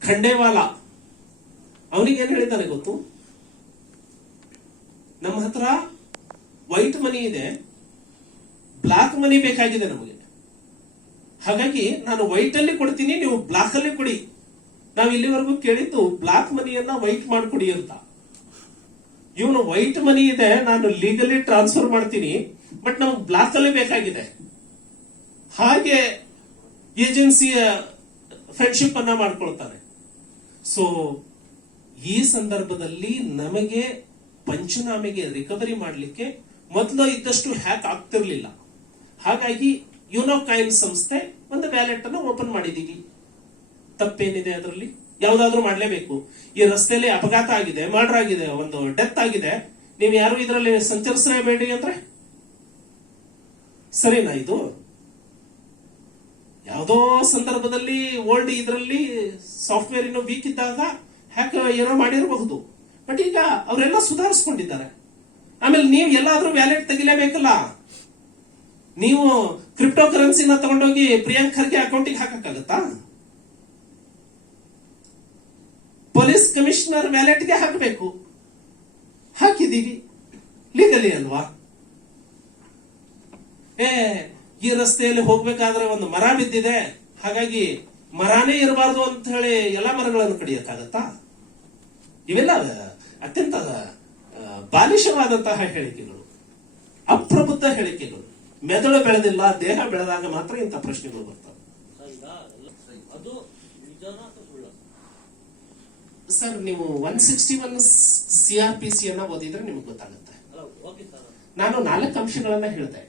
ಖಂಡೇವಾಲ, ಅವನಿಗೆ ಏನ್ ಹೇಳಿದ್ದಾನೆ ಗೊತ್ತು? ನಮ್ಮ ಹತ್ರ ವೈಟ್ ಮನಿ ಇದೆ, ಬ್ಲಾಕ್ ಮನಿ ಬೇಕಾಗಿದೆ ನಮಗೆ. ಹಾಗಾಗಿ ನಾನು ವೈಟ್ ಅಲ್ಲಿ ಕೊಡ್ತೀನಿ, ನೀವು ಬ್ಲಾಕ್ ಅಲ್ಲಿ ಕೊಡಿ. ನಾವು ಇಲ್ಲಿವರೆಗೂ ಕೇಳಿದ್ದು ಬ್ಲಾಕ್ ಮನಿಯನ್ನ ವೈಟ್ ಮಾಡ್ಕೊಡಿ ಅಂತ. ಇವನು ವೈಟ್ ಮನಿ ಇದೆ, ನಾನು ಲೀಗಲಿ ಟ್ರಾನ್ಸ್ಫರ್ ಮಾಡ್ತೀನಿ, ಬಟ್ ನಮ್ಗೆ ಬ್ಲಾಕ್ ಅಲ್ಲಿ ಬೇಕಾಗಿದೆ. ಹಾಗೆ ಏಜೆನ್ಸಿಯ ಫ್ರೆಂಡ್ಶಿಪ್ ಅನ್ನ ಮಾಡ್ಕೊಳ್ತಾನೆ. ಸೊ ಈ ಸಂದರ್ಭದಲ್ಲಿ ನಮಗೆ ಪಂಚನಾಮೆಗೆ ರಿಕವರಿ ಮಾಡಲಿಕ್ಕೆ ಮೊದಲು ಇದ್ದಷ್ಟು ಹ್ಯಾಕ್ ಆಗ್ತಿರ್ಲಿಲ್ಲ. ಹಾಗಾಗಿ ಯುನೋ ಕಾಯಿನ್ ಸಂಸ್ಥೆ ಒಂದು ವ್ಯಾಲೆಟ್ ಅನ್ನು ಓಪನ್ ಮಾಡಿದೀವಿ. ತಪ್ಪೇನಿದೆ ಅದರಲ್ಲಿ? ಯಾವ್ದಾದ್ರು ಮಾಡ್ಲೇಬೇಕು. ಈ ರಸ್ತೆಯಲ್ಲಿ ಅಪಘಾತ ಆಗಿದೆ, ಮರ್ಡರ್ ಆಗಿದೆ, ಒಂದು ಡೆತ್ ಆಗಿದೆ, ನೀವು ಯಾರು ಇದರಲ್ಲಿ ಸಂಚರಿಸಲೇಬೇಡಿ ಅಂದ್ರೆ ಸರಿನಾ? ಇದು ಯಾವುದೋ ಸಂದರ್ಭದಲ್ಲಿ ಓಲ್ಡ್ ಇದರಲ್ಲಿ ಸಾಫ್ಟ್ವೇರ್ ಇನ್ನೂ ವೀಕ್ ಇದ್ದಾಗ ಹ್ಯಾಕ್ ಏನೋ ಮಾಡಿರಬಹುದು. ಬಟ್ ಈಗ ಅವರೆಲ್ಲ ಸುಧಾರಿಸ್ಕೊಂಡಿದ್ದಾರೆ. ಆಮೇಲೆ ನೀವು ಎಲ್ಲಾದ್ರೂ ವ್ಯಾಲೆಟ್ ತೆಗಿಲೇಬೇಕಲ್ಲ. ನೀವು ಕ್ರಿಪ್ಟೋ ಕರೆನ್ಸಿನ ತಗೊಂಡೋಗಿ ಪ್ರಿಯಾಂಕ್ ಖರ್ಗೆ ಅಕೌಂಟಿಗೆ ಹಾಕಕ್ಕಾಗತ್ತಾ? ಪೊಲೀಸ್ ಕಮಿಷನರ್ ವ್ಯಾಲೆಟ್ಗೆ ಹಾಕಬೇಕು. ಹಾಕಿದೀವಿ, ಲೀಗಲಿ ಅಲ್ವಾ? ಈ ರಸ್ತೆಯಲ್ಲಿ ಹೋಗ್ಬೇಕಾದ್ರೆ ಒಂದು ಮರ ಬಿದ್ದಿದೆ, ಹಾಗಾಗಿ ಮರಾನೇ ಇರಬಾರ್ದು ಅಂತ ಹೇಳಿ ಎಲ್ಲಾ ಮರಗಳನ್ನು ಕಡಿಯಕ್ಕಾಗತ್ತಾ? ಇವೆಲ್ಲ ಅತ್ಯಂತ ಬಾಲಿಶವಾದಂತಹ ಹೇಳಿಕೆಗಳು, ಅಪ್ರಬುದ್ಧ ಹೇಳಿಕೆಗಳು. ಮೆದುಳು ಬೆಳೆದಿಲ್ಲ, ದೇಹ ಬೆಳೆದಾಗ ಮಾತ್ರ ಇಂಥ ಪ್ರಶ್ನೆಗಳು ಬರ್ತವೆ. ಅದು ನಿಜಾನ ಅಥವಾ ಸುಳ್ಳ? ಸರ್, ನೀವು 161 CRPC ಅನ್ನ ಓದಿದ್ರೆ ನಿಮ್ಗೆ ಗೊತ್ತಾಗುತ್ತೆ. ಅಲ್ಲ, ಓಕೆ ಸರ್. ನಾನು 4 ಅಂಶಗಳನ್ನ ಹೇಳಿದೆ.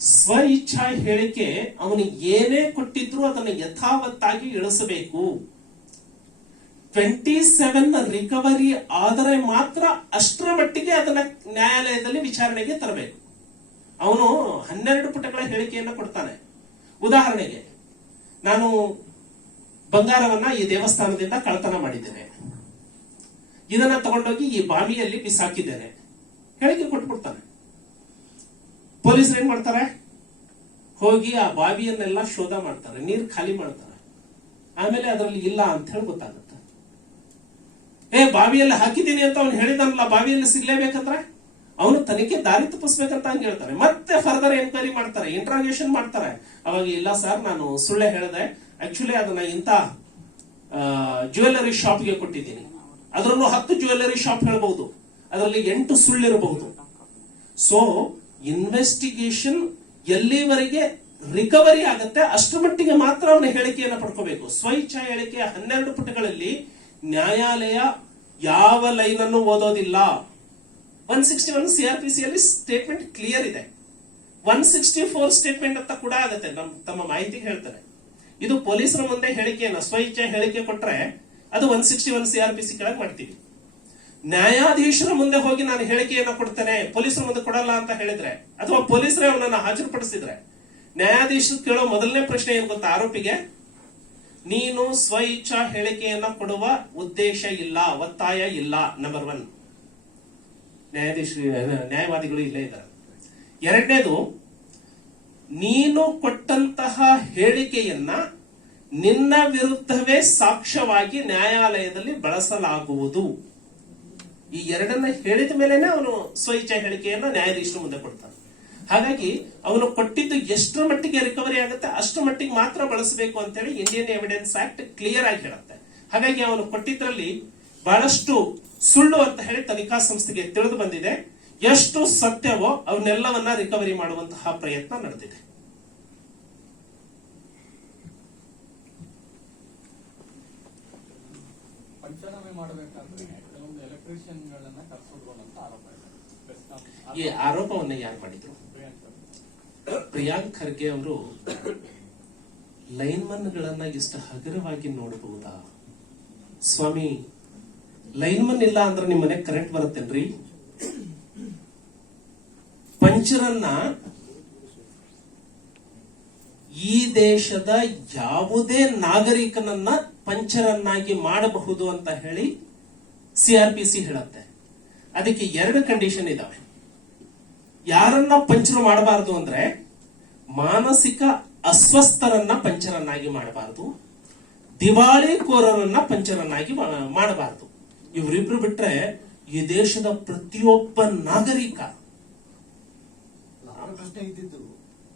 ಸ್ವ ಇಚ್ಛಾ ಹೇಳಿಕೆ, ಅವನು ಏನೇ ಕೊಟ್ಟಿದ್ರು ಅದನ್ನು ಯಥಾವತ್ತಾಗಿ ಇಳಿಸಬೇಕು. 27 ರಿಕವರಿ ಆದರೆ ಮಾತ್ರ ಅಷ್ಟರ ಮಟ್ಟಿಗೆ ಅದನ್ನ ನ್ಯಾಯಾಲಯದಲ್ಲಿ ವಿಚಾರಣೆಗೆ ತರಬೇಕು. ಅವನು 12 ಪುಟಗಳ ಹೇಳಿಕೆಯನ್ನ ಕೊಡ್ತಾನೆ. ಉದಾಹರಣೆಗೆ, ನಾನು ಬಂಗಾರವನ್ನ ಈ ದೇವಸ್ಥಾನದಿಂದ ಕಳ್ಳತನ ಮಾಡಿದ್ದೇನೆ, ಇದನ್ನ ತಗೊಂಡೋಗಿ ಈ ಬಾವಿಯಲ್ಲಿ ಬಿಸಾಕಿದ್ದೇನೆ, ಹೇಳಿಕೆ ಕೊಟ್ಬಿಡ್ತಾನೆ. ಪೊಲೀಸರು ಏನ್ ಮಾಡ್ತಾರೆ? ಹೋಗಿ ಆ ಬಾವಿಯನ್ನೆಲ್ಲ ಶೋಧ ಮಾಡ್ತಾರೆ, ನೀರು ಖಾಲಿ ಮಾಡ್ತಾರೆ. ಆಮೇಲೆ ಅದರಲ್ಲಿ ಇಲ್ಲ ಅಂತ ಹೇಳಿ ಗೊತ್ತಾಗುತ್ತೆ. ಬಾವಿಯಲ್ಲಿ ಹಾಕಿದ್ದೀನಿ ಅಂತ ಅವ್ನು ಹೇಳಿದಾನಲ್ಲ, ಬಾವಿಯಲ್ಲಿ ಸಿಗ್ಲೇಬೇಕಂದ್ರೆ ಅವನು ತನಿಖೆ ದಾರಿ ತಪ್ಪಿಸ್ಬೇಕಂತ ಹಂಗೆ ಹೇಳ್ತಾರೆ. ಮತ್ತೆ ಫರ್ದರ್ ಎನ್ಕ್ವೈರಿ ಮಾಡ್ತಾರೆ, ಇಂಟ್ರಾಗೇಷನ್ ಮಾಡ್ತಾರೆ. ಅವಾಗ ಇಲ್ಲ ಸರ್, ನಾನು ಸುಳ್ಳೆ ಹೇಳಿದೆ, ಆಕ್ಚುಲಿ ಅದನ್ನ ಇಂತ ಜ್ಯುವೆಲ್ಲರಿ ಶಾಪ್ಗೆ ಕೊಟ್ಟಿದ್ದೀನಿ. ಅದರಲ್ಲೂ 10 ಜ್ಯುವೆಲ್ಲರಿ ಶಾಪ್ ಹೇಳಬಹುದು, ಅದರಲ್ಲಿ 8 ಸುಳ್ಳಿರಬಹುದು. ಸೊ ಇನ್ವೆಸ್ಟಿಗೇಷನ್ ಎಲ್ಲಿವರೆಗೆ ರಿಕವರಿ ಆಗತ್ತೆ ಅಷ್ಟರ ಮಟ್ಟಿಗೆ ಮಾತ್ರ ಅವನ ಹೇಳಿಕೆಯನ್ನು ಪಡ್ಕೋಬೇಕು. ಸ್ವಇಚ್ಛಾ ಹೇಳಿಕೆ 12 ಪುಟಗಳಲ್ಲಿ ನ್ಯಾಯಾಲಯ ಯಾವ ಲೈನ್ ಅನ್ನು ಓದೋದಿಲ್ಲ. 161 CRPC ಅಲ್ಲಿ ಸ್ಟೇಟ್ಮೆಂಟ್ ಕ್ಲಿಯರ್ ಇದೆ. 164 ಸ್ಟೇಟ್ಮೆಂಟ್ ಅಂತ ಕೂಡ ಆಗತ್ತೆ, ತಮ್ಮ ಮಾಹಿತಿಗೆ ಹೇಳ್ತಾರೆ. ಇದು ಪೊಲೀಸರ ಮುಂದೆ ಹೇಳಿಕೆಯನ್ನ ಸ್ವಇಚ್ಛಾ ಹೇಳಿಕೆ ಕೊಟ್ರೆ ಅದು 161 CRPC ಕೆಳಗೆ ಮಾಡ್ತೀವಿ. ನ್ಯಾಯಾಧೀಶರ ಮುಂದೆ ಹೋಗಿ ನಾನು ಹೇಳಿಕೆಯನ್ನ ಕೊಡ್ತೇನೆ, ಪೊಲೀಸರ ಮುಂದೆ ಕೊಡಲ್ಲ ಅಂತ ಹೇಳಿದ್ರೆ, ಅಥವಾ ಪೊಲೀಸರೇ ಅವನನ್ನ ಹಾಜರುಪಡಿಸಿದ್ರೆ, ನ್ಯಾಯಾಧೀಶರು ಕೇಳೋ ಮೊದಲನೇ ಪ್ರಶ್ನೆ ಏನ್ ಗೊತ್ತಾ? ಆರೋಪಿಗೆ ನೀನು ಸ್ವ ಇಚ್ಛಾ ಹೇಳಿಕೆಯನ್ನ ಕೊಡುವ ಉದ್ದೇಶ ಇಲ್ಲ, ಒತ್ತಾಯ ಇಲ್ಲ. ನಂಬರ್ 1, ನ್ಯಾಯವಾದಿಗಳು ಇಲ್ಲೇ ಇದ್ದಾರೆ. ಎರಡನೇದು, ನೀನು ಕೊಟ್ಟಂತಹ ಹೇಳಿಕೆಯನ್ನ ನಿನ್ನ ವಿರುದ್ಧವೇ ಸಾಕ್ಷ್ಯವಾಗಿ ನ್ಯಾಯಾಲಯದಲ್ಲಿ ಬಳಸಲಾಗುವುದು. ಈ ಎರಡನ್ನ ಹೇಳಿದ ಮೇಲೆನೆ ಅವನು ಸ್ವಇಚ್ಛಾ ಹೇಳಿಕೆಯನ್ನು ನ್ಯಾಯಾಧೀಶರು ಮುಂದೆ ಕೊಡ್ತಾನೆ. ಹಾಗಾಗಿ ಅವನು ಕೊಟ್ಟಿದ್ದು ಎಷ್ಟರ ಮಟ್ಟಿಗೆ ರಿಕವರಿ ಆಗುತ್ತೆ ಅಷ್ಟರ ಮಟ್ಟಿಗೆ ಮಾತ್ರ ಬಳಸಬೇಕು ಅಂತ ಹೇಳಿ ಇಂಡಿಯನ್ ಎವಿಡೆನ್ಸ್ ಆಕ್ಟ್ ಕ್ಲಿಯರ್ ಆಗಿ ಹೇಳುತ್ತೆ. ಹಾಗಾಗಿ ಅವನು ಕೊಟ್ಟಿದ್ರಲ್ಲಿ ಬಹಳಷ್ಟು ಸುಳ್ಳು ಅಂತ ಹೇಳಿ ತನಿಖಾ ಸಂಸ್ಥೆಗೆ ತಿಳಿದು ಬಂದಿದೆ. ಎಷ್ಟು ಸತ್ಯವೋ ಅವನ್ನೆಲ್ಲವನ್ನ ರಿಕವರಿ ಮಾಡುವಂತಹ ಪ್ರಯತ್ನ ನಡೆದಿದೆ. ಪಂಚನಾಮೆ ಮಾಡಬೇಕಾದ್ರೆ ಕೆಲವೊಂದು ಎಲೆಕ್ಟ್ರಿಷಿಯನ್ಗಳನ್ನ ಕರ್ಸೋದು ಅಂತ ಆರೋಪ ಇದೆ. ಈ ಆರೋಪವನ್ನ ಯಾರು ಮಾಡಿದ್ರು? ಪ್ರಿಯಾಂಕ್ ಖರ್ಗೆ ಅವರು ಲೈನ್ಮನ್ ಗಳನ್ನ ಇಷ್ಟು ಹಗುರವಾಗಿ ನೋಡಬಹುದಾ? ಸ್ವಾಮಿ, ಲೈನ್ಮನ್ ಇಲ್ಲ ಅಂದ್ರೆ ನಿಮ್ಮ ಮನೆ ಕರೆಂಟ್ ಬರುತ್ತೇನ್ರಿ? ಪಂಚರನ್ನ ಈ ದೇಶದ ಯಾವುದೇ ನಾಗರಿಕನನ್ನ ಪಂಚರನ್ನಾಗಿ ಮಾಡಬಹುದು ಅಂತ ಹೇಳಿ CRPC ಹೇಳುತ್ತೆ. ಅದಕ್ಕೆ 2 ಕಂಡೀಷನ್ ಇದಾವೆ. ಯಾರನ್ನ ಪಂಚರು ಮಾಡಬಾರದು ಅಂದ್ರೆ ಮಾನಸಿಕ ಅಸ್ವಸ್ಥರನ್ನ ಪಂಚರನ್ನಾಗಿ ಮಾಡಬಾರದು, ದಿವಾಳಿಕೋರರನ್ನ ಪಂಚರನ್ನಾಗಿ ಮಾಡಬಾರದು. ಇವರಿಬ್ರು ಬಿಟ್ರೆ ಈ ದೇಶದ ಪ್ರತಿಯೊಬ್ಬ ನಾಗರಿಕ. ಪ್ರಶ್ನೆ ಇದ್ದಿದ್ದು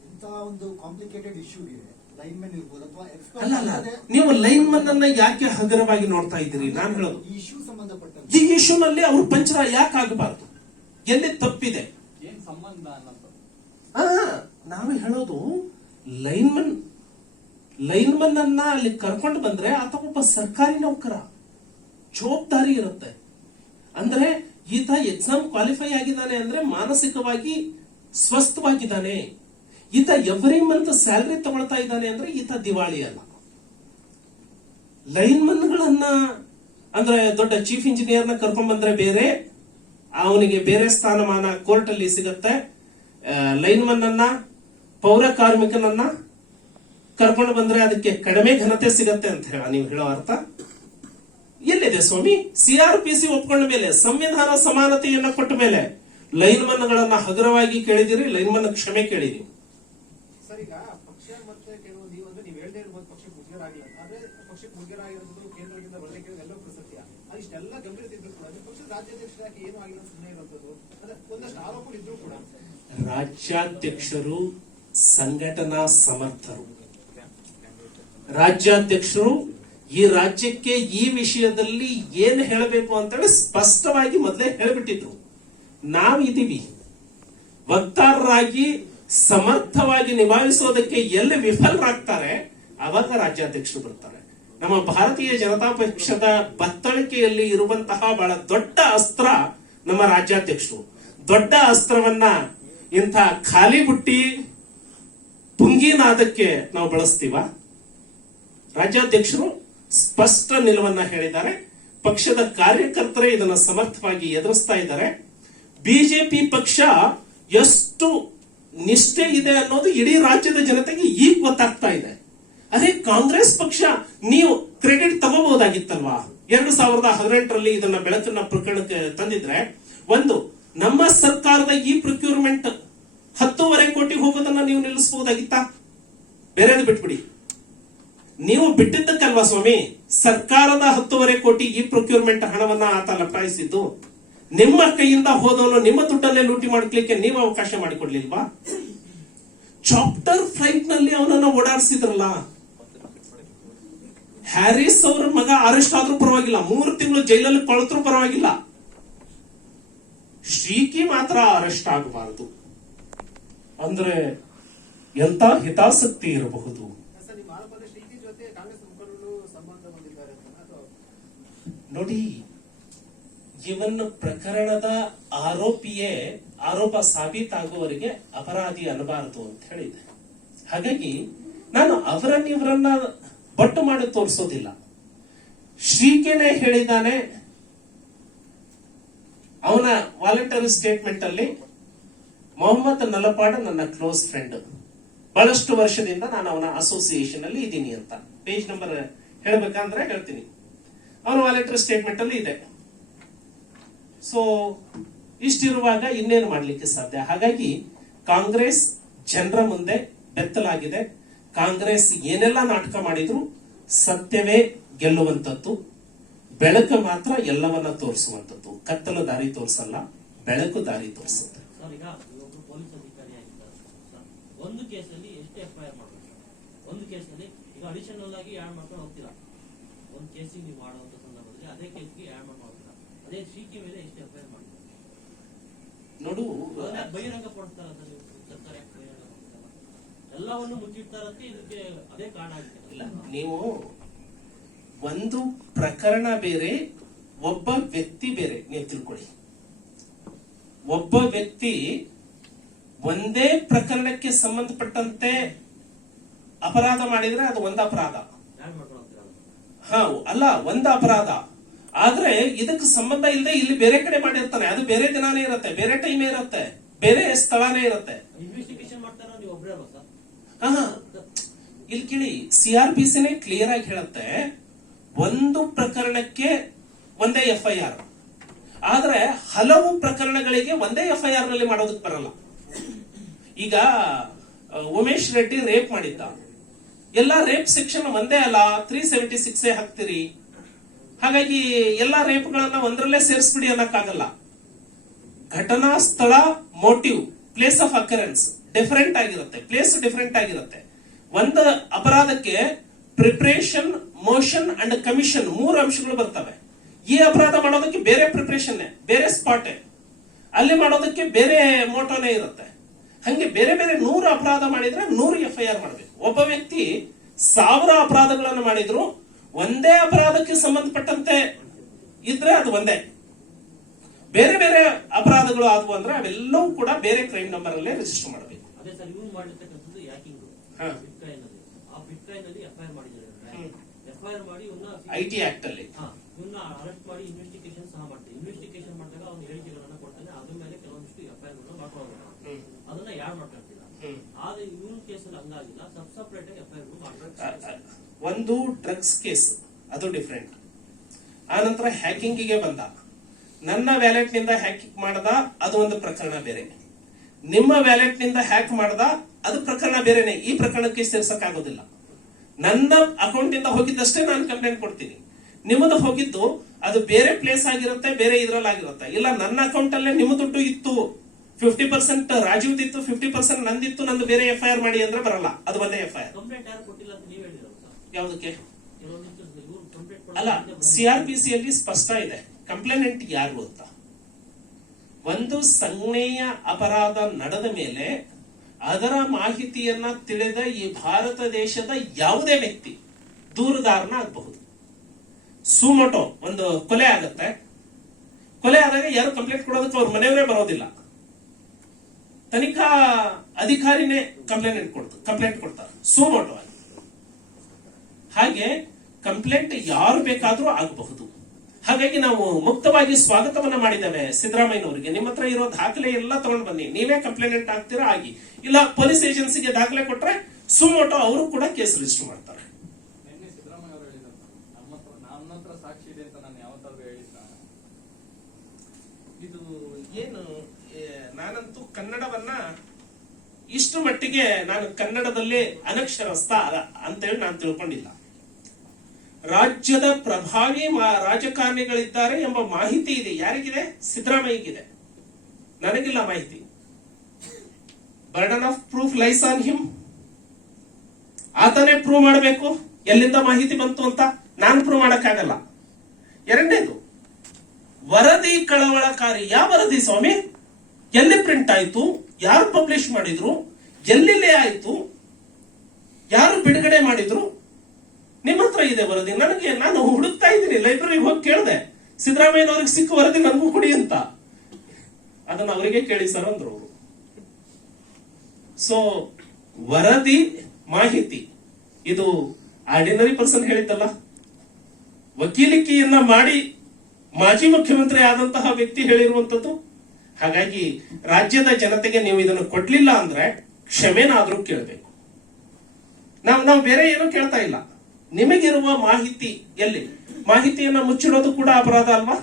ಇಂಥ ಒಂದು ಕಾಂಪ್ಲಿಕೇಟೆಡ್ ಇಶ್ಯೂಗೆ ಲೈನ್ಮನ್ ಇರ್ಬೋದು ಅಥವಾ ಅಲ್ಲ, ನೀವು ಲೈನ್ಮನ್ ಅನ್ನ ಯಾಕೆ ಹಗುರವಾಗಿ ನೋಡ್ತಾ ಇದ್ದೀರಿ? ನಾನು ಹೇಳೋದು ಈ ಇಶ್ಯೂ ಸಂಬಂಧಪಟ್ಟ ಈ ಇಶ್ಯೂನಲ್ಲಿ ಅವರು ಪಂಚರ ಯಾಕೆ ಆಗಬಾರದು? ಎಲ್ಲಿ ತಪ್ಪಿದೆ? ಏನ್ ಸಂಬಂಧ ಅನ್ನೋದು ನಾವು ಹೇಳೋದು ಲೈನ್ಮನ್ ಅನ್ನ ಅಲ್ಲಿ ಕರ್ಕೊಂಡು ಬಂದ್ರೆ ಆತ ಒಬ್ಬ ಸರ್ಕಾರಿ ನೌಕರ, ಜವಾಬ್ದಾರಿ ಇರುತ್ತೆ. ಅಂದ್ರೆ ಈತ ಎಕ್ಸಾಮ್ ಕ್ವಾಲಿಫೈ ಆಗಿದ್ದಾನೆ ಅಂದ್ರೆ ಮಾನಸಿಕವಾಗಿ ಸ್ವಸ್ಥವಾಗಿದ್ದಾನೆ. ಈತ ಎವ್ರಿ ಮಂತ್ ಸ್ಯಾಲರಿ ತಗೊಳ್ತಾ ಇದ್ದಾನೆ ಅಂದ್ರೆ ಈತ ದಿವಾಳಿ ಅಲ್ಲ. ಲೈನ್ಮನ್ಗಳನ್ನ ಅಂದ್ರೆ ದೊಡ್ಡ ಚೀಫ್ ಇಂಜಿನಿಯರ್ನ ಕರ್ಕೊಂಡ್ ಬಂದ್ರೆ ಬೇರೆ, ಅವನಿಗೆ ಬೇರೆ ಸ್ಥಾನಮಾನ ಕೋರ್ಟ್ ಅಲ್ಲಿ ಸಿಗುತ್ತೆ. ಲೈನ್ಮನ್ ಅನ್ನ, ಪೌರ ಕಾರ್ಮಿಕನನ್ನ ಕರ್ಕೊಂಡು ಬಂದ್ರೆ ಅದಕ್ಕೆ ಕಡಿಮೆ ಘನತೆ ಸಿಗತ್ತೆ ಅಂತ ಹೇಳ ನೀವು ಹೇಳೋ ಅರ್ಥ ಎಲ್ಲಿದೆ ಸ್ವಾಮಿ? CRPC ಒಪ್ಕೊಂಡ ಮೇಲೆ, ಸಂವಿಧಾನ ಸಮಾನತೆಯನ್ನ ಕೊಟ್ಟ ಮೇಲೆ ಲೈನ್ಮನ್ಗಳನ್ನ ಹಗುರವಾಗಿ ಕೇಳಿದಿರಿ, ಲೈನ್ಮನ್ ಕ್ಷಮೆ ಕೇಳಿರಿ. ಸರ್, ಈಗ ಪಕ್ಷ ಮತ್ತೆ ಕೆಲವು ನೀವು ಹೇಳ್ದೇ ಇರ್ಬೋದು ಪಕ್ಷಕ್ಕೆ ಮುಜುಗರಾಗಿಲ್ಲ, ಆದ್ರೆ ಪಕ್ಷಕ್ಕೆ ಮುಜುಗರಾಗಿರೋದು ಕೇಂದ್ರದಿಂದ ಬರಲಿಕ್ಕೆ ಎಲ್ಲವೂ ಸತ್ಯ. ಇಷ್ಟೆಲ್ಲ ಗಂಭೀರತೆ ಇದ್ರು ಕೂಡ ಪಕ್ಷದ ರಾಜ್ಯಾಧ್ಯಕ್ಷರಾಗಿ ಏನೂ ಆಗಿಲ್ಲ, ಸುಮ್ಮನೆ ಇರುವಂತದ್ದು, ಅಂದ್ರೆ ಒಂದಷ್ಟು ಆರೋಪಗಳು ಇದ್ರು ಕೂಡ ರಾಜ್ಯಾಧ್ಯಕ್ಷರು ಸಂಘಟನಾ ಸಮರ್ಥರು. ರಾಜ್ಯಾಧ್ಯಕ್ಷರು ಈ ರಾಜ್ಯಕ್ಕೆ ಈ ವಿಷಯದಲ್ಲಿ ಏನು ಹೇಳಬೇಕು ಅಂತೇಳಿ ಸ್ಪಷ್ಟವಾಗಿ ಮೊದಲೇ ಹೇಳಿಬಿಟ್ಟಿದ್ರು. ನಾವಿದೀವಿ ವಕ್ತಾರರಾಗಿ ಸಮರ್ಥವಾಗಿ ನಿಭಾಯಿಸೋದಕ್ಕೆ ಎಲ್ಲಿ ವಿಫಲರಾಗ್ತಾರೆ ಅವಾಗ ರಾಜ್ಯಾಧ್ಯಕ್ಷರು ಬರ್ತಾರೆ. ನಮ್ಮ ಭಾರತೀಯ ಜನತಾ ಪಕ್ಷದ ಬತ್ತಳಿಕೆಯಲ್ಲಿ ಇರುವಂತಹ ಬಹಳ ದೊಡ್ಡ ಅಸ್ತ್ರ ನಮ್ಮ ರಾಜ್ಯಾಧ್ಯಕ್ಷರು. ದೊಡ್ಡ ಅಸ್ತ್ರವನ್ನ ಇಂಥ ಖಾಲಿ ಬುಟ್ಟಿ ಪುಂಗಿನಾದಕ್ಕೆ ನಾವು ಬಳಸ್ತೀವ? ರಾಜ್ಯಾಧ್ಯಕ್ಷರು ಸ್ಪಷ್ಟ ನಿಲುವನ್ನ ಹೇಳಿದ್ದಾರೆ. ಪಕ್ಷದ ಕಾರ್ಯಕರ್ತರೇ ಇದನ್ನ ಸಮರ್ಥವಾಗಿ ಎದುರಿಸ್ತಾ ಇದ್ದಾರೆ. ಬಿಜೆಪಿ ಪಕ್ಷ ಎಷ್ಟು ನಿಷ್ಠೆ ಇದೆ ಅನ್ನೋದು ಇಡೀ ರಾಜ್ಯದ ಜನತೆಗೆ ಈಗ ಗೊತ್ತಾಗ್ತಾ ಇದೆ. ಅದೇ ಕಾಂಗ್ರೆಸ್ ಪಕ್ಷ ನೀವು ಕ್ರೆಡಿಟ್ ತಗೋಬಹುದಾಗಿತ್ತಲ್ವಾ? 2018ರಲ್ಲಿ ಇದನ್ನ ಬೆಳಕನ್ನ ಪ್ರಕರಣಕ್ಕೆ ತಂದಿದ್ರೆ, ಒಂದು ನಮ್ಮ ಸರ್ಕಾರದ ಈ ಪ್ರೊಕ್ಯೂರ್ಮೆಂಟ್ 10.5 ಕೋಟಿ ಹೋಗೋದನ್ನ ನೀವು ನಿಲ್ಲಿಸಬಹುದಾಗಿತ್ತಾ? ಬೇರೆದು ಬಿಟ್ಬಿಡಿ. ನೀವು ಬಿಟ್ಟಿದ್ದಕ್ಕಲ್ವಾ ಸ್ವಾಮಿ ಸರ್ಕಾರದ 10.5 ಕೋಟಿ ಈ ಪ್ರೊಕ್ಯೂರ್ಮೆಂಟ್ ಹಣವನ್ನ ಆತ ಲಟಾಯಿಸಿದ್ದು. ನಿಮ್ಮ ಕೈಯಿಂದ ಹೋದವನು ನಿಮ್ಮ ದುಡ್ಡನ್ನೇ ಲೂಟಿ ಮಾಡ್ಲಿಕ್ಕೆ ನೀವು ಅವಕಾಶ ಮಾಡಿಕೊಡ್ಲಿಲ್ವಾ? ಚಾಪ್ಟರ್ ಫ್ಲೈಟ್ ನಲ್ಲಿ ಅವನನ್ನ ಓಡಾಡಿಸಿದ್ರಲ್ಲ. ಹ್ಯಾರಿಸ್ ಅವರ ಮಗ ಅರೆಸ್ಟ್ ಆದ್ರೂ ಪರವಾಗಿಲ್ಲ, 3 ತಿಂಗಳು ಜೈಲಲ್ಲಿ ಕಳೆದ್ರೂ ಪರವಾಗಿಲ್ಲ. ಶ್ರೀಕಿ ಮಾತ್ರ ಅರೆಸ್ಟ್ ಆಗಬಾರದು ಅಂದ್ರೆ ಎಂತ ಹಿತಾಸಕ್ತಿ ಇರಬಹುದು? ಸರ್, ನಿಮ್ಮ ಆರೋಪದ ಶ್ರೀಕಿ ಜೊತೆ ಕಾಂಗ್ರೆಸ್ ಮುಖಂಡರು ಸಂಬಂಧ ಹೊಂದಿದ್ದಾರೆ ಅಂತ ಅಥವಾ ನೋಡಿ, ಇವನ್ ಪ್ರಕರಣದ ಆರೋಪಿಯೇ ಆರೋಪ ಸಾಬೀತಾಗುವವರೆಗೆ ಅಪರಾಧಿ ಅನ್ನಬಾರದು ಅಂತ ಹೇಳಿದೆ. ಹಾಗಾಗಿ ನಾನು ಇವರನ್ನ ಬಟ್ಟು ಮಾಡಿ ತೋರಿಸೋದಿಲ್ಲ. ಶ್ರೀಕೆನೆ ಹೇಳಿದ್ದಾನೆ. ಅವನ ವಾಲಂಟರಿ ಸ್ಟೇಟ್ಮೆಂಟ್ ಅಲ್ಲಿ ಮೊಹಮ್ಮದ್ ನಲಪಾಡ ನನ್ನ ಕ್ಲೋಸ್ ಫ್ರೆಂಡ್, ಬಹಳಷ್ಟು ವರ್ಷದಿಂದ ನಾನು ಅವನ ಅಸೋಸಿಯೇಷನ್ ಅಲ್ಲಿ ಇದ್ದೀನಿ ಅಂತ. ಪೇಜ್ ನಂಬರ್ ಹೇಳ್ಬೇಕಂದ್ರೆ ಹೇಳ್ತೀನಿ. ಅವನ ವಾಲಂಟರಿ ಸ್ಟೇಟ್ಮೆಂಟ್ ಅಲ್ಲಿ ಇದೆ. ಸೊ ಇಷ್ಟಿರುವಾಗ ಇನ್ನೇನು ಮಾಡ್ಲಿಕ್ಕೆ ಸಾಧ್ಯ? ಹಾಗಾಗಿ ಕಾಂಗ್ರೆಸ್ ಜನರ ಮುಂದೆ ಬೆತ್ತಲಾಗಿದೆ. ಕಾಂಗ್ರೆಸ್ ಏನೆಲ್ಲ ನಾಟಕ ಮಾಡಿದ್ರು ಸತ್ಯವೇ ಗೆಲ್ಲುವಂತದ್ದು, ಬೆಳಕು ಮಾತ್ರ ಎಲ್ಲವನ್ನ ತೋರಿಸುವಂತದ್ದು. ಕತ್ತಲು ದಾರಿ ತೋರಿಸಲ್ಲ, ಬೆಳಕು ದಾರಿ ತೋರಿಸುತ್ತೆ. ಸರ್, ಈಗ ಒಬ್ಬರು ಪೊಲೀಸ್ ಅಧಿಕಾರಿ ಆಗಿದ್ದಾರೆ ಸರ್, ಒಂದು ಕೇಸಲ್ಲಿ ಎಷ್ಟು FIR ಮಾಡಬೇಕು? ಒಂದು ಕೇಸಲ್ಲಿ ಈಗ ಅಡಿಷನಲ್ ಆಗಿ ಆಡ್ ಮಾಡ್ಕೊಂಡು ಹೋಗ್ತೀರಾ. ಒಂದು ಕೇಸಿಗೆ ನೀವು ಮಾಡುವಂತ ಸಂದರ್ಭದಲ್ಲಿ ಅದೇ ಕೇಸ್ಗೆ ಆಡ್ ಮಾಡ್ಕೊಂಡು ಹೋಗ್ತೀರಾ. ಅದೇ ಶ್ರೀಕಿ ಮೇಲೆ ಎಷ್ಟು FIR ಮಾಡಿದ್ದಾರೆ? ನೋಡು, ಬಹಿರಂಗ ಪಡಿಸ್ತಾರ ಸರ್ಕಾರ, ಎಲ್ಲವನ್ನು ಮುಚ್ಚಿಡ್ತಾರಂತೆ. ಇದಕ್ಕೆ ಅದೇ ಕಾರಣ ಆಗಿದೆ. ಇಲ್ಲ, ನೀವು ಒಂದು ಪ್ರಕರಣ ಬೇರೆ, ಒಬ್ಬ ವ್ಯಕ್ತಿ ಬೇರೆ. ನೀವು ತಿಳ್ಕೊಳ್ಳಿ, ಒಬ್ಬ ವ್ಯಕ್ತಿ ಒಂದೇ ಪ್ರಕರಣಕ್ಕೆ ಸಂಬಂಧಪಟ್ಟಂತೆ ಅಪರಾಧ ಮಾಡಿದ್ರೆ ಅದು ಒಂದು ಅಪರಾಧ. ಆಡ್ ಮಾಡ್ಕೊಂಡು ಹೋಗ್ತೀರಾ? ಹಾ, ಅಲ್ಲ, ಒಂದು ಅಪರಾಧ. ಆದ್ರೆ ಇದಕ್ಕೆ ಸಂಬಂಧ ಇಲ್ಲದೆ ಇಲ್ಲಿ ಬೇರೆ ಕಡೆ ಮಾಡಿರ್ತಾನೆ, ಅದು ಬೇರೆ ದಿನಾನೇ ಇರುತ್ತೆ, ಬೇರೆ ಟೈಮ್ ಇರುತ್ತೆ, ಬೇರೆ ಸ್ಥಳನೇ ಇರುತ್ತೆ. ಇನ್ವೆಸ್ಟಿಗೇಷನ್ ಮಾಡ್ತಾರ ನೀವು ಒಬ್ಬರೇ ಅಲ್ವಾ ಸರ್? ಹಾ, ಇಲ್ಲಿ ಕೇಳಿ, CRPCನೇ ಕ್ಲಿಯರ್ ಆಗಿ ಹೇಳುತ್ತೆ, ಒಂದು ಪ್ರಕರಣಕ್ಕೆ ಒಂದೇ FIR. ಆದ್ರೆ ಹಲವು ಪ್ರಕರಣಗಳಿಗೆ ಒಂದೇ FIR ನಲ್ಲಿ ಮಾಡೋದಕ್ಕೆ ಬರಲ್ಲ. ಈಗ ಉಮೇಶ್ ರೆಡ್ಡಿ ರೇಪ್ ಮಾಡಿದ್ದ, ಎಲ್ಲಾ ರೇಪ್ ಸೆಕ್ಷನ್ ಒಂದೇ ಅಲ್ಲ, 376 ಹಾಕ್ತಿರಿ. ಹಾಗಾಗಿ ಎಲ್ಲಾ ರೇಪ್ಗಳನ್ನ ಒಂದರಲ್ಲೇ ಸೇರಿಸ್ಬಿಡಿ ಅನ್ನಕ್ಕಾಗಲ್ಲ. ಘಟನಾ ಸ್ಥಳ, motive, place of occurrence different ಆಗಿರುತ್ತೆ, ಪ್ಲೇಸ್ ಡಿಫರೆಂಟ್ ಆಗಿರುತ್ತೆ. ಒಂದು ಅಪರಾಧಕ್ಕೆ ಪ್ರಿಪರೇಷನ್, ಮೋಷನ್ ಅಂಡ್ ಕಮಿಷನ್ 3 ಅಂಶಗಳು ಬರ್ತವೆ. ಈ ಅಪರಾಧ ಮಾಡೋದಕ್ಕೆ ಬೇರೆ ಪ್ರಿಪರೇಷನ್, ಬೇರೆ ಸ್ಪಾಟ್, ಅಲ್ಲಿ ಮಾಡೋದಕ್ಕೆ ಬೇರೆ ಮೋಟೋನೇ ಇರುತ್ತೆ. ಹಂಗೆ ಬೇರೆ ಬೇರೆ 100 ಅಪರಾಧ ಮಾಡಿದ್ರೆ 100 FIR ಮಾಡಬೇಕು. ಒಬ್ಬ ವ್ಯಕ್ತಿ 1000 ಅಪರಾಧಗಳನ್ನು ಮಾಡಿದ್ರು ಒಂದೇ ಅಪರಾಧಕ್ಕೆ ಸಂಬಂಧಪಟ್ಟಂತೆ ಇದ್ರೆ ಅದು ಒಂದೇ. ಬೇರೆ ಬೇರೆ ಅಪರಾಧಗಳು ಆದವು ಅಂದ್ರೆ ಅವೆಲ್ಲವೂ ಕೂಡ ಬೇರೆ ಕ್ರೈಮ್ ನಂಬರ್ ಅಲ್ಲೇ ರಿಜಿಸ್ಟರ್ ಮಾಡಬೇಕು. ಅದೇ ಸರ್, ಇವ್ರು ಮಾಡಿರ್ತಕ್ಕಂಥದ್ದು ಯಾಕಿಂಗ್ ಬಿಟ್ಕಾಯಿನ್ ಅಲ್ಲಿ. ಆ ಬಿಟ್ಕಾಯಿನ್ ಅಲ್ಲಿ FIR ಮಾಡಿದ್ದಾರೆ. FIR ಮಾಡಿ ಇವನ್ನ IT ಆಕ್ಟ್ ಅಲ್ಲಿ ಇವನ್ನ ಅರೆಸ್ಟ್ ಮಾಡಿ ಇನ್ವೆಸ್ಟಿಗೇಷನ್ ಸಹ ಮಾಡ್ತಾರೆ. ಇನ್ವೆಸ್ಟಿಗೇಷನ್ ಮಾಡಿದಾಗ ಅವ್ನು ಹೇಳಿಕೆಗಳನ್ನ ಕೊಡ್ತಾನೆ, ಅದ್ರ ಮೇಲೆ ಕೆಲವೊಂದಿಷ್ಟು FIR ಮಾಡ್ಕೊಳ್ಳೋದು, ಅದನ್ನ ಯಾರು ಮಾಡ್ಕೊಳ್ತಿಲ್ಲ. ಆದ್ರೆ ಇವನ್ ಕೇಸಲ್ಲಿ ಹಂಗಾಗಿಲ್ಲ, ಸಪ್ರೇಟ್ ಆಗಿ FIR ಮಾಡ್ತಾರೆ. ಒಂದು ಡ್ರಗ್ಸ್ ಕೇಸ್, ಅದು ಡಿಫರೆಂಟ್. ಆನಂತರ ಹ್ಯಾಕಿಂಗಿಗೆ ಬಂದ, ನನ್ನ ವ್ಯಾಲೆಟ್ ನಿಂದ ಹ್ಯಾಕಿಂಗ್ ಮಾಡದ, ಅದು ಒಂದು ಪ್ರಕರಣ ಬೇರೆ. ನಿಮ್ಮ ವ್ಯಾಲೆಟ್ ನಿಂದ ಹ್ಯಾಕ್ ಮಾಡದ, ಅದು ಪ್ರಕರಣ ಬೇರೆನೆ. ಈ ಪ್ರಕರಣಕ್ಕೆ ಸೇರ್ಸಕ್ಕಾಗೋದಿಲ್ಲ. ನನ್ನ ಅಕೌಂಟ್ ಇಂದ ಹೋಗಿದ್ದಷ್ಟೇ ನಾನು ಕಂಪ್ಲೇಂಟ್ ಕೊಡ್ತೀನಿ. ನಿಮ್ಮದು ಹೋಗಿದ್ದು ಅದು ಬೇರೆ ಪ್ಲೇಸ್ ಆಗಿರುತ್ತೆ, ಬೇರೆ ಇದ್ರಲ್ಲಿ ಆಗಿರುತ್ತೆ. ಇಲ್ಲ, ನನ್ನ ಅಕೌಂಟ್ ಅಲ್ಲೇ ನಿಮ್ಮ ದುಡ್ಡು ಇತ್ತು, 50% ರಾಜೀವ್ದಿತ್ತು, 50% ನಂದಿತ್ತು, ನಂದು ಬೇರೆ FIR ಮಾಡಿ ಅಂದ್ರೆ ಬರಲ್ಲ, ಅದು ಒಂದೇ FIR. ಕಂಪ್ಲೇಂಟ್ ಯಾರು ಕೊಟ್ಟಿಲ್ಲ ಅಂತ ನೀವ್ ಹೇಳಿದ್ರು ಸರ್. ಯಾವುದಕ್ಕೆ? ಕೆಲವೊಂದಿಷ್ಟು ಇವ್ರು ಕಂಪ್ಲೇಂಟ್ ಅಲ್ಲ, CRPC ಯಲ್ಲಿ ಸ್ಪಷ್ಟ ಇದೆ ಕಂಪ್ಲೇನೆಂಟ್ ಯಾರು ಅಂತ. ಒಂದು ಸಂಜ್ಞೇಯ ಅಪರಾಧ ನಡೆದ ಮೇಲೆ ಅದರ ಮಾಹಿತಿಯನ್ನ ತಿಳಿದ ಈ ಭಾರತ ದೇಶದ ಯಾವುದೇ ವ್ಯಕ್ತಿ ದೂರುದಾರನ ಆಗಬಹುದು. ಸುಮೋಟೋ ಒಂದು ಕೊಲೆ ಆಗತ್ತೆ, ಕೊಲೆ ಆದಾಗ ಯಾರು ಕಂಪ್ಲೇಂಟ್ ಕೊಡೋದಕ್ಕೆ ಅವ್ರ ಮನೆಯವರೇ ಬರೋದಿಲ್ಲ, ತನಿಖಾ ಅಧಿಕಾರಿನೇ ಕಂಪ್ಲೇಂಟ್ ಕೊಡ್ತಾರೆ ಸುಮೋಟೋ ಆಗಿ. ಹಾಗೆ ಕಂಪ್ಲೇಂಟ್ ಯಾರು ಬೇಕಾದ್ರೂ ಆಗಬಹುದು. ಹಾಗಾಗಿ ನಾವು ಮುಕ್ತವಾಗಿ ಸ್ವಾಗತವನ್ನ ಮಾಡಿದ್ದೇವೆ ಸಿದ್ದರಾಮಯ್ಯನವರಿಗೆ. ನಿಮ್ಮ ಹತ್ರ ಇರೋ ದಾಖಲೆ ಎಲ್ಲ ತಗೊಂಡು ಬನ್ನಿ, ನೀವೇ ಕಂಪ್ಲೇಂಟ್ ಆಗ್ತೀರಾ ಆಗಿ, ಇಲ್ಲ ಪೊಲೀಸ್ ಏಜೆನ್ಸಿಗೆ ದಾಖಲೆ ಕೊಟ್ರೆ ಸುಮೋಟೋ ಅವರು ಕೂಡ ಕೇಸ್ ರಿಜಿಸ್ಟರ್ ಮಾಡ್ತಾರೆ. ನಿನ್ನೆ ಸಿದ್ದರಾಮಯ್ಯ ಅವರು ಹೇಳಿದ್ರು ನನ್ನ ಹತ್ರ ಸಾಕ್ಷಿ ಇದೆ ಅಂತ ನಾನು ಯಾವತ್ತಾದ್ರೂ ಹೇಳಿದ್ದ? ಇದು ಏನು, ನಾನಂತೂ ಕನ್ನಡವನ್ನ ಇಷ್ಟು ಮಟ್ಟಿಗೆ ನಾನು ಕನ್ನಡದಲ್ಲಿ ಅನಕ್ಷರಸ್ಥ ಅಂತೇಳಿ ನಾನು ತಿಳ್ಕೊಂಡಿಲ್ಲ. ರಾಜ್ಯದ ಪ್ರಭಾವಿ ರಾಜಕಾರಣಿಗಳಿದ್ದಾರೆ ಎಂಬ ಮಾಹಿತಿ ಇದೆ. ಯಾರಿಗಿದೆ? ಸಿದ್ದರಾಮಯ್ಯಗಿದೆ, ನನಗಿಲ್ಲ ಮಾಹಿತಿ. Burden of proof lies on him. ಆತನೇ ಪ್ರೂವ್ ಮಾಡಬೇಕು ಎಲ್ಲಿಂದ ಮಾಹಿತಿ ಬಂತು ಅಂತ, ನಾನು ಪ್ರೂವ್ ಮಾಡಕ್ಕಾಗಲ್ಲ. ಎರಡನೇದು, ವರದಿ ಕಳವಳಕಾರಿ. ಯಾವ ವರದಿ ಸ್ವಾಮಿ? ಎಲ್ಲಿ ಪ್ರಿಂಟ್ ಆಯ್ತು? ಯಾರು ಪಬ್ಲಿಷ್ ಮಾಡಿದ್ರು? ಎಲ್ಲಿಲ್ಲೇ ಆಯ್ತು? ಯಾರು ಬಿಡುಗಡೆ ಮಾಡಿದ್ರು? ನಿಮ್ಮ ಹತ್ರ ಇದೆ ವರದಿ. ನಾನು ಹುಡುಕ್ತಾ ಇದ್ದೀನಿ, ಲೈಬ್ರರಿಗೆ ಹೋಗಿ ಕೇಳಿದೆ, ಸಿದ್ದರಾಮಯ್ಯನವ್ರಿಗೆ ಸಿಕ್ಕ ವರದಿ ನನಗೂ ಕೊಡಿ ಅಂತ. ಅದನ್ನ ಅವರಿಗೆ ಕೇಳಿ ಸರ್ ಅಂದ್ರು ಅವರು. ಸೊ ವರದಿ ಮಾಹಿತಿ ಇದು ಆರ್ಡಿನರಿ ಪರ್ಸನ್ ಹೇಳಿದ್ದಲ್ಲ, ವಕೀಲಿಕೆಯನ್ನ ಮಾಡಿ ಮಾಜಿ ಮುಖ್ಯಮಂತ್ರಿ ಆದಂತಹ ವ್ಯಕ್ತಿ ಹೇಳಿರುವಂತದ್ದು. ಹಾಗಾಗಿ ರಾಜ್ಯದ ಜನತೆಗೆ ನೀವು ಇದನ್ನು ಕೊಡ್ಲಿಲ್ಲ ಅಂದ್ರೆ ಕ್ಷಮೆನಾದ್ರೂ ಕೇಳಬೇಕು. ನಾವು ಬೇರೆ ಏನೂ ಕೇಳ್ತಾ ಇಲ್ಲ. ನಿಮಗಿರುವ ಮಾಹಿತಿ ಎಲ್ಲಿ? ಮಾಹಿತಿಯನ್ನ ಮುಚ್ಚಿಡೋದು ಕೂಡ ಅಪರಾಧ ಅಲ್ವಾ?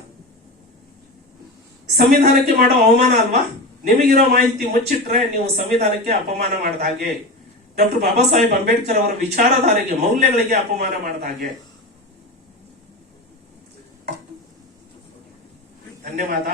ಸಂವಿಧಾನಕ್ಕೆ ಮಾಡೋ ಅವಮಾನ ಅಲ್ವಾ? ನಿಮಗಿರೋ ಮಾಹಿತಿ ಮುಚ್ಚಿಟ್ರೆ ನೀವು ಸಂವಿಧಾನಕ್ಕೆ ಅಪಮಾನ ಮಾಡಿದ ಹಾಗೆ, ಡಾಕ್ಟರ್ ಬಾಬಾ ಸಾಹೇಬ್ ಅಂಬೇಡ್ಕರ್ ಅವರ ವಿಚಾರಧಾರೆಗೆ, ಮೌಲ್ಯಗಳಿಗೆ ಅಪಮಾನ ಮಾಡಿದ ಹಾಗೆ. ಧನ್ಯವಾದ.